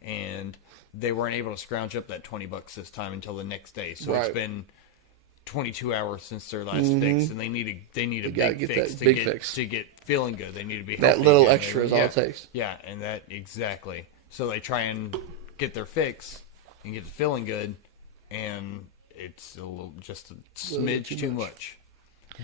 and they weren't able to scrounge up that $20 this time until the next day. So it's been 22 hours since their last fix, and they need a big fix to get feeling good. They need to be healthy. That little extra is all it takes. Yeah, and that exactly. So they try and get their fix and get to feeling good, and it's just a smidge too much.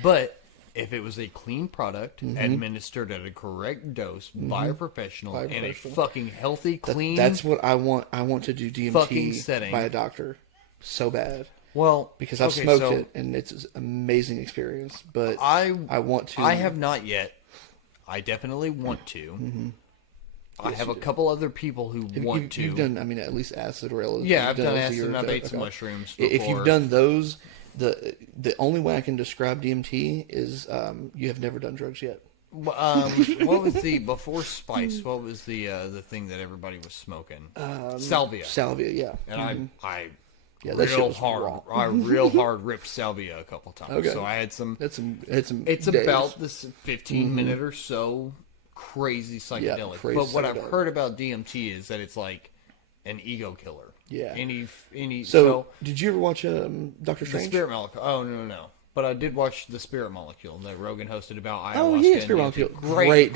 But if it was a clean product administered at a correct dose by a professional in a fucking healthy, clean... That's what I want. I want to do DMT by a doctor so bad. Well, because I've smoked it, and it's an amazing experience. But I want to... I have not yet. I definitely want to. I have a couple other people who want to. You've done, at least acid or LSD. Yeah, I've done acid, and I've ate some mushrooms before. If you've done those... The only way I can describe DMT is you have never done drugs yet. What was before spice? What was the thing that everybody was smoking? Salvia. Salvia, yeah. And I that real hard ripped salvia a couple times. Okay. So I had some. It's days. About this 15-minute or so crazy psychedelic. But what I've heard about DMT is that it's like an ego killer. Yeah. So did you ever watch Doctor Strange? The Spirit Molecule. Oh, no. But I did watch The Spirit Molecule that Rogan hosted about ayahuasca. Oh, yeah, Spirit Molecule. Great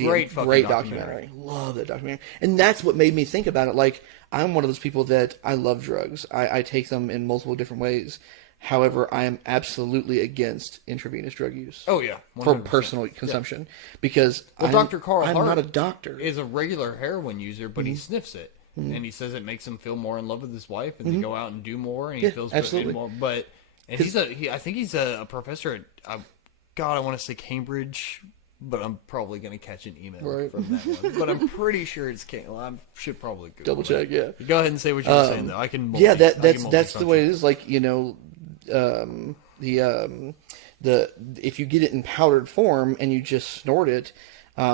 documentary. Love that documentary. And that's what made me think about it. Like, I'm one of those people that I love drugs. I take them in multiple different ways. However, I am absolutely against intravenous drug use. Oh, yeah. 100%. For personal consumption. Because Dr. Carl I'm Hart not a doctor. Is a regular heroin user, but he sniffs it. And he says it makes him feel more in love with his wife, and they go out and do more, and he feels more. But I think he's a professor at I want to say Cambridge, but I'm probably going to catch an email from that one. But I'm pretty sure it's Cambridge. Well, I should probably double check. Yeah, go ahead and say what you're saying though. I can. That's the way it is. Like if you get it in powdered form and you just snort it.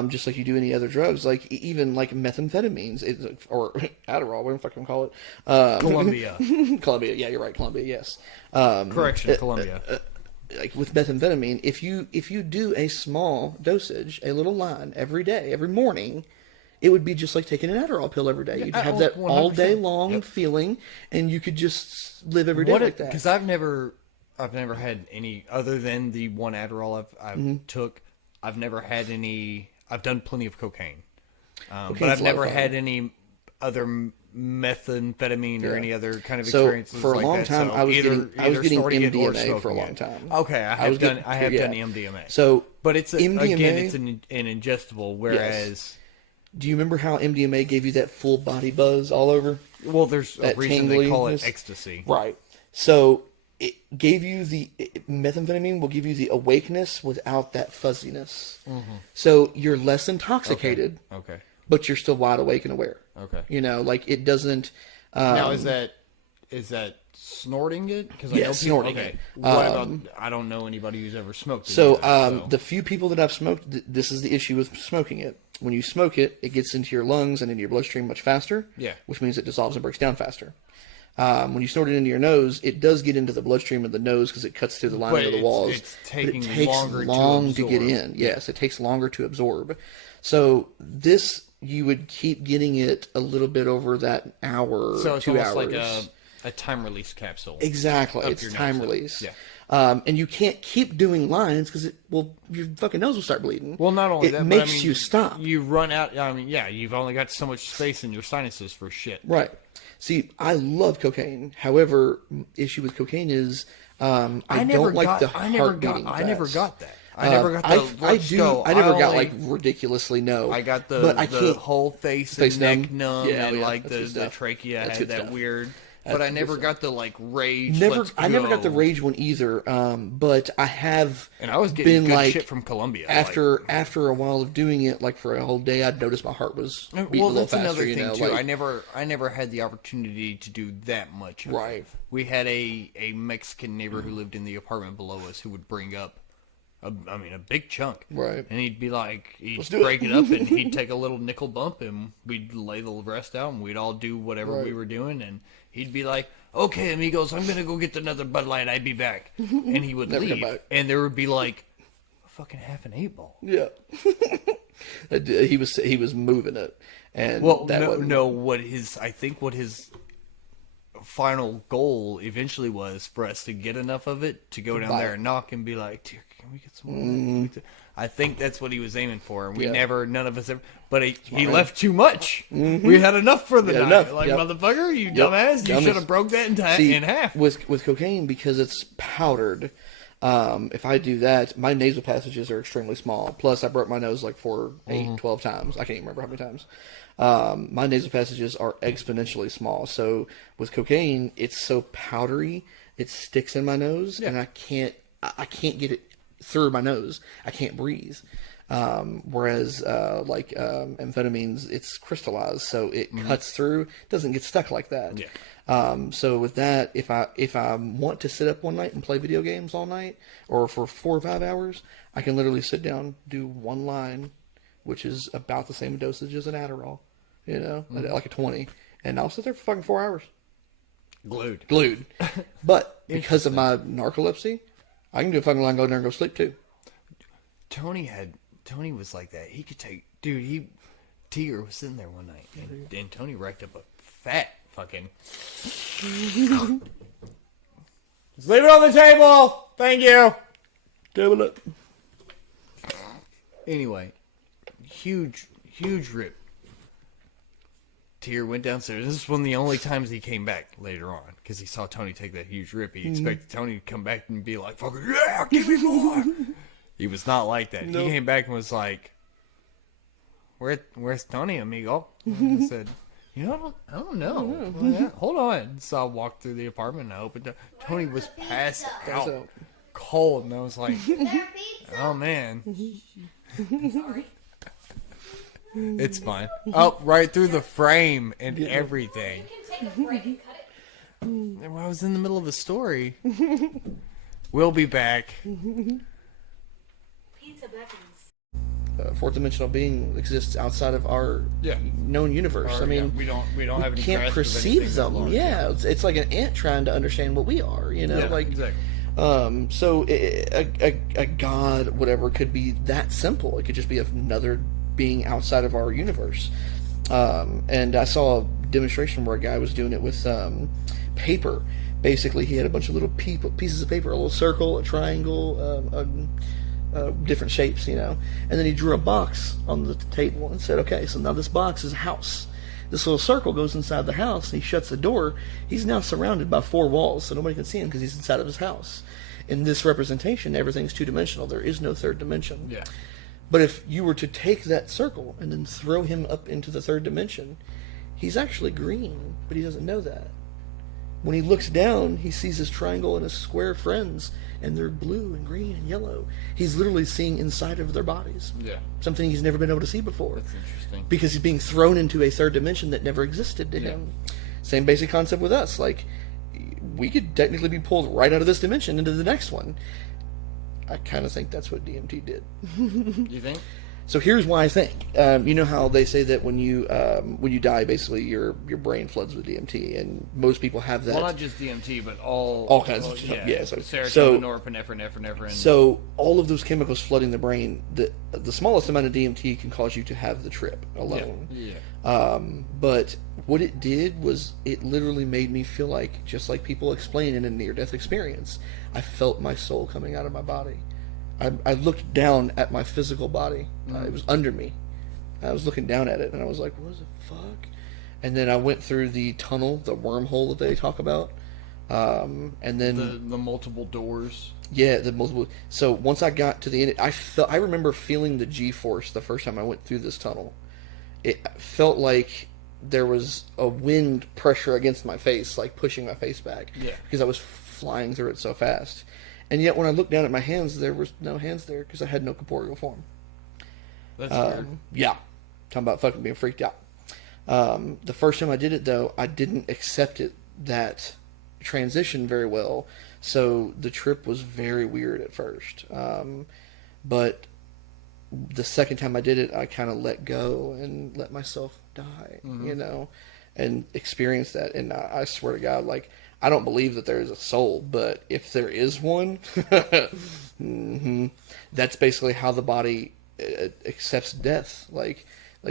Just like you do any other drugs, like even like methamphetamines, or Adderall, whatever the fuck you call it. Columbia. Columbia, yeah, you're right, Columbia, yes. Columbia. Like with methamphetamine, if you do a small dosage, a little line every day, every morning, it would be just like taking an Adderall pill every day. You'd have that 100%. All day long feeling, and you could just live every day like that. Because I've never had any other than the one Adderall I've took. I've never had any. I've done plenty of cocaine, but I've never had any other methamphetamine or any other kind of experiences. So for a long time, I was getting MDMA for a long time. Okay, I have done MDMA. So, but it's it's an ingestible. Whereas, do you remember how MDMA gave you that full body buzz all over? Well, there's a reason they call it ecstasy, right? So it gave you methamphetamine will give you the awakeness without that fuzziness. So you're less intoxicated, Okay. but you're still wide awake and aware. Okay. Like it doesn't. Now is that snorting it? Because snorting okay. it. What about? I don't know anybody who's ever smoked it. So, either, the few people that I've smoked, this is the issue with smoking it. When you smoke it, it gets into your lungs and into your bloodstream much faster. Yeah. Which means it dissolves and breaks down faster. When you snort it into your nose, it does get into the bloodstream of the nose because it cuts through the lining of the walls. It's taking but it takes longer to get in. Yes, it takes longer to absorb. So this, you would keep getting it a little bit over that hour, so it's 2 almost hours. like a time release capsule. Exactly, Up it's your time nose. release. Yeah. And you can't keep doing lines because your fucking nose will start bleeding. Well, not only it that, but makes you stop. You run out. I mean, yeah, you've only got so much space in your sinuses for shit. Right. See, I love cocaine. However, issue with cocaine is I don't like the heart beating fast. I never got that. I never got the. I never got like ridiculously no. I got but I the can't, whole face and neck numb, Yeah, and yeah, like that's the good stuff. trachea That's had good that stuff. weird. That's But I good never stuff. got the like rage. I never got the go. rage one either. But I have. And I was getting been good like shit from Colombia. after a while of doing it, like for a whole day, I'd notice my heart was beating a little that's faster. another thing you know, too. like, I never had the opportunity to do that much. Of Right. it. We had a Mexican neighbor who lived in the apartment below us who would bring up, a big chunk. Right. And he'd be like, he'd Let's do break it. it up and he'd take a little nickel bump and we'd lay the rest out and we'd all do whatever Right. we were doing and he'd be like, okay, amigos, I'm gonna go get another Bud Light. I'd be back. And he would Never come leave, back. and there would be like a fucking half an 8-ball. Yeah. he was moving it, and Well, that wasn't- I think what his final goal eventually was for us to get enough of it to go down buy there it. and knock and be like, "Dear, can we get some more?" I think that's what he was aiming for, and Yeah. none of us ever. But he left too much. We had enough for the Yeah, night. enough. Like Yep. motherfucker, you Yep. dumbass, you Dummies. should have broke that See, in half. with cocaine, because it's powdered. If I do that, my nasal passages are extremely small. Plus, I broke my nose like 4, 8, 12 times. I can't even remember how many times. My nasal passages are exponentially small. So with cocaine, it's so powdery, it sticks in my nose, and I can't get it through my nose. I can't breathe. Whereas amphetamines, it's crystallized, so it cuts through, doesn't get stuck like that. Yeah. So with that, if I want to sit up one night and play video games all night, or for 4 or 5 hours, I can literally sit down, do one line, which is about the same dosage as an Adderall, like a 20, and I'll sit there for fucking 4 hours. Glued. But because of my narcolepsy, I can do a fucking line, go in there and go sleep too. Tony was like that. He could take, dude. Tiger was sitting there one night, and Tony racked up a fat fucking. Just leave it on the table. Thank you. Table it. Anyway, huge rip. Tier went downstairs. This is one of the only times he came back later on because he saw Tony take that huge rip. He expected Tony to come back and be like, "Fucking yeah, give me more." He was not like that. Nope. He came back and was like, "Where's Tony, amigo?" I said, "I don't know. Well, yeah, hold on." So I walked through the apartment and I opened it. Tony was passed out, cold, and I was like, "Oh man." Sorry. It's fine. Oh, right through the frame and everything. You can take a break and cut it. I was in the middle of a story. We'll be back. Pizza beckons. Fourth dimensional being exists outside of our known universe. Or, I mean, we don't have any can't grasp of perceive anything that them. large. Yeah, it's like an ant trying to understand what we are. Like exactly. So a god, whatever, could be that simple. It could just be another being outside of our universe. And I saw a demonstration where a guy was doing it with paper. Basically, he had a bunch of little pieces of paper, a little circle, a triangle, different shapes, and then he drew a box on the table and said, okay, so now this box is a house. This little circle goes inside the house, and he shuts the door. He's now surrounded by 4 walls, so nobody can see him because he's inside of his house. In this representation, everything's 2-dimensional. There is no third dimension. Yeah. But if you were to take that circle and then throw him up into the 3rd dimension, he's actually green, but he doesn't know that. When he looks down, he sees his triangle and his square friends, and they're blue and green and yellow. He's literally seeing inside of their bodies. Yeah. Something he's never been able to see before. That's interesting. Because he's being thrown into a third dimension that never existed to him. Same basic concept with us. Like, we could technically be pulled right out of this dimension into the next one. I kind of think that's what DMT did. You think? So here's why I think. You know how they say that when you die, basically your brain floods with DMT, and most people have that. Well, not just DMT, but all kinds of stuff. Yeah, serotonin, norepinephrine. So all of those chemicals flooding the brain, the smallest amount of DMT can cause you to have the trip alone. Yeah. But what it did was it literally made me feel like, just like people explain in a near-death experience, I felt my soul coming out of my body. I looked down at my physical body. It was under me. I was looking down at it, and I was like, what the fuck? And then I went through the tunnel, the wormhole that they talk about. And then... The multiple doors. Yeah, the multiple... So once I got to the end, I remember feeling the G-force the first time I went through this tunnel. It felt like there was a wind pressure against my face, like pushing my face back. Yeah. Because I was flying through it so fast. And yet, when I looked down at my hands, there was no hands there because I had no corporeal form. That's weird. Yeah. Talking about fucking being freaked out. The first time I did it, though, I didn't accept that transition very well. So the trip was very weird at first. But the second time I did it, I kind of let go and let myself die, and experience that. And I swear to God, like, I don't believe that there is a soul, but if there is one, that's basically how the body accepts death. Like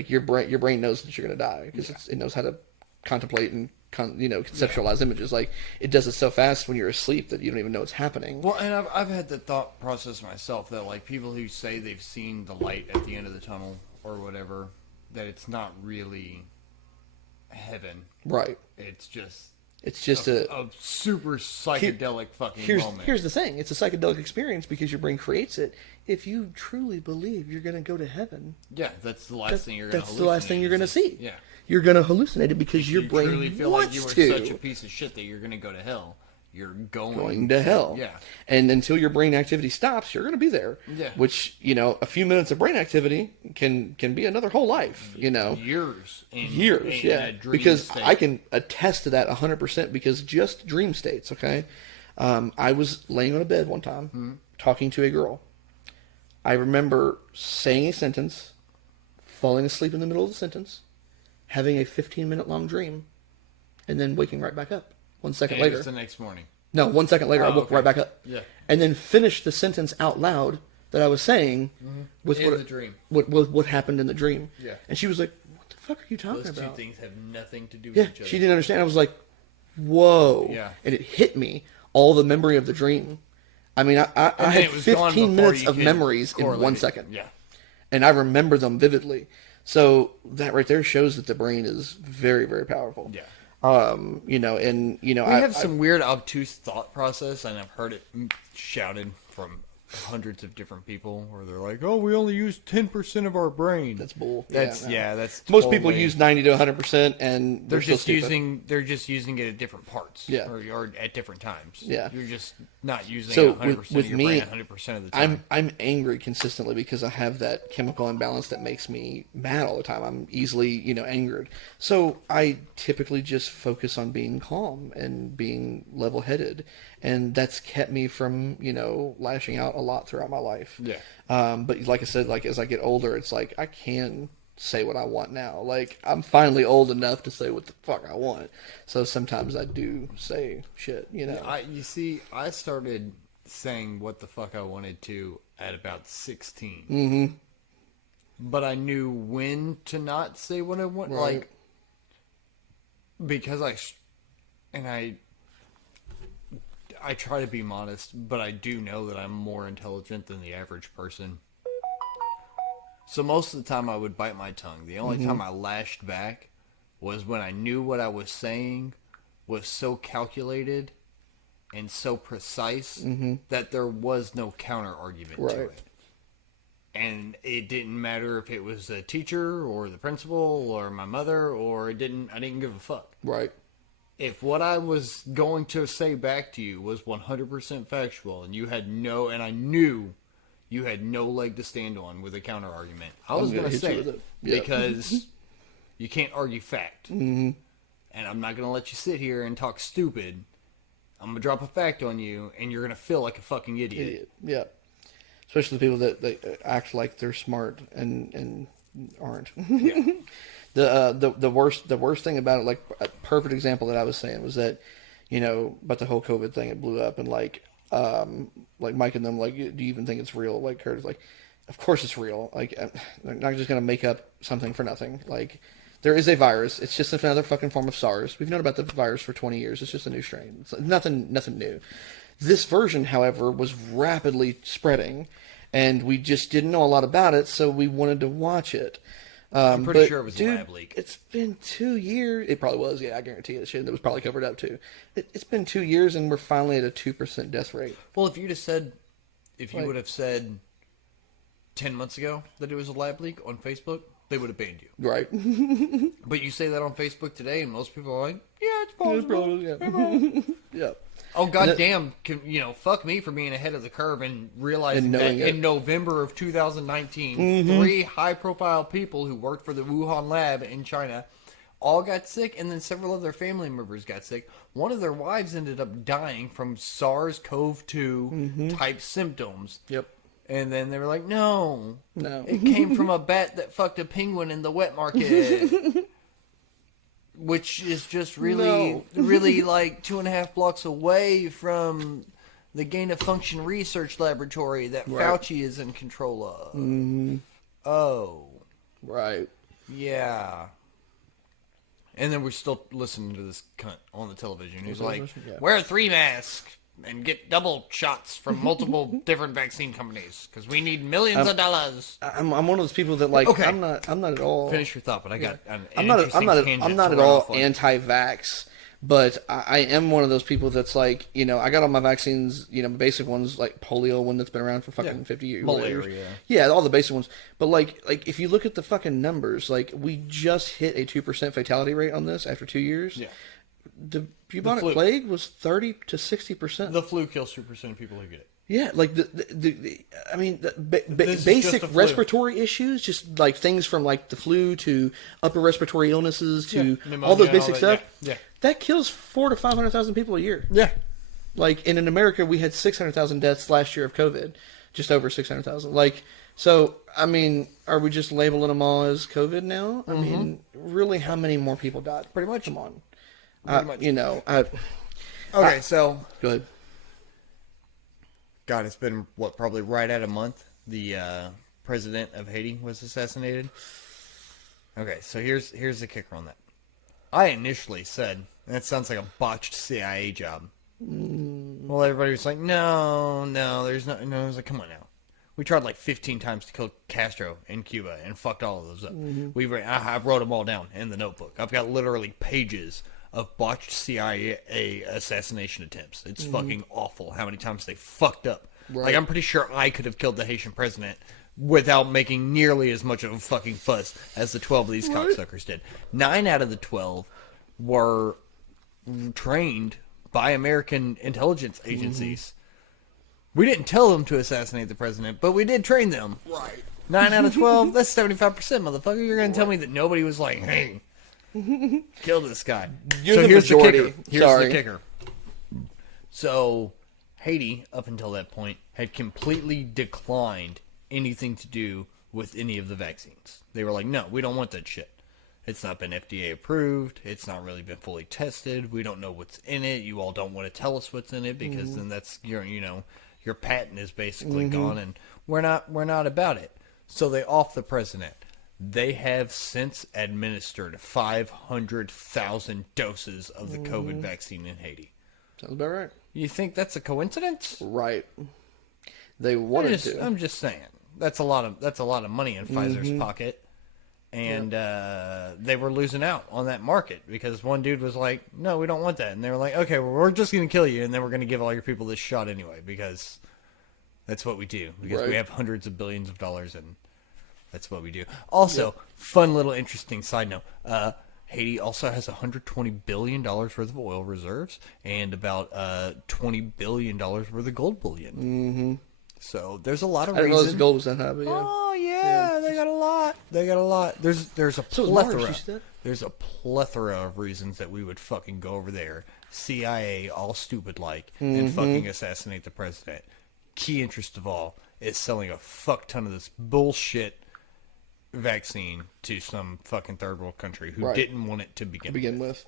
your brain knows that you're going to die because it knows how to contemplate and conceptualize images. Like, it does it so fast when you're asleep that you don't even know it's happening. Well, and I've had the thought process myself that, like, people who say they've seen the light at the end of the tunnel or whatever, that it's not really heaven. Right. It's just a super psychedelic fucking moment. Here's the thing. It's a psychedelic experience because your brain creates it. If you truly believe you're going to go to heaven... Yeah, that's the last thing you're going to hallucinate. That's the last thing you're going to see. Yeah. You're going to hallucinate it because your brain truly feel wants like you were to. such a piece of shit that you're going to go to hell. You're going to hell. Yeah. And until your brain activity stops, you're going to be there. Yeah. Which, a few minutes of brain activity can be another whole life, Years. Yeah. Because state. I can attest to that 100% because just dream states, okay? I was laying on a bed one time talking to a girl. I remember saying a sentence, falling asleep in the middle of the sentence, having a 15-minute long dream, and then waking right back up. 1 second later. It's the next morning. No, 1 second later, I woke right back up. Yeah. And then finished the sentence out loud that I was saying with the dream. What happened in the dream. Yeah. And she was like, what the fuck are you talking Those about? two things have nothing to do with each other. She didn't understand. I was like, whoa. Yeah. And it hit me, all the memory of the dream. I mean, I had 15 minutes of memories in 1 second. Yeah. And I remember them vividly. So that right there shows that the brain is very, very powerful. Yeah. We have some weird obtuse thought process, and I've heard it shouted from hundreds of different people where they're like, "Oh, we only use 10% of our brain." That's bull. That's most people use 90 to 100%, and they're just using it at different parts, or at different times. Yeah, you're just not using 100% with of your me, brain 100% of the time. I'm angry consistently because I have that chemical imbalance that makes me mad all the time. I'm easily, angered. So I typically just focus on being calm and being level-headed, and that's kept me from, lashing out a lot throughout my life. Yeah. But like I said, like as I get older, it's like I can say what I want now. Like, I'm finally old enough to say what the fuck I want. So sometimes I do say shit, You see, I started saying what the fuck I wanted to at about 16. Mm-hmm. But I knew when to not say what I want. Right. Like, because I try to be modest, but I do know that I'm more intelligent than the average person. So most of the time I would bite my tongue. The only time I lashed back was when I knew what I was saying was so calculated and so precise that there was no counter argument to it. And it didn't matter if it was the teacher or the principal or my mother, or I didn't give a fuck. Right. if what I was going to say back to you was 100% factual, and I knew you had no leg to stand on with a counter argument, I was going to say it because you can't argue fact. Mm-hmm. And I'm not going to let you sit here and talk stupid. I'm going to drop a fact on you, and you're going to feel like a fucking idiot. Yeah. Especially the people that act like they're smart and aren't. Yeah. The worst thing about it, like a perfect example that I was saying was that, about the whole COVID thing, it blew up, and like Mike and them, like, do you even think it's real? Like Curtis, like, of course it's real. Like, they're not just gonna make up something for nothing. Like, there is a virus. It's just another fucking form of SARS. We've known about the virus for 20 years. It's just a new strain. It's nothing new. This version, however, was rapidly spreading, and we just didn't know a lot about it, so we wanted to watch it. I'm pretty sure it was a lab leak. It's been 2 years. It probably was. Yeah, I guarantee you. It was probably covered up too. It's been 2 years, and we're finally at a 2% death rate. Well, if you would have said 10 months ago that it was a lab leak on Facebook, they would have banned you. Right. But you say that on Facebook today, and most people are like, "Yeah, it's possible." Yeah. Oh, goddamn! Fuck me for being ahead of the curve and realizing that in November of 2019, 3 high-profile people who worked for the Wuhan lab in China all got sick, and then several of their family members got sick. One of their wives ended up dying from SARS-CoV-2 type symptoms. Yep. And then they were like, no. It came from a bat that fucked a penguin in the wet market. Which is just really like 2.5 blocks away from the gain-of-function research laboratory that Fauci is in control of. Mm-hmm. Oh. Right. Yeah. And then we're still listening to this cunt on the television who's like, wear 3 masks and get double shots from multiple different vaccine companies because we need millions of dollars. I'm one of those people that like. Okay. I'm not at all. Finish your thought, but I got. I'm not at all anti-vax, but I am one of those people that's like, I got all my vaccines, basic ones like polio, one that's been around for fucking 50 years. Malaria. Yeah, all the basic ones. But like if you look at the fucking numbers, like we just hit a 2% fatality rate on this after 2 years. Yeah. The bubonic plague was 30 to 60%. The flu kills 2% of people who get it. Yeah, like basic respiratory issues, just like things from like the flu to upper respiratory illnesses to pneumonia, all those basic stuff. Yeah. That kills 400,000 to 500,000 people a year. Yeah. Like, and in America, we had 600,000 deaths last year of COVID, just over 600,000. Like, so I mean, are we just labeling them all as COVID now? I mean, really, how many more people died? Pretty much. Come on. So go ahead. God, it's been probably right at a month. The president of Haiti was assassinated. Okay, so here's the kicker on that. I initially said that sounds like a botched CIA job. Well, everybody was like, no, there's no. I was like, come on now. We tried like 15 times to kill Castro in Cuba and fucked all of those up. I wrote them all down in the notebook. I've got literally pages of botched CIA assassination attempts. It's fucking awful how many times they fucked up. Right. Like, I'm pretty sure I could have killed the Haitian president without making nearly as much of a fucking fuss as the 12 of these cocksuckers did. 9 out of the 12 were trained by American intelligence agencies. We didn't tell them to assassinate the president, but we did train them. Right. 9 out of 12, that's 75%, motherfucker. You're going to tell me that nobody was like, hey, kill this guy. Here's the kicker. So Haiti, up until that point, had completely declined anything to do with any of the vaccines. They were like, no, we don't want that shit. It's not been FDA approved. It's not really been fully tested. We don't know what's in it. You all don't want to tell us what's in it because then that's your patent is basically gone, and we're not about it. So they off the president. They have since administered 500,000 doses of the COVID vaccine in Haiti. Sounds about right. You think that's a coincidence? Right. They wanted to. I'm just saying that's a lot of money in Pfizer's pocket, and they were losing out on that market because one dude was like, "No, we don't want that," and they were like, "Okay, well, we're just going to kill you, and then we're going to give all your people this shot anyway because that's what we do because we have hundreds of billions of dollars and." That's what we do. Also, fun little interesting side note. Haiti also has $120 billion worth of oil reserves and about $20 billion worth of gold bullion. Mm-hmm. So there's a lot of I didn't reason. know this gold was that high, but yeah. Oh yeah, they got a lot. They got a lot. There's a So is plethora. Mars, you see that? There's a plethora of reasons that we would fucking go over there, CIA all stupid like, and fucking assassinate the president. Key interest of all is selling a fuck ton of this bullshit vaccine to some fucking third world country who didn't want it to begin with.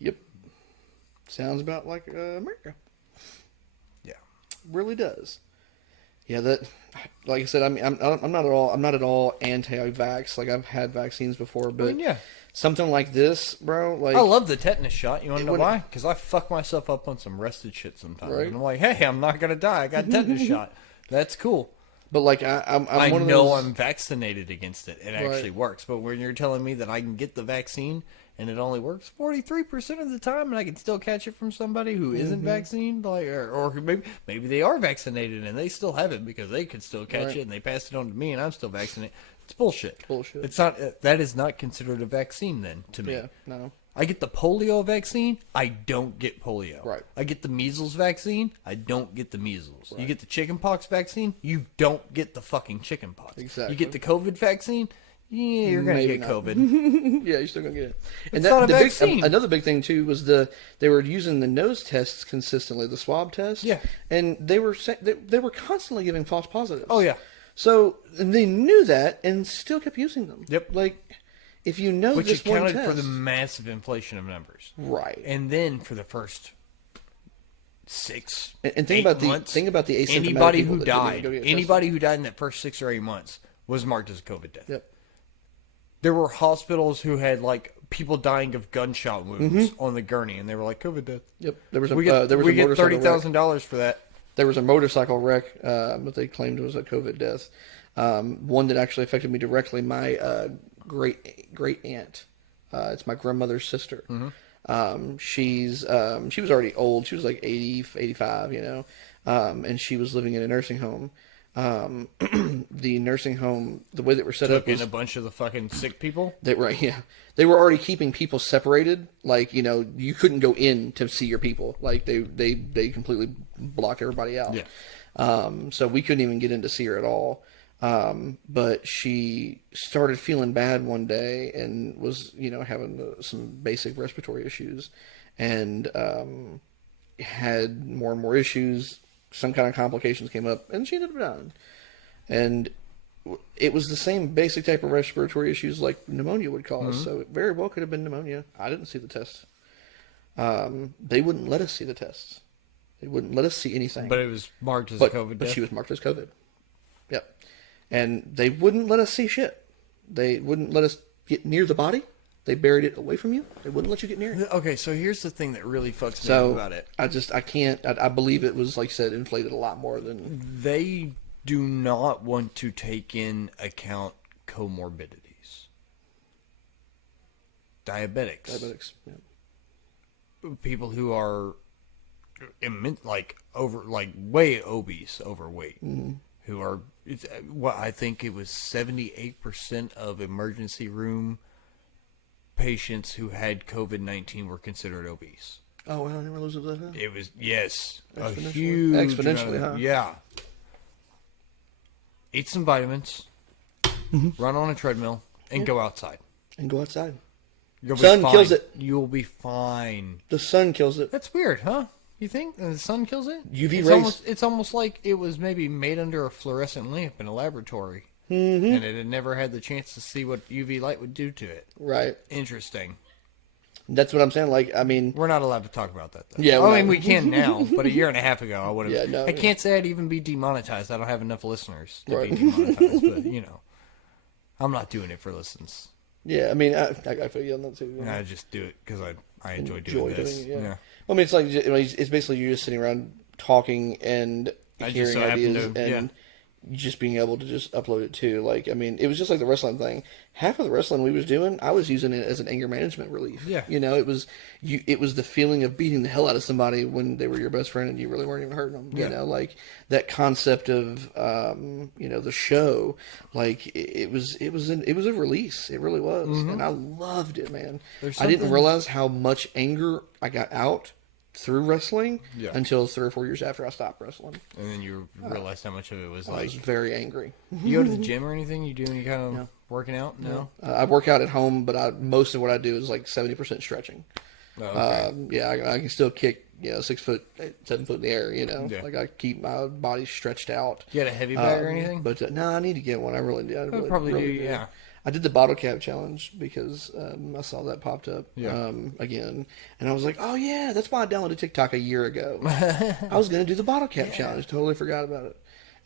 Yep. Sounds about like America. Yeah. Really does. Yeah, that. Like I said, I mean, I'm not at all anti-vax. Like I've had vaccines before, but something like this, bro. Like I love the tetanus shot. You want to know why? Because I fuck myself up on some rested shit sometimes. Right? And I'm like, hey, I'm not gonna die. I got tetanus shot. That's cool. But like I'm one of those... I'm vaccinated against it. It actually works. But when you're telling me that I can get the vaccine and it only works 43% of the time, and I can still catch it from somebody who isn't vaccinated, like, or maybe they are vaccinated and they still have it because they could still catch it and they passed it on to me and I'm still vaccinated. It's bullshit. Bullshit. It's not. That is not considered a vaccine then to me. Yeah. No. I get the polio vaccine. I don't get polio. Right. I get the measles vaccine. I don't get the measles. Right. You get the chickenpox vaccine. You don't get the fucking chickenpox. Exactly. You get the COVID vaccine. Yeah, you're gonna get COVID. Yeah, you're still gonna get it. And it's not a vaccine. Another big thing too was they were using the nose tests consistently, the swab test. Yeah. And they were constantly giving false positives. Oh yeah. So they knew that and still kept using them. Yep. Like, if you know which this one accounted test, for the massive inflation of numbers. Right. And then for the first 6 and think about months, the asymptomatic anybody people who that didn't died, go get anybody tested. who died in that first 6 or 8 months was marked as a COVID death. Yep. There were hospitals who had like people dying of gunshot wounds on the gurney, and they were like COVID death. Yep. There was a we get $30,000 for that. There was a motorcycle wreck that they claimed was a COVID death. One that actually affected me directly. My great aunt. It's my grandmother's sister. She was already old. She was like 80, 85, you know, and she was living in a nursing home. The nursing home, the way that we're set up was a bunch of the fucking sick people. They were already keeping people separated. Like, you know, you couldn't go in to see your people. Like they completely blocked everybody out. Yeah. So we couldn't even get in to see her at all. But she started feeling bad one day and was, you know, having some basic respiratory issues, and had more and more issues. Some kind of complications came up, and she ended up dying. And it was the same basic type of respiratory issues like pneumonia would cause. So it very well could have been pneumonia. I didn't see the tests. They wouldn't let us see the tests. They wouldn't let us see anything. But it was marked as a COVID death. But she was marked as COVID. Yep. And they wouldn't let us see shit. They wouldn't let us get near the body. They buried it away from you. They wouldn't let you get near it. Okay, so here's the thing that really fucks me up about it. I can't. I believe it was, like I said, inflated a lot more than... They do not want to take in account comorbidities. Diabetics. Yeah. People who are way obese, overweight, who are... I think it was 78% of emergency room patients who had COVID-19 were considered obese. Oh, well, I didn't realize it was that high. It was, yes, a Exponentially. huge Exponentially amount of, high. yeah. Eat some vitamins, run on a treadmill, and go outside. And go outside. You'll be Sun fine. kills it. You'll be fine. The sun kills it. That's weird, huh? You think the sun kills it? UV rays. It's almost like it was maybe made under a fluorescent lamp in a laboratory. And it had never had the chance to see what UV light would do to it. Right. Interesting. That's what I'm saying. Like, I mean... We're not allowed to talk about that, though. Yeah, I mean, we can now, but a year and a half ago, I would have... Yeah, no, I can't say I'd even be demonetized. I don't have enough listeners to Right. be demonetized, but, you know. I'm not doing it for listens. Yeah, I mean, I feel you on that, too. You know? I just do it because I enjoy doing this. Doing it, yeah. I mean, it's like, it's basically you're just sitting around talking and hearing ideas, and just being able to just upload it too. Like, I mean, it was just like the wrestling thing. Half of the wrestling we was doing, I was using it as an anger management relief. Yeah. You know, it was the feeling of beating the hell out of somebody when they were your best friend and you really weren't even hurting them. Yeah. You know, like that concept of, the show, like it was a release. It really was. And I loved it, man. I didn't realize how much anger I got out through wrestling until 3 or 4 years after I stopped wrestling. And then you realized how much of it was I like... was very angry. You go to the gym or anything? You do any kind of working out? No? I work out at home, but most of what I do is like 70% stretching. Oh, okay. I can still kick, 6 foot, 7 foot in the air, Like I keep my body stretched out. You had a heavy bag or anything? But no, I need to get one. I really do. I probably really do, yeah. I did the bottle cap challenge because I saw that popped up again. And I was like, oh, yeah, that's why I downloaded TikTok a year ago. I was going to do the bottle cap challenge. Totally forgot about it.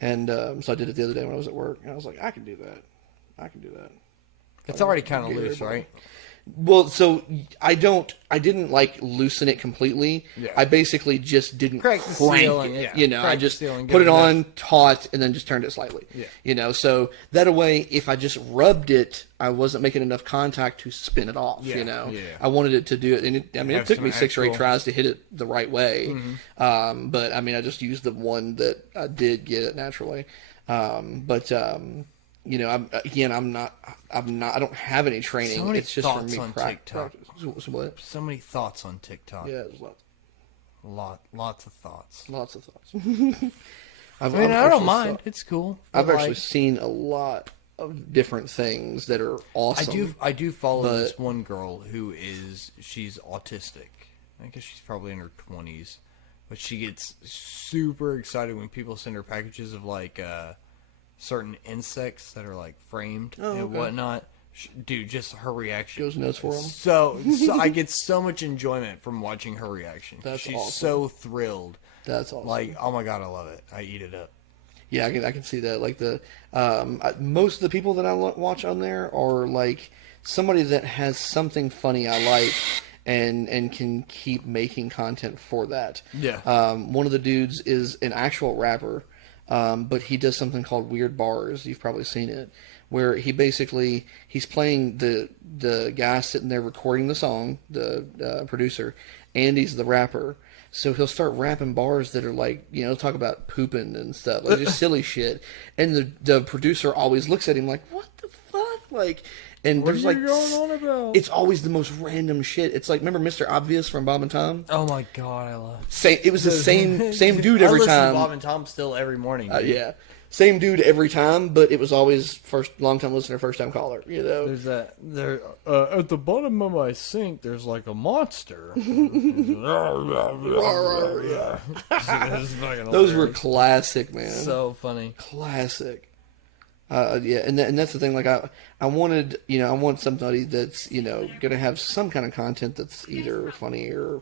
And so I did it the other day when I was at work. And I was like, I can do that. It's already kind of loose, right? Well, so I didn't like loosen it completely. Yeah. I basically just didn't Crack the crank ceiling, it. yeah. I Crack just the ceiling, put it get it on taut and then just turned it slightly. Yeah. So that way, if I just rubbed it, I wasn't making enough contact to spin it off. Yeah. I wanted it to do it, and it took me 6 or 8 actual- tries to hit it the right way. But I mean, I just used the one that I did get it naturally. I'm not. I don't have any training. So many it's just for thoughts me on practice. TikTok. So what? So many thoughts on TikTok. Yeah, there's Lots of thoughts. lots of thoughts. I mean, I don't mind. It's cool. I've But, actually like, seen a lot of different things that are awesome. I do follow but- this one girl she's autistic. I guess she's probably in her 20s, but she gets super excited when people send her packages of like certain insects that are like framed and whatnot. Dude, just her reaction Goes nuts for 'em. So I get so much enjoyment from watching her reaction. That's She's awesome. so thrilled. That's awesome. Like, oh my god, I love it. I eat it up. Yeah, I can see that. Like most of the people that I watch on there are like somebody that has something funny I like and can keep making content for that. Yeah. One of the dudes is an actual rapper, but he does something called Weird Bars. You've probably seen it, where he's playing the guy sitting there recording the song, the producer, and he's the rapper. So he'll start rapping bars that are like, talk about pooping and stuff, like just silly shit. And the producer always looks at him like, what the fuck? Like, and there's like, going on about? it's always the most random shit. It's like, remember Mr. Obvious from Bob and Tom? Oh my god, I love It was the same dude I every listen time. to Bob and Tom still every morning. Dude. Yeah. Same dude every time, but it was always long time listener, first time caller, There's that there at the bottom of my sink. There's like a monster. Those were classic, man. so funny. Classic. And that's the thing. Like I wanted, I want somebody that's gonna have some kind of content that's either funny or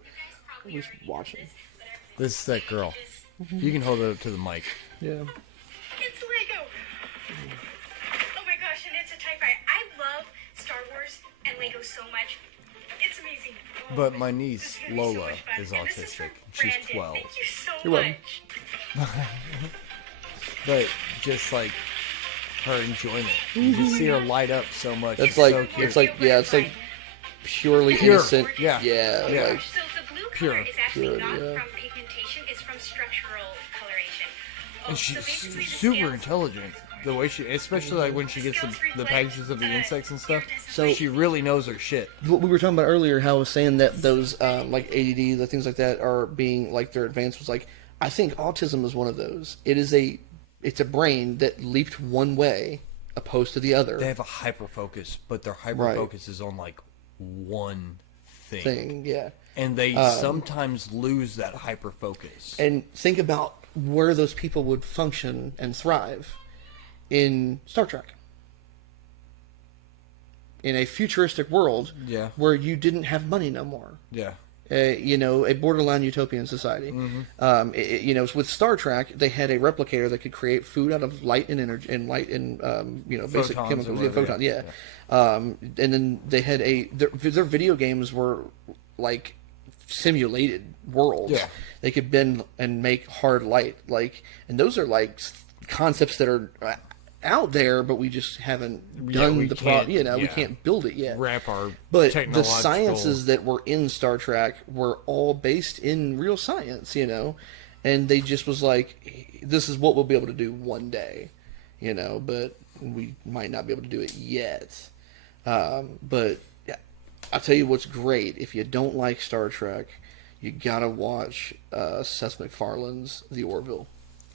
at least watching. This is that girl. You can hold it up to the mic. Yeah. It's Lego. Oh my gosh, and it's a TIE fighter. I love Star Wars and Lego so much. It's amazing. Oh, But my niece this is gonna be so Lola much fun. is And this is autistic. from She's Brandon. 12. Thank you so You're welcome. much. But just like her enjoyment, you just see her light up so much. That's It's like so cute. it's like purely Pure. innocent. Yeah. Yeah. Yeah. Like So the blue Pure. color is actually Pure, not yeah. from pigmentation, it's from structural coloration. and So she's basically the super scales- intelligent. The way especially like when she gets the packages of the insects and stuff. So- she really knows her shit. what we were talking about earlier, how I was saying that those like ADD, the things like that are being like their advanced was like, I think autism is one of those. It's a brain that leaped one way opposed to the other They have a hyper focus, but their hyper Right. focus is on like one thing. thing. Yeah. And they sometimes lose that hyper focus. And think about where those people would function and thrive in Star Trek. In a futuristic world Yeah. where you didn't have money no more. Yeah. A borderline utopian society. With Star Trek, they had a replicator that could create food out of light and energy and light and basic Photons or chemicals. whatever, Photons, yeah. And then they had their video games were like simulated worlds. Yeah. They could bend and make hard light, and those are like concepts that are out there, but we just haven't done we the can't- we yeah. can't build it yet. Wrap our But the technological... sciences that were in Star Trek were all based in real science, and they just was like, this is what we'll be able to do one day, but we might not be able to do it yet. But yeah, I'll tell you what's great. If you don't like Star Trek, you gotta watch Seth MacFarlane's The Orville.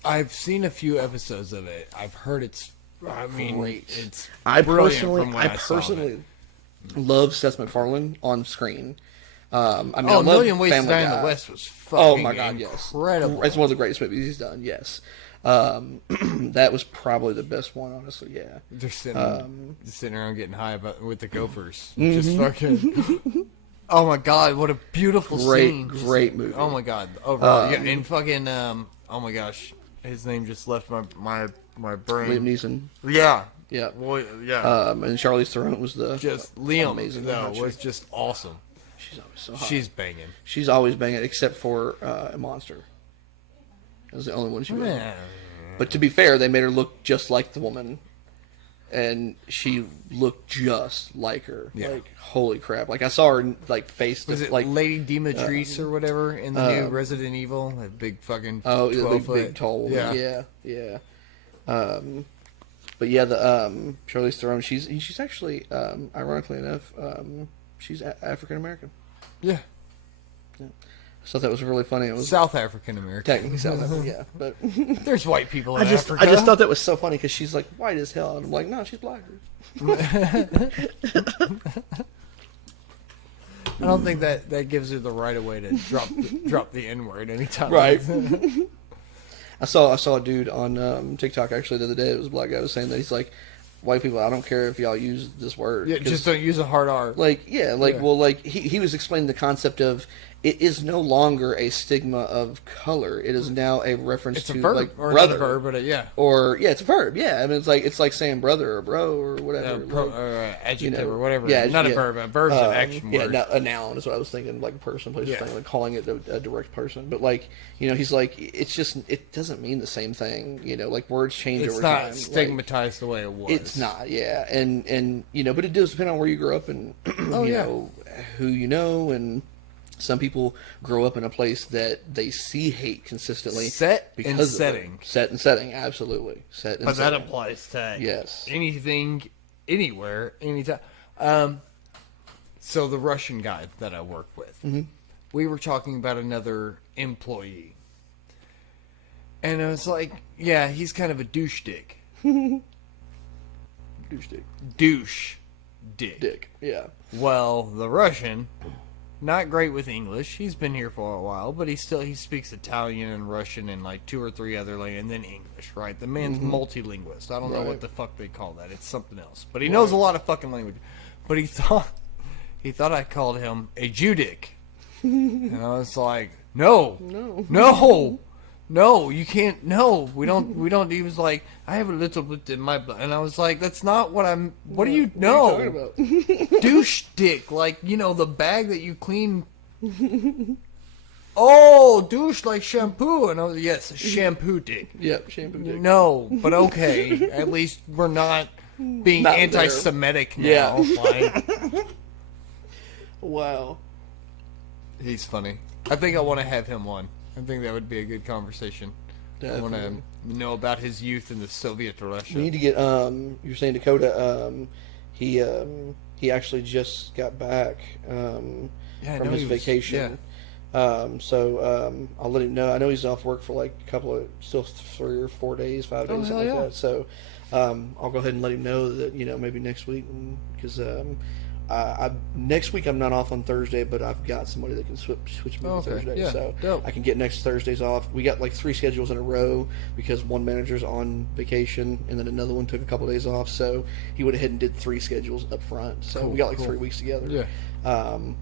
I've seen a few episodes of it. I've heard it's... Great. It's I brilliant from when I I saw it. personally love Seth MacFarlane on screen. I A love Million Ways to Family Die in Guy. the West was Oh fucking my god, yes, incredible. It's one of the greatest movies he's done. Yes, that was probably the best one, honestly. Yeah, Just sitting around getting high with the gophers. Mm-hmm. Just fucking... Oh my god, what a beautiful scene. Just- great movie. Oh my god, overall. Yeah, and fucking... oh my gosh, his name just left my brain. Liam Neeson. Yeah. Yeah, Well, yeah. and Charlize Theron was the Just Liam, amazing. though, She- was just awesome. she's always so hot. She's banging. She's always banging, except for a Monster. That was the only one she was. Yeah. But to be fair, they made her look just like the woman, and she looked just like her. Yeah. Like, holy crap! Like I saw her like face Was it like Lady Dimitrescu or whatever in the new Resident Evil? That big fucking 12 big, foot. big tall woman. Yeah. But yeah, the Charlize Theron. She's actually, ironically enough, she's African American. Yeah. I thought that was really funny. It was South African American. technically South African, yeah, but There's white people in I just Africa. thought that was so funny because she's like white as hell, and I'm like, no, she's black. I don't think that gives her the right of way to drop the N word anytime. Right. I saw a dude on TikTok actually the other day. It was a black guy was saying that he's like, white people, I don't care if y'all use this word. Yeah, 'cause, just don't use a hard R. he was explaining the concept of it is no longer a stigma of color. It is now a reference It's to a verb like or brother, another verb, but yeah. or yeah, it's a verb. Yeah, I mean it's like saying brother or bro or whatever. Adjective or whatever. Yeah, Not yeah. a verb. A verb's an action Yeah, word. a noun is what I was thinking, like a person, place, Yeah. thing, like calling it a direct person. But like, he's like, it's just, it doesn't mean the same thing. Like words change It's over not time. stigmatized the way it was. It's not, yeah, and but it does depend on where you grow up and know who you know, and some people grow up in a place that they see hate consistently. Set because and of it. setting. Set and setting, absolutely. Set and But that setting. applies to Yes. anything, anywhere, anytime. So the Russian guy that I work with, we were talking about another employee. And I was like, yeah, he's kind of a douche dick. Douche dick. Douche dick. Dick. Yeah. Well, the Russian, not great with English. He's been here for a while, but he speaks Italian and Russian and like 2 or 3 other languages, and then English, right? The man's multilinguist. I don't know Right. what the fuck they call that. It's something else. But he knows a lot of fucking language. But he thought I called him a Judic. And I was like, no, you can't. No, we don't. He was like, I have a little bit in my blood, and I was like, that's not what I'm. What do you know? What are you talking about? Douche dick, like the bag that you clean. Oh, douche like shampoo, and I was yes, shampoo dick. Yep, shampoo dick. No, but okay, at least we're not being Not anti-Semitic now. Yeah. Like, Wow. he's funny. I think I want to have him on. I think that would be a good conversation. I want Definitely. to know about his youth in the Soviet Russia. We need to get. You're saying Dakota. He actually just got back from I know his he was- vacation. So I'll let him know. I know he's off work for like a couple of still 3 or 4 days, 5 days, hell something yeah. like that. So I'll go ahead and let him know that maybe next week because. Next week I'm not off on Thursday, but I've got somebody that can switch me on Okay, Thursday, yeah, so dope. I can get next Thursdays off. We got like 3 schedules in a row because one manager's on vacation and then another one took a couple of days off, so he went ahead and did 3 schedules up front. So we got like 3 weeks together. Yeah. I'm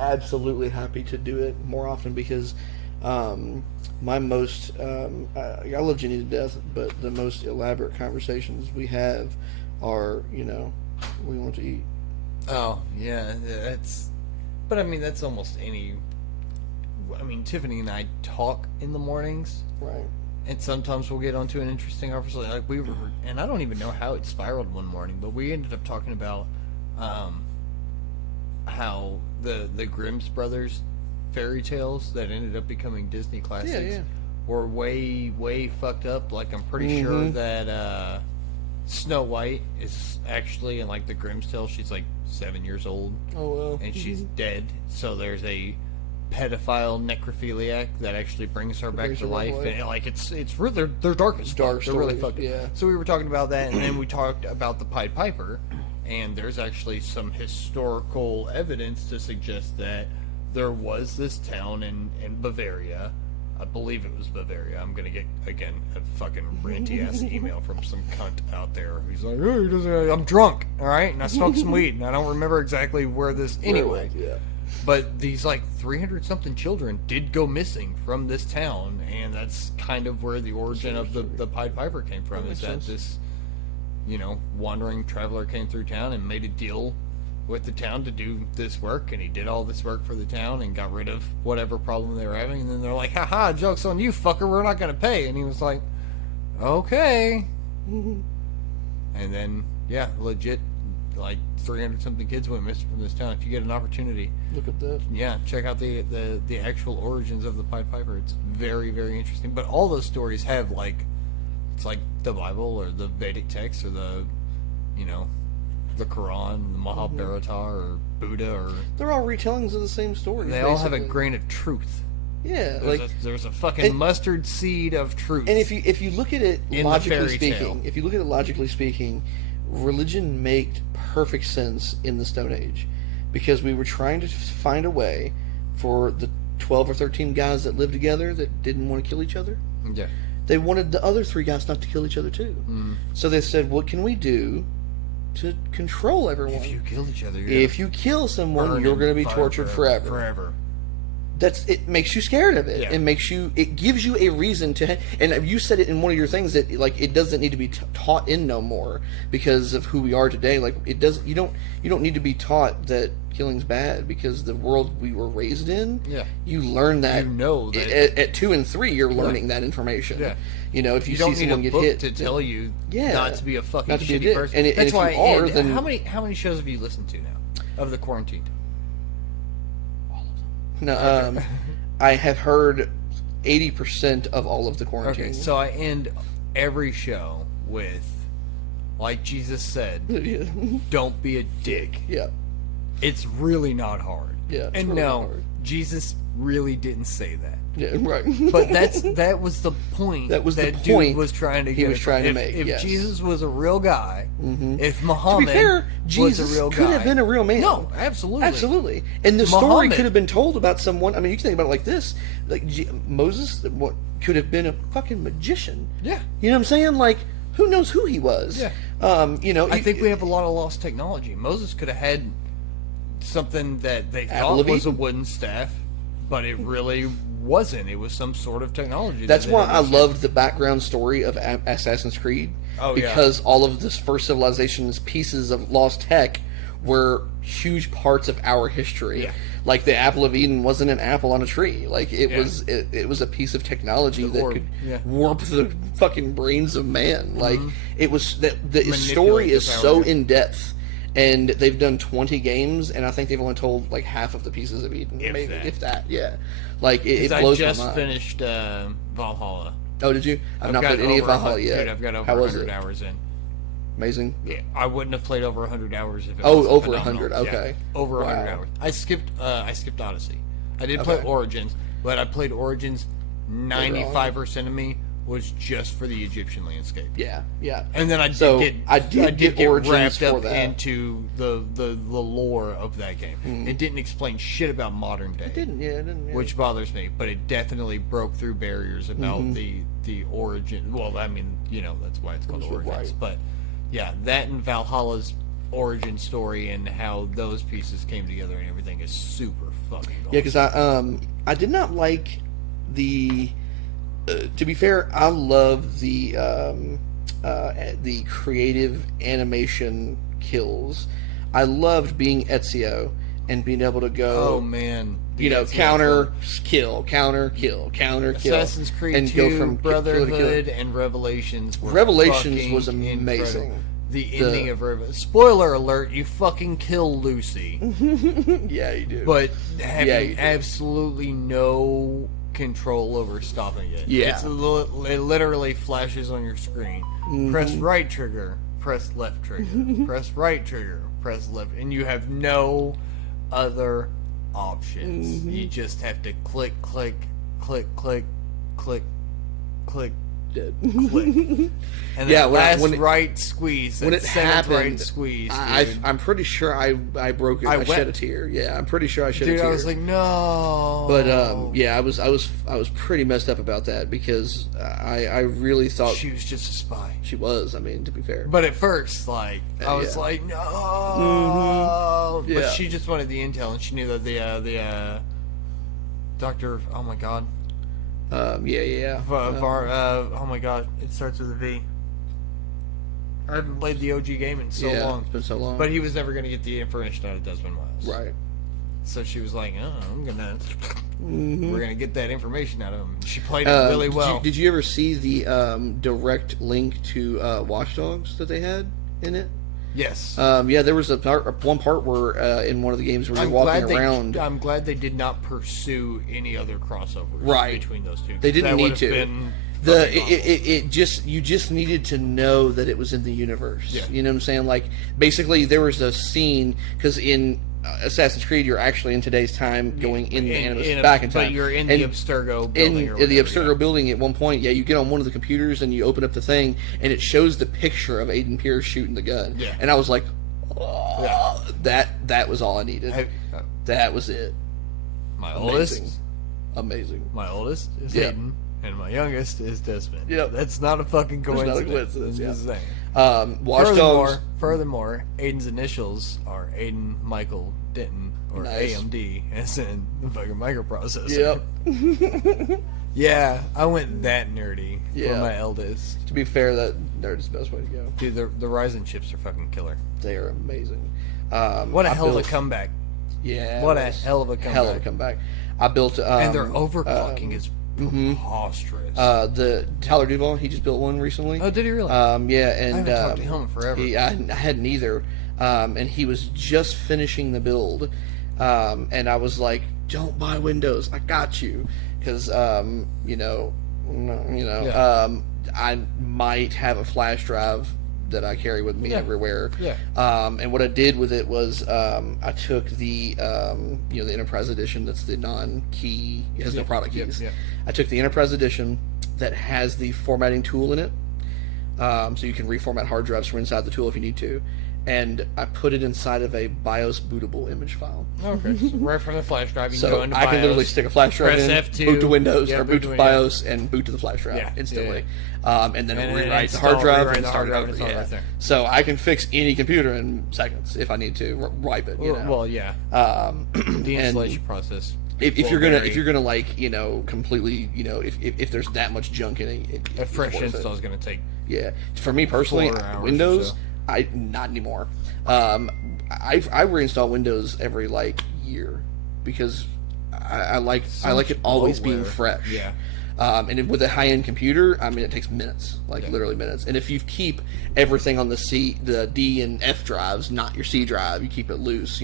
absolutely happy to do it more often because my most I love Jenny to death, but the most elaborate conversations we have are we want to eat. Oh, yeah, that's... But, I mean, that's almost any... I mean, Tiffany and I talk in the mornings, Right. And sometimes we'll get onto an interesting conversation. Like we were, and I don't even know how it spiraled one morning, but we ended up talking about how the Grimm's brothers fairy tales that ended up becoming Disney classics were way fucked up. Like I'm pretty sure that Snow White is actually in like the Grimm's tale. She's like 7 years old. Oh well. And she's dead. So there's a pedophile necrophiliac that actually brings her back to life, and like it's really they're dark as fuck. They're really fucked up. Yeah. So we were talking about that, and then we talked about the Pied Piper, and there's actually some historical evidence to suggest that there was this town in Bavaria. I believe it was Bavaria. I'm gonna get again a fucking ranty ass email from some cunt out there. He's like, "Hey, I'm drunk, all right, and I smoked some weed, and I don't remember exactly where this anyway." Yeah. But these like 300 something children did go missing from this town, and that's kind of where the origin of the Pied Piper came from. Is that this, wandering traveler came through town and made a deal with the town to do this work, and he did all this work for the town and got rid of whatever problem they were having, and then they're like, haha, joke's on you, fucker, we're not gonna pay. And he was like, okay. And then, yeah, legit, like 300 something kids went missing from this town. If you get an opportunity, Look at that. yeah, check out the actual origins of the Pied Piper. It's very, very interesting. But all those stories have like, it's like the Bible or the Vedic text or the, the Quran, the Mahabharata or Buddha, or They're all retellings of the same story. they all have a grain of truth. Yeah, There's a fucking mustard seed of truth. and if you look at it In the logically fairy tale. speaking, if you look at it logically speaking, religion made perfect sense in the Stone Age, because we were trying to find a way for the 12 or 13 guys that lived together that didn't want to kill each other. Yeah. They wanted the other 3 guys not to kill each other too. So they said, what can we do to control everyone? If you kill each other, If you kill someone, you're going to be tortured forever. Forever. It makes you scared of it. Yeah. It gives you a reason to, and you said it in one of your things that like it doesn't need to be taught in no more because of who we are today. Like it doesn't, you don't need to be taught that killing's bad because the world we were raised in. Yeah. You learn that. That at 2 and 3, you're learning that information. Yeah. If you don't see need someone a get book hit to tell you Yeah. not to be a fucking Not to be a shitty dick. person. And That's if why. you are, and then how many shows have you listened to now of the quarantined? No, I have heard 80% of all of the quarantine. Okay, so I end every show with, like Jesus said, yeah. don't be a dick. Yeah. It's really not hard. Yeah, it's and really no, not hard. Jesus really didn't say that. Yeah, right. But that was the point. That was the dude point was trying to he get was trying to if, make, If yes. Jesus was a real guy, if To Muhammad be fair, was Jesus a real could guy, have been a real man. No, absolutely, Absolutely. And the story Muhammad- could have been told about someone. I mean, you can think about it like this. Like Moses could have been a fucking magician. Yeah. You know what I'm saying? Like, who knows who he was? Yeah. I think we have a lot of lost technology. Moses could have had something that they Apple thought of was a Eden. wooden staff, but it really wasn't. It was some sort of technology. That's that why they I had. loved the background story of Assassin's Creed. Oh, yeah. Because all of this first civilization's pieces of lost tech were huge parts of our history. Yeah. Like the apple of Eden wasn't an apple on a tree. Like it Yeah. was it was a piece of technology that orb, could yeah. warp the fucking brains of man. Like it was that the Manipulate story the is power, so yeah. in depth. And they've done 20 games, and I think they've only told like half of the pieces of Eden, if that. Yeah, like it 'Cause blows I just my mind. finished Valhalla. Oh, did you? I've not got played any of over Valhalla yet. Dude, I've got over How was 100 it? hours in. Amazing. Yeah, I wouldn't have played over 100 hours if it Oh, was over phenomenal. 100, okay. Yeah, over 100 Wow. hours. I skipped Odyssey. I did play Okay. Origins, but I played Origins. 95% of me was just for the Egyptian landscape. Yeah, yeah. And then I So, did I did get Origins wrapped for up that. into the lore of that game. It didn't explain shit about modern day. It didn't. Yeah. Which bothers me, but it definitely broke through barriers about Mm-hmm. the origin. Well, I mean, that's why it's called Right. Origins. But yeah, that and Valhalla's origin story and how those pieces came together and everything is super fucking cool. Yeah, because I did not like the. To be fair, I love the creative animation kills. I loved being Ezio and being able to go. Oh man, counter, kill, counter, kill, counter, kill. Assassin's Creed and 2, go from Brotherhood, kill. and Revelations were Revelations was fucking amazing. incredible. The ending of Revelations. Spoiler alert, you fucking kill Lucy. Yeah, you do. But having you do. absolutely no control over stopping it. Yeah. It literally flashes on your screen. Press right trigger, press left trigger. Press right trigger, press left. And you have no other options. You just have to click, click, click, click, click, click, Dead. click. And Yeah, that when it- right squeeze, when that it seventh happened, right squeeze, dude. I'm pretty sure I broke it. I shed a wept. tear. Yeah, I'm pretty sure I shed a Dude, tear. I was like, no. But yeah, I was pretty messed up about that because I really thought she was just a spy. she was. I mean, to be fair, But at first, like, I was yeah. like, no. Yeah. But she just wanted the intel, and she knew that the Doctor. Oh my God. yeah. Oh my God. It starts with a V. I haven't played the OG game in so yeah, long. It's been so long. But he was never going to get the information out of Desmond Miles. right. So she was like, oh, Mm-hmm. we're gonna get that information out of him. She played it really well. Did you ever see the direct link to Watch Dogs that they had in it? Yes. Yeah, there was one part where in one of the games where you're walking around. I'm glad they did not pursue any other crossovers Right. between those two. They didn't That need would have to. been The fucking awful. it just you just needed to know that it was in the universe. Yeah. You know what I'm saying? Like basically there was a scene because in Assassin's Creed you're actually in today's time going in the Animus back in time. But you're in And the Abstergo in building. or the whatever, Abstergo yeah. building at one point, yeah, you get on one of the computers and you open up the thing and it shows the picture of Aiden Pierce shooting the gun. Yeah. And I was like, oh, Yeah. that was all I needed. That was it. My Amazing. Amazing. My oldest is Yeah. Aiden, and my youngest is Desmond. Yep. That's not a fucking not a coincidence. coincidence, I'm yeah. just saying. Watch Dogs. Furthermore, Aiden's initials are Aiden Michael Denton, or Nice. AMD, as in the fucking microprocessor. Yep. Yeah, I went that nerdy for Yeah. my eldest. To be fair, that nerd's the best way to go. Dude, the Ryzen chips are fucking killer. They are amazing. What a I hell of built- a comeback. Yeah. What it a was hell of a comeback. hell of a comeback. I built And their overclocking is preposterous. the Tyler Duval. He just built one recently. Oh, did he really? Yeah, and I haven't talked to him in forever. I hadn't either. And he was just finishing the build, and I was like, "Don't buy Windows. I got you," because Yeah. I might have a flash drive that I carry with me Yeah. everywhere. Yeah. And what I did with it was I took the the Enterprise Edition that's the non-key, it has no product Yep, keys. yep. I took the Enterprise Edition that has the formatting tool in it, so you can reformat hard drives from inside the tool if you need to. And I put it inside of a BIOS bootable image file. Okay, so right from the flash drive, you can go So into I can BIOS, literally stick a flash drive press in, F2, boot to Windows, yeah, or boot to yeah. BIOS, and boot to the flash drive Yeah, instantly. yeah, And then And then rewrite the install- hard drive rewrite and the start hard it drive over. and install it Yeah. right there. So I can fix any computer in seconds if I need to wipe it. You know? Well, yeah. The and installation process. if will you're gonna vary. like completely if there's that much junk in it, A fresh it's worth install it. is going to take. Yeah, for me personally, 4 hours or Windows, so. I not anymore. I reinstall Windows every year because I like it always being bloatware. fresh. Yeah. And with a high end computer, I mean it takes minutes, literally minutes. And if you keep everything on the D and F drives, not your C drive, you keep it loose.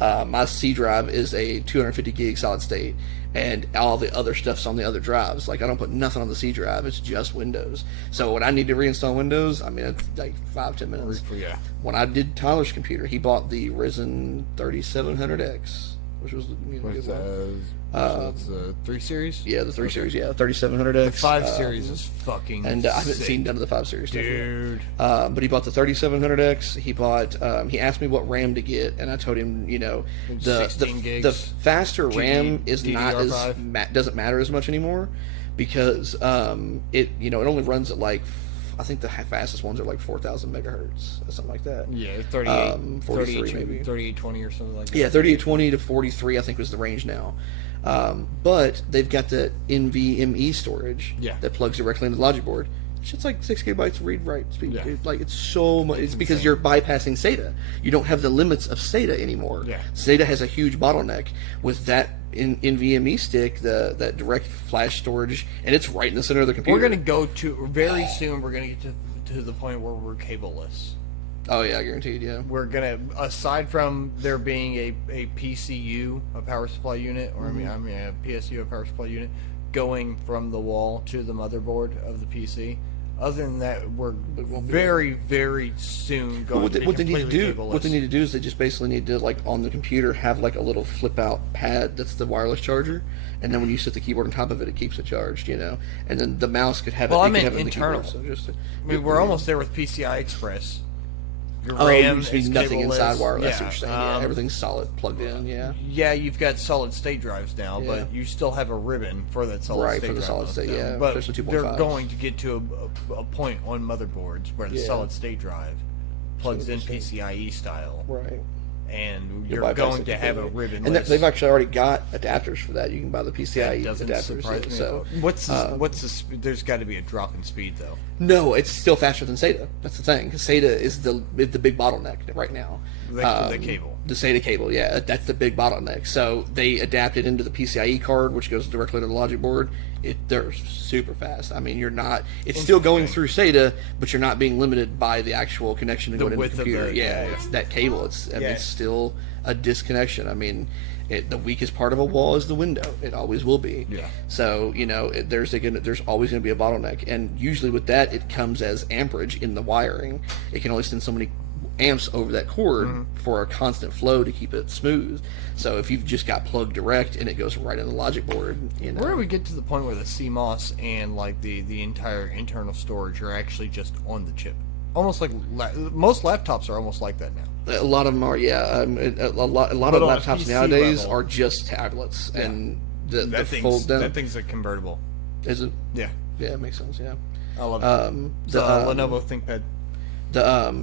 My C drive is a 250 gig solid state, and all the other stuff's on the other drives. I don't put nothing on the C drive; it's just Windows. So when I need to reinstall Windows, I mean it's like 5-10 minutes. Yeah. When I did Tyler's computer, he bought the Ryzen 3700X, which was What is good. that's the 3 series? Yeah, the 3 series, yeah, 3700X. 5 series is fucking And I haven't sick. seen none of the 5 series stuff yet. Dude. But he bought the 3700X. He bought. He asked me what RAM to get, and I told him, the 16 gigs. the faster RAM is not as DDR5. doesn't matter as much anymore because it only runs at I think the fastest ones are 4,000 megahertz or something like that. Yeah, 38, 43 38, maybe. 3820 or something like that. Yeah, 3820 to 43, I think was the range now. But they've got the NVMe storage that plugs directly into the logic board. It's like 6 gigabytes read write speed. Yeah. It's so much. It's because insane. you're bypassing SATA. You don't have the limits of SATA anymore. Yeah. SATA has a huge bottleneck with that in NVMe stick, that direct flash storage, and it's right in the center of the computer. We're gonna go to very soon. We're gonna get to the point where we're cableless. Oh yeah, guaranteed. Yeah. We're gonna, aside from there being a PCU, a power supply unit, or I mean a PSU, a power supply unit, going from the wall to the motherboard of the PC. Other than that, we're very, very soon going to be completely cableless. What they need to do is they just basically need to, like, on the computer, have like a little flip out pad that's the wireless charger, and then when you set the keyboard on top of it, it keeps it charged, and then the mouse could have it. Well, I mean meant internal. Keyboard, so we're almost there with PCI Express. Your RAM RAM used to be is nothing cableless. inside wireless. Yeah. You're saying, everything's solid, plugged in. Yeah. Yeah, you've got solid state drives now, Yeah. but you still have a ribbon for that solid state for the drive. solid state, yeah, But especially they're 2.5s. going to get to a point on motherboards where the Yeah. solid state drive plugs in So- PCIe style, Right. and You're you're going bypassing to have a completely. ribbon. And they've actually already got adapters for that. You can buy the PCIe That doesn't adapters. surprise yeah, me. So What's the there's got to be a drop in speed though. no, it's still faster than SATA. That's the thing. 'Cause SATA is the big bottleneck right now. The cable. The SATA cable, yeah, that's the big bottleneck. So they adapted into the PCIe card, which goes directly to the logic board. They're super fast. I mean, you're not. It's still going through SATA, but you're not being limited by the actual connection to go into the width of computer. the- Yeah, yeah. it's that cable. It's Yeah. it's still a disconnection. I mean, the weakest part of a wall is the window. It always will be. Yeah. So there's always going to be a bottleneck, and usually with that, it comes as amperage in the wiring. It can only send so many amps over that cord for a constant flow to keep it smooth. So if you've just got plugged direct and it goes right in the logic board, Where do we get to the point where the CMOS and like the entire internal storage are actually just on the chip? Almost like most laptops are almost like that now. a lot of them are, yeah. A lot of But on a laptops PC nowadays level- are just tablets, and the That fold down. that thing's a convertible. Is it? Yeah, Yeah, it makes sense. Yeah. I love it. The The Lenovo ThinkPad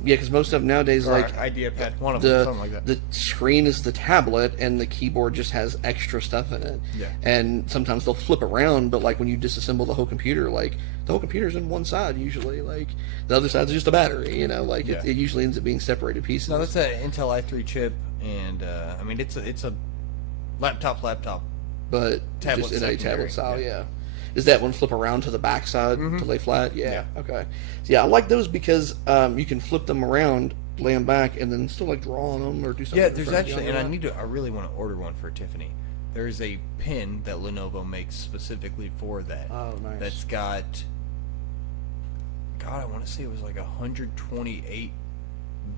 because most of them nowadays, or like IdeaPad, one of them, the something like that. the screen is the tablet and the keyboard just has extra stuff in it. Yeah. And sometimes they'll flip around, but like when you disassemble the whole computer, like the whole computer's in one side usually, like the other side's just a battery. Like Yeah. it usually ends up being separated pieces. No, that's an Intel i3 chip, and I mean it's a laptop, but tablet just in a secondary, tablet style, yeah. yeah. Is that one flip around to the back side to lay flat? Yeah. Yeah. Okay. So, yeah, I like those because you can flip them around, lay them back, and then still like draw on them or do something. Yeah, there's different, actually, you know? and I really want to order one for Tiffany. There's a pin that Lenovo makes specifically for that. Oh, nice. That's got, God, I want to say it was like 128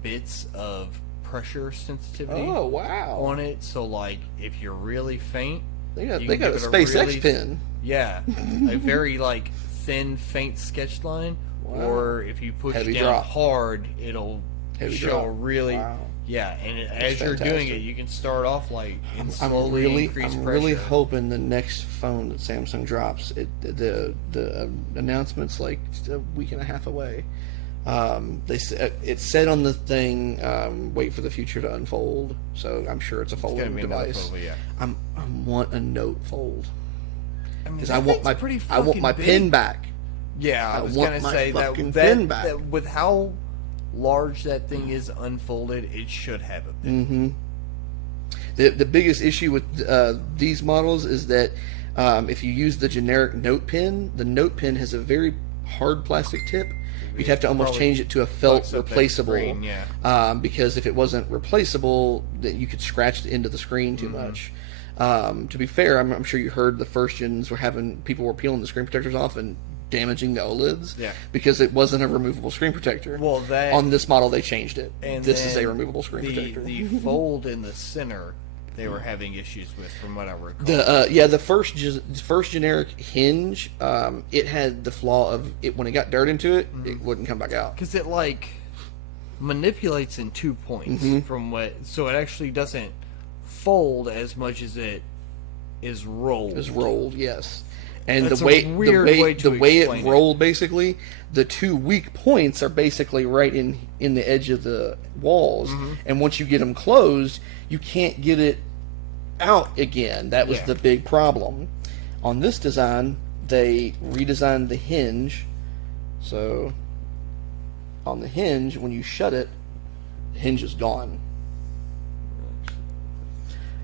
bits of pressure sensitivity Oh wow! on it. So like, if you're really faint, They got you they can got a give it SpaceX really- pin. Yeah, a very like thin, faint sketch line. Wow. Or if you push Heavy down drop. hard, it'll Heavy show drop. really. Wow. Yeah, and as you're doing fantastic. it, you can start off like and I'm slowly really increase I'm pressure. really hoping the next phone that Samsung drops, the announcement's like a week and a half away. It said on the thing, wait for the future to unfold. So I'm sure it's a It's folding gonna be another device. photo, yeah. I want a Note Fold I mean, because that I want thing's my pretty I want my fucking pen big. back. Yeah, I I was want gonna my say fucking that, pen back. that with how large that thing is unfolded, it should have a pin. Mm-hmm. The biggest issue with these models is that if you use the generic Note pen, the Note pen has a very hard plastic tip. You'd have to almost Probably change it to a felt fucks up that replaceable. screen, yeah. Because if it wasn't replaceable, then you could scratch the end of the screen too much. To be fair, I'm sure you heard the first gens were having people were peeling the screen protectors off and damaging the OLEDs. Yeah. Because it wasn't a removable screen protector. Well, that on this model they changed it. and This is a then removable screen protector. The fold in the center, they were having issues with, from what I recall. The first generic hinge, it had the flaw of it when it got dirt into it, it wouldn't come back out. Because it like manipulates in 2 points Mm-hmm. from what, so it actually doesn't fold as much as it is rolled. It was rolled, yes. And That's the a way weird way to the way explain it it. rolled, basically, the two weak points are basically right in the edge of the walls. Mm-hmm. And once you get them closed, you can't get it out again. That was Yeah. the big problem. On this design, they redesigned the hinge. So on the hinge, when you shut it, the hinge is gone.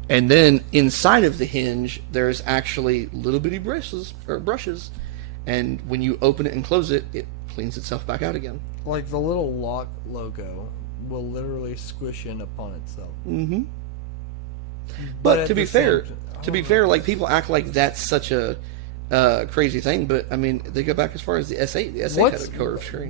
And then inside of the hinge, there's actually little bitty brushes, and when you open it and close it, it cleans itself back out again. Like the little lock logo will literally squish in upon itself. Mm-hmm. But to be fair, like people act like that's such a crazy thing. But I mean, they go back as far as the S8. The S8 had a curved screen.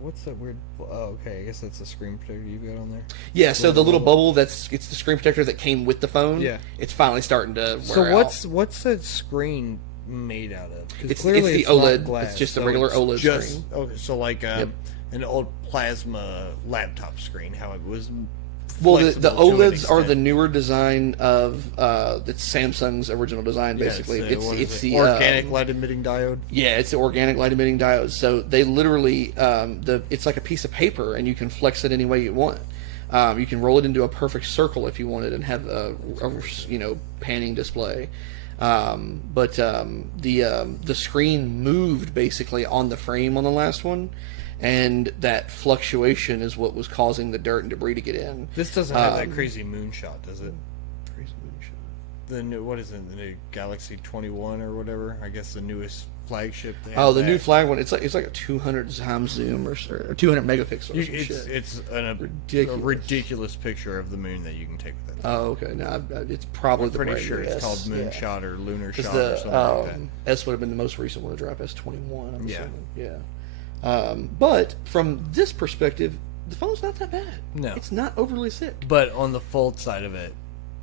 What's that weird? Oh, okay, I guess that's the screen protector you've got on there. Yeah, so the little bubble it's the screen protector that came with the phone. Yeah, it's finally starting to wear so out. what's that screen made out of? It's the OLED. Glass, it's just so a regular it's OLED just, screen. Okay, so like an old plasma laptop screen, how it was. Well, the flexible to an OLEDs are the extent. newer design of it's Samsung's original design. Basically, it's the organic light emitting diode. Yeah, it's the organic light emitting diode. So they literally it's like a piece of paper, and you can flex it any way you want. You can roll it into a perfect circle if you wanted, and have a panning display. But the screen moved basically on the frame on the last one, and that fluctuation is what was causing the dirt and debris to get in. This doesn't have that crazy moonshot, does it? Crazy moonshot. The new, what is it? The new Galaxy 21 or whatever. I guess the newest flagship. They Oh, have the that. new flag one. It's like a 200 times zoom or 200 megapixels. Or some shit. It's a ridiculous picture of the moon that you can take with it. Oh, okay. No, it's probably I'm the pretty brand sure new it's S. called Moonshot or Lunar Shot or something the like that. S would have been the most recent one to drop, S21. I'm Yeah. assuming. Yeah. But from this perspective, the phone's not that bad. No. It's not overly thick. But on the fold side of it,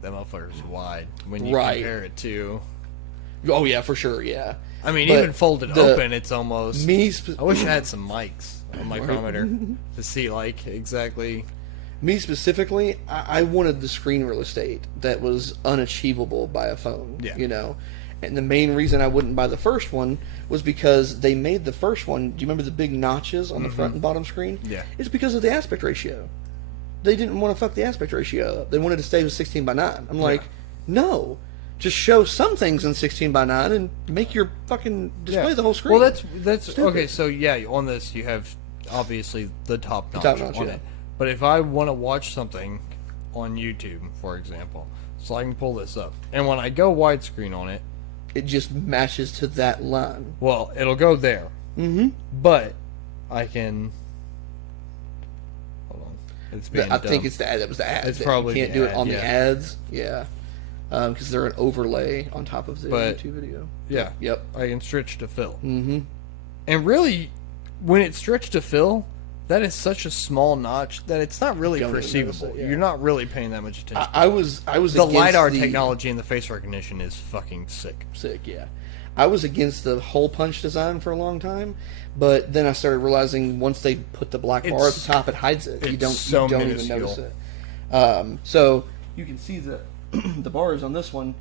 that motherfucker's wide when you Right. compare it to. Oh yeah, for sure. Yeah. I mean, But even folded open, it's almost. I wish I had some mics, a micrometer, to see like exactly. Me specifically, I wanted the screen real estate that was unachievable by a phone. Yeah. You know, and the main reason I wouldn't buy the first one was because they made the first one. Do you remember the big notches on the front and bottom screen? Yeah. It's because of the aspect ratio. They didn't want to fuck the aspect ratio up. They wanted to stay with 16:9. I'm like, no. Just show some things in 16:9 and make your fucking display the whole screen. Well, that's Stupid. okay. So yeah, on this you have obviously the top notch, top-notch, on yeah. it. But if I want to watch something on YouTube, for example, so I can pull this up, and when I go widescreen on it, It just matches to that line. well, it'll go there. Mm-hmm. But I can. Hold on. It's being I think dumb. it's the ad. That was the ad. It's that probably you can't the do it ad, on yeah. the ads. Yeah, because they're an overlay on top of the But- YouTube video. Yeah. Yep. I can stretch to fill. Mm-hmm. And really, when it's stretched to fill, that is such a small notch that it's not really Don't even perceivable. notice it, yeah. You're not really paying that much attention. I was the against LiDAR the, technology and the face recognition is fucking sick. Sick. Yeah, I was against the hole punch design for a long time, but then I started realizing once they put the black bar at the top, it hides it. You it's so don't even minuscule. notice it. So you can see the the bars on this one.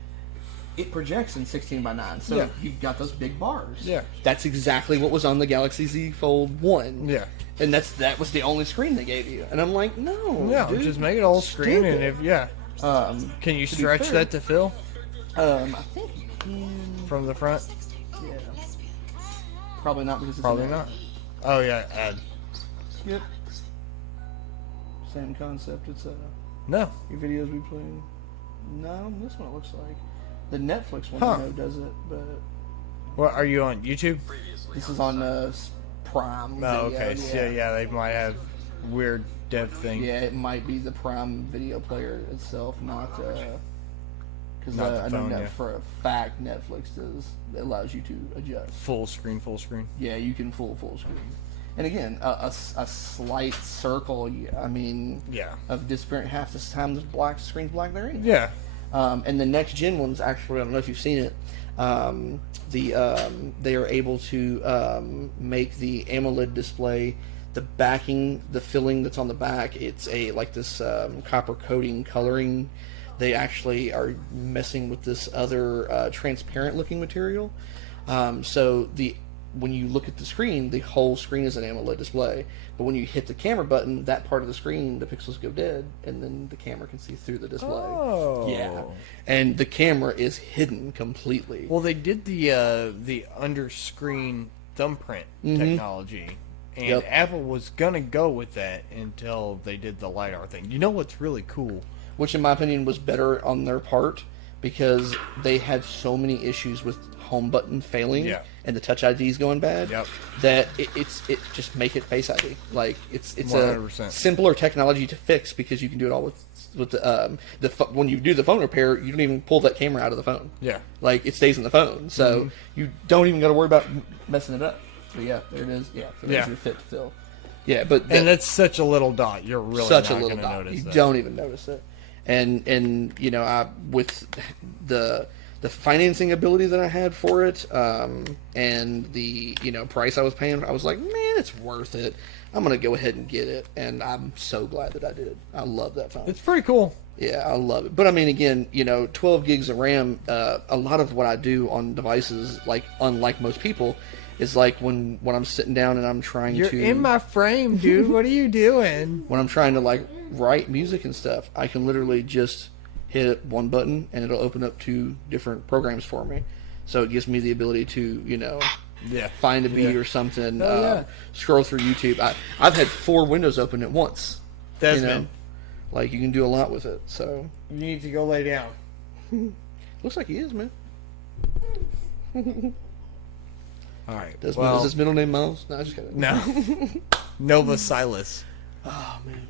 It projects in 16:9, so Yeah. you've got those big bars. Yeah. That's exactly what was on the Galaxy Z Fold 1. Yeah. And that was the only screen they gave you. And I'm like, no, Yeah, dude, just make it all screen, and stupid. if can you to be stretch fair- that to fill I think you can. from the front? Yeah. Probably not because it's Probably an ad. not. Oh yeah, add. Skip. Same concept. It's No. your videos we play. No, this one it looks like. The Netflix one Huh. I know does it, but What are you on YouTube? this is on Prime. Oh, Video, okay. So yeah, they might have weird dev thing. Yeah, it might be the Prime video player itself, not because Not the I know phone, that yeah. for a fact Netflix does. It allows you to adjust. Full screen, full screen. Yeah, you can full screen. And again, a slight circle. I mean, Yeah. of disappearing half the time the black screen's black there anyway. Yeah. And the next gen ones, actually, I don't know if you've seen it. They are able to make the AMOLED display, the backing, the filling that's on the back. It's this copper coating coloring. They actually are messing with this other transparent looking material. So when you look at the screen, the whole screen is an AMOLED display. But when you hit the camera button, that part of the screen, the pixels go dead, and then the camera can see through the display. Oh. Yeah, and the camera is hidden completely. Well, they did the under screen thumbprint technology, and Yep. Apple was gonna go with that until they did the LiDAR thing. You know what's really cool? which in my opinion was better on their part because they had so many issues with home button failing and the Touch IDs going bad that it just make it Face ID. Like it's 100%. A simpler technology to fix because you can do it all with when you do the phone repair, you don't even pull that camera out of the phone. Yeah, like it stays in the phone, so you don't even got to worry about messing it up. So yeah, there it is. Yeah, so there's your fit to fill. Yeah, but and it's such a little dot. You're really such not a little dot. Notice you that. Don't even notice it. And you know, I with the financing ability that I had for it, and the price I was paying, I was like, man, it's worth it. I'm gonna go ahead and get it, and I'm so glad that I did. I love that phone. It's pretty cool. Yeah, I love it. But I mean, again, 12 gigs of RAM. A lot of what I do on devices, like unlike most people, is like when I'm sitting down and I'm trying to. You're in my frame, dude. What are you doing? When I'm trying to like write music and stuff, I can literally just hit one button and it'll open up 2 different programs for me. So it gives me the ability to, find a beat or something, scroll through YouTube. I've had 4 windows open at once. Desmond. Like, you can do a lot with it, so. You need to go lay down. Looks like he is, man. All right. Is his middle name Miles? No, I just kidding. No. Nova Silas. Oh, man.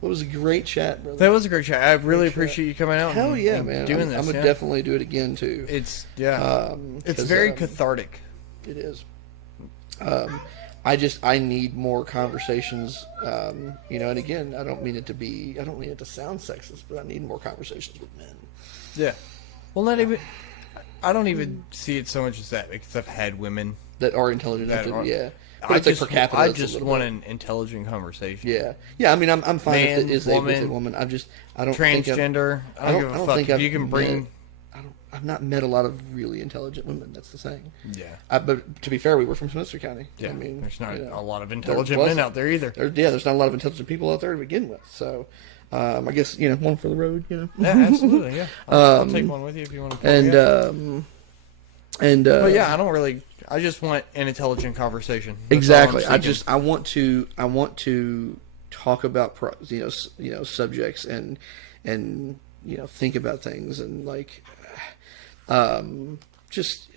Well, it was a great chat, brother. That was a great chat. I really appreciate you coming out. Hell yeah, man. Doing this. I'm going to definitely do it again, too. It's very cathartic. It is. I need more conversations, and again, I don't mean it to sound sexist, but I need more conversations with men. Yeah. Well, I don't even see it so much as that, because I've had women that are intelligent. But it's per capita. I just want an intelligent conversation. Yeah. Yeah, I mean, I'm fine if it is woman, a woman. I don't transgender. I don't give a fuck. If you can bring... I've not met a lot of really intelligent women. That's the thing. Yeah. But to be fair, we were from Smithster County. Yeah. I mean, there's not a lot of intelligent men out there either. There's not a lot of intelligent people out there to begin with. So, I guess one for the road. Yeah, absolutely. Yeah. I'll take one with you if you want to. But yeah, I just want an intelligent conversation. That's exactly. I want to talk about subjects and think about things and like. Just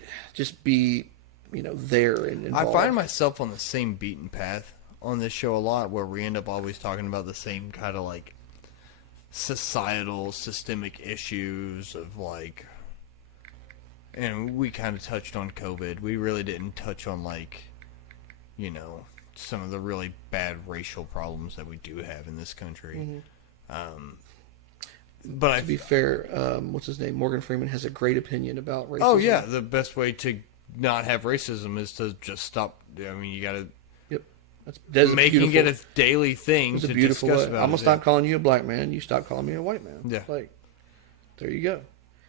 be, there and involved. I find myself on the same beaten path on this show a lot, where we end up always talking about the same kind of like societal, systemic issues of like, and we kind of touched on COVID. We really didn't touch on like, some of the really bad racial problems that we do have in this country. Mm-hmm. But to be fair, what's his name? Morgan Freeman has a great opinion about racism. Oh yeah, the best way to not have racism is to just stop. I mean, you gotta. Yep. That's making it a daily thing to beautiful discuss way. about. I'm gonna stop calling you a black man. You stop calling me a white man. Yeah. Like, there you go.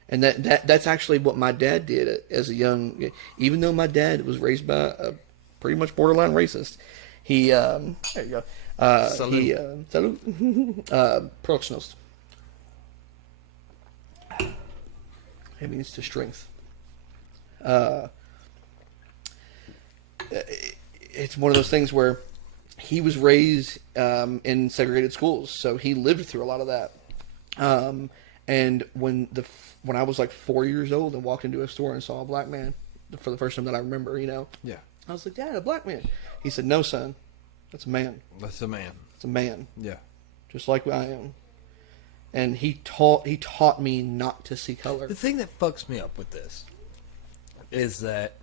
And that's actually what my dad did as a young. Even though my dad was raised by a pretty much borderline racist, he there you go. Salute. Salute. Proficient. It means to strength. It's one of those things where he was raised in segregated schools, so he lived through a lot of that. And when I was like 4 years old and walked into a store and saw a black man for the first time that I remember, yeah, I was like, Dad, a black man. He said, No, son, that's a man. That's a man. It's a man. Yeah, just like I am. And he taught me not to see color. The thing that fucks me up with this is that,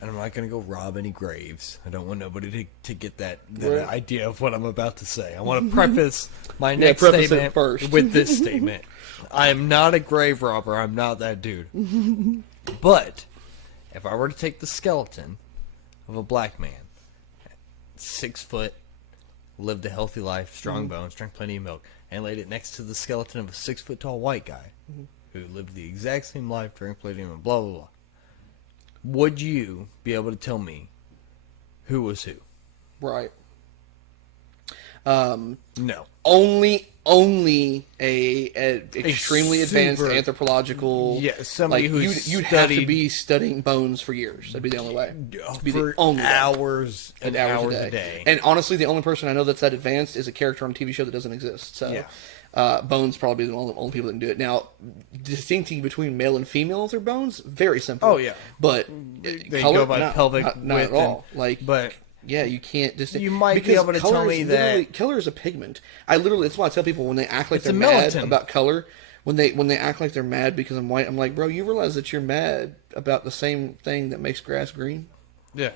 and I'm not going to go rob any graves. I don't want nobody to get that idea of what I'm about to say. I want to preface my next statement with this statement. I am not a grave robber. I'm not that dude. But if I were to take the skeleton of a black man, 6 foot, lived a healthy life, strong bones, drank plenty of milk, and laid it next to the skeleton of a 6 foot tall white guy who lived the exact same life, drank plenty of milk, blah, blah, blah. Would you be able to tell me who was who? Right. No. Only a extremely advanced super- anthropological. Yeah, somebody who's you'd have to studied- be studying bones for years. That'd be the only way. To be For the only way. hours and hours a a day. And honestly, the only person I know that's that advanced is a character on a TV show that doesn't exist. So, Yeah. Bones probably the only people that can do it. Now, distincting between male and female with their bones, very simple. Oh, yeah. But They color, go by not, pelvic not width at all. but yeah, you can't distinguish. You might be because able to color tell is me literally- that- color is a pigment. That's why I tell people when they act like It's they're a mad melatonin. about color, when they act like they're mad because I'm white, I'm like, bro, you realize that you're mad about the same thing that makes grass green? yeah.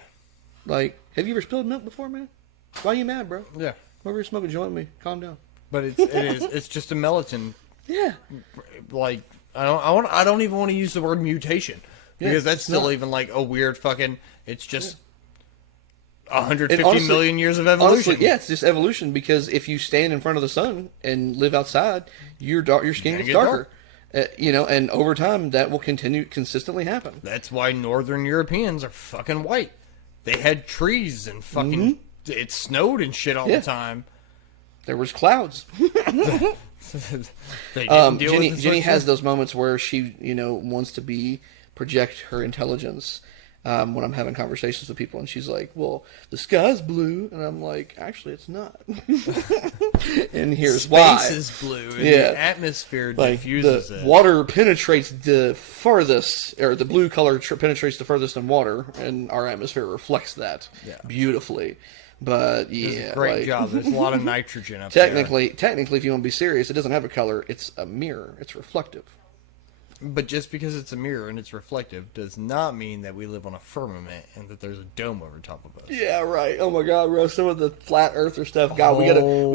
Like, have you ever spilled milk before, man? Why are you mad, bro? Yeah. Whoever you're smoking, join me. Calm down. But it's just a melatonin. Yeah. Like I don't even want to use the word mutation because Yeah, that's still not. even like a weird fucking. It's just 150 And honestly- million years of evolution. Honestly, yeah, it's just evolution because if you stand in front of the sun and live outside, your skin gonna gets get darker. And over time, that will consistently happen. That's why Northern Europeans are fucking white. They had trees and fucking it snowed and shit all Yeah. the time. There was clouds. They didn't deal Jenny with Jenny has those moments where she, wants to project her intelligence when I'm having conversations with people, and she's like, "Well, the sky's blue," and I'm like, "Actually, it's not." And here's why: Space is blue, and Yeah. the atmosphere like diffuses the it. water penetrates the farthest, or the blue color penetrates the furthest in water, and our atmosphere reflects that beautifully. But yeah, Great like, job. There's a lot of nitrogen up there. Technically, if you want to be serious, it doesn't have a color. It's a mirror. It's reflective. But just because it's a mirror and it's reflective does not mean that we live on a firmament and that there's a dome over top of us. Yeah, right. Oh my God, bro! Some of the flat earther stuff. God, we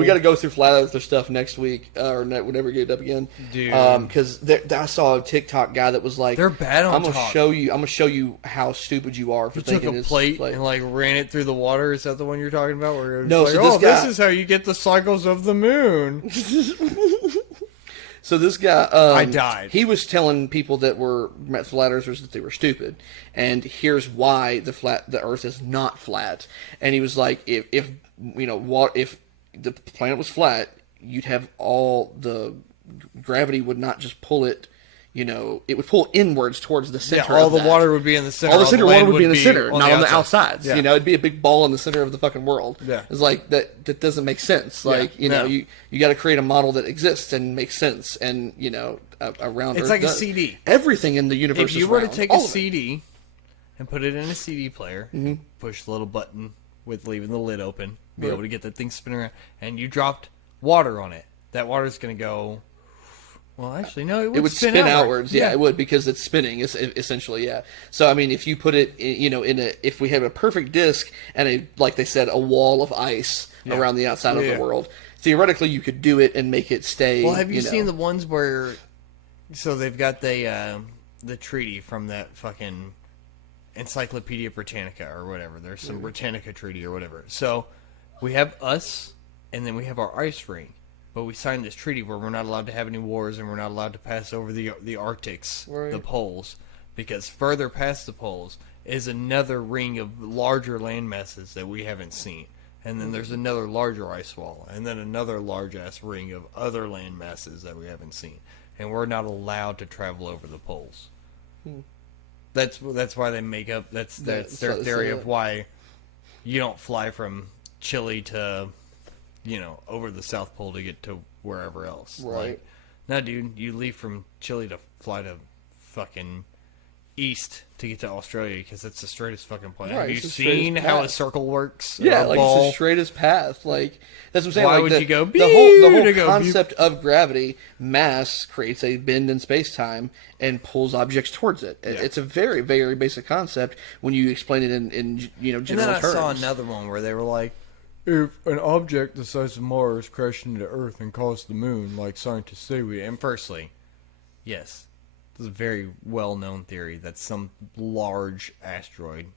gotta go through flat earther stuff next week, or whenever we get it up again. Dude. Because I saw a TikTok guy that was like, They're bad on I'm gonna top. show you how stupid you are for He took thinking a it's plate like, and like ran it through the water. Is that the one you're talking about? Where it's No, like, so this guy- this is how you get the cycles of the moon. So this guy, I died. He was telling people that were flat earthers that they were stupid, and here's why the Earth is not flat. And he was like, if the planet was flat, you'd have all the gravity would not just pull it. It would pull inwards towards the center. all of the that. water would be in the center. All the center water would be in the center, on not the on the outside. outsides. Yeah. It'd be a big ball in the center of the fucking world. Yeah. It's like that doesn't make sense. Like, no. you got to create a model that exists and makes sense, and around It's Earth like a does. CD. Everything in the universe If you is were to round. take All a of it. CD and put it in a CD player, push the little button with leaving the lid open, be able to get that thing spinning around, and you dropped water on it, that water's going to go. Well, actually, no, It would spin outwards. Yeah, it would, because it's spinning. Essentially, yeah. So I mean, if you put it, if we have a perfect disc and like they said, a wall of ice around the outside of the world, theoretically you could do it and make it stay. Well, have you seen the ones where? So they've got the treaty from that fucking Encyclopedia Britannica or whatever. There's some Britannica treaty or whatever. So we have us, and then we have our ice ring. But we signed this treaty where we're not allowed to have any wars and we're not allowed to pass over the Arctics, the poles, because further past the poles is another ring of larger land masses that we haven't seen. And then there's another larger ice wall, and then another large-ass ring of other land masses that we haven't seen. And we're not allowed to travel over the poles. That's why they make up, that's their theory of why you don't fly from Chile to... over the South Pole to get to wherever else. Right. Like, no, dude, you leave from Chile to fly to fucking east to get to Australia because it's the straightest fucking plane. Right, Have you it's the seen straightest how a path. circle works? Yeah, A like ball? it's the straightest path. Like that's what I'm saying. Why like, would the, you go the whole to go concept of gravity, mass creates a bend in space time and pulls objects towards it. It's a very, very basic concept when you explain it in general And then I terms. saw another one where they were like, if an object the size of Mars crashed into Earth and caused the moon, like scientists say we... And firstly, yes, this is a very well-known theory that some large asteroid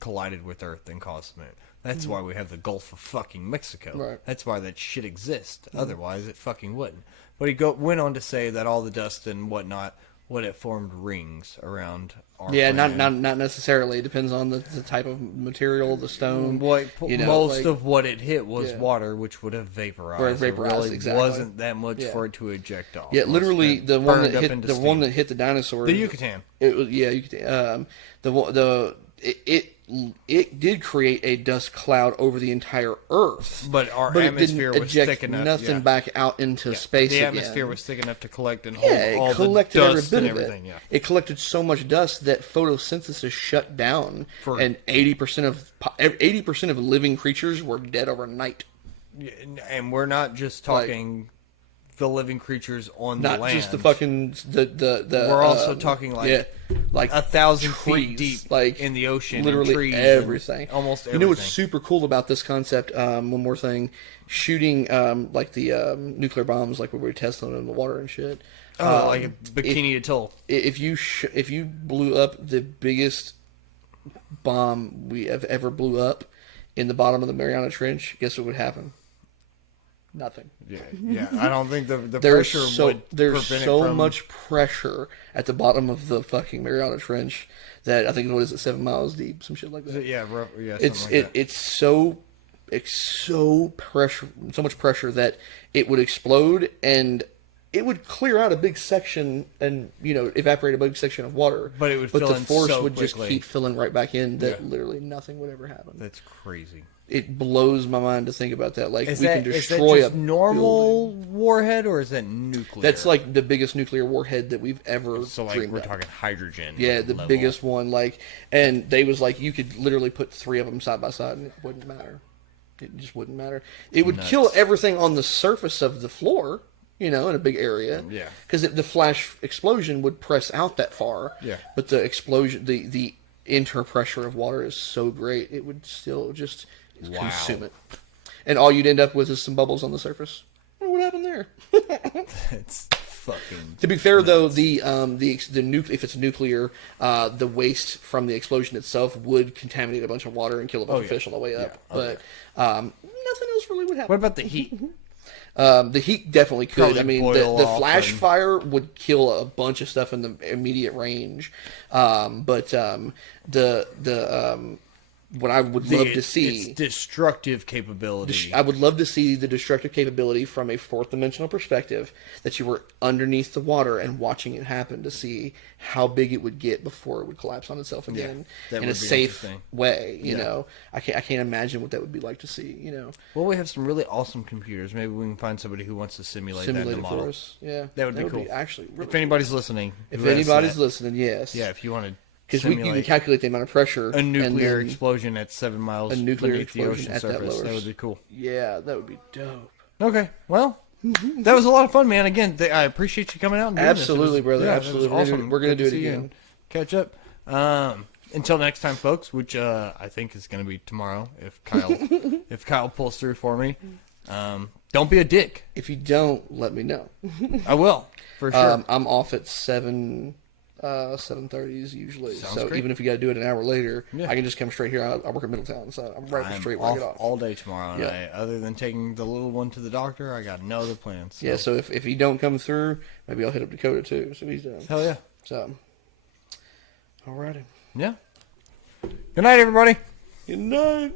collided with Earth and caused the moon. That's why we have the Gulf of fucking Mexico. Right. That's why that shit exists. Otherwise, it fucking wouldn't. But he went on to say that all the dust and whatnot would have formed rings around our Yeah, planet. not necessarily. It depends on the type of material, the stone. Most of what it hit was water, which would have vaporized. Or vaporized, it really exactly. wasn't that much for it to eject off. Yeah, literally It the one that burned up hit into the steam. one that hit the dinosaur. The Yucatan. It was it did create a dust cloud over the entire Earth, But our it atmosphere didn't was eject thick enough. nothing back out into space. The again. atmosphere was thick enough to collect and hold Yeah, all it collected the every dust bit and of everything. it. Yeah. It collected so much dust that photosynthesis shut down, For- and 80% of living creatures were dead overnight. And we're not just talking the living creatures on the Not land. just the fucking the. We're also talking like 1,000 feet trees, deep, like in the ocean, literally and trees, everything. and almost You everything. know what's super cool about this concept? One more thing, shooting like the nuclear bombs, like we were testing them in the water and shit. like a Bikini Atoll. If you blew up the biggest bomb we have ever blew up in the bottom of the Mariana Trench, guess what would happen? Nothing. Yeah. I don't think the pressure would there's prevent so it from... much pressure at the bottom of the fucking Mariana Trench that I think what is it, 7 miles deep, some shit like that. Yeah, It's so pressure, so much pressure that it would explode and it would clear out a big section and evaporate a big section of water. But it would fill the in force so would just quickly. keep filling right back in that literally nothing would ever happen. That's crazy. It blows my mind to think about that. Like Is we that, can is that destroy just a normal building. warhead, or is that nuclear? That's like the biggest nuclear warhead that we've ever so like dreamed we're of. talking hydrogen. Yeah, the level. biggest one. And they was like, you could literally put 3 of them side by side, and it wouldn't matter. It just wouldn't matter. It would kill everything on the surface of the floor, in a big area. Yeah. Because the flash explosion would press out that far. Yeah. But the explosion, the interpressure of water is so great, it would still just consume it. And all you'd end up with is some bubbles on the surface. What happened there? It's fucking. To be fair, though, if it's nuclear, the waste from the explosion itself would contaminate a bunch of water and kill a bunch of fish on the way up. Yeah. But nothing else really would happen. What about the heat? The heat definitely could. Probably I mean, boil the off flash and- fire would kill a bunch of stuff in the immediate range. What I would love to see... Its destructive capability. I would love to see the destructive capability from a fourth dimensional perspective, that you were underneath the water and watching it happen to see how big it would get before it would collapse on itself again that in a would be safe interesting. way. You know, I can't imagine what that would be like to see. Well, we have some really awesome computers. Maybe we can find somebody who wants to simulate that in the it model. for us. Yeah, That would be cool. actually really If anybody's listening, If who has anybody's that, listening, yes. yeah, if you want to Because you can simulate calculate the amount of pressure. a nuclear and then- explosion at 7 miles a nuclear beneath the explosion ocean at that surface, that lowest. would be cool. Yeah, that would be dope. Okay, well, that was a lot of fun, man. Again, I appreciate you coming out and doing this. It Absolutely, was- brother. yeah, it was Absolutely. awesome. We're gonna Good do to it see you again. and catch up. Until next time, folks, which I think is going to be tomorrow if Kyle pulls through for me. Don't be a dick. If you don't, let me know. I will for sure. I'm off at 7:30 usually. Sounds So great. even if you got to do it an hour later, Yeah. I can just come straight here. I work in Middletown, so I'm right I'm straight where I off get off. all day tomorrow, and Yeah. other than taking the little one to the doctor, I got no other plans. So. Yeah, so if he don't come through, maybe I'll hit up Dakota too. So he's done. Hell yeah. So, alrighty. Yeah. Good night, everybody. Good night.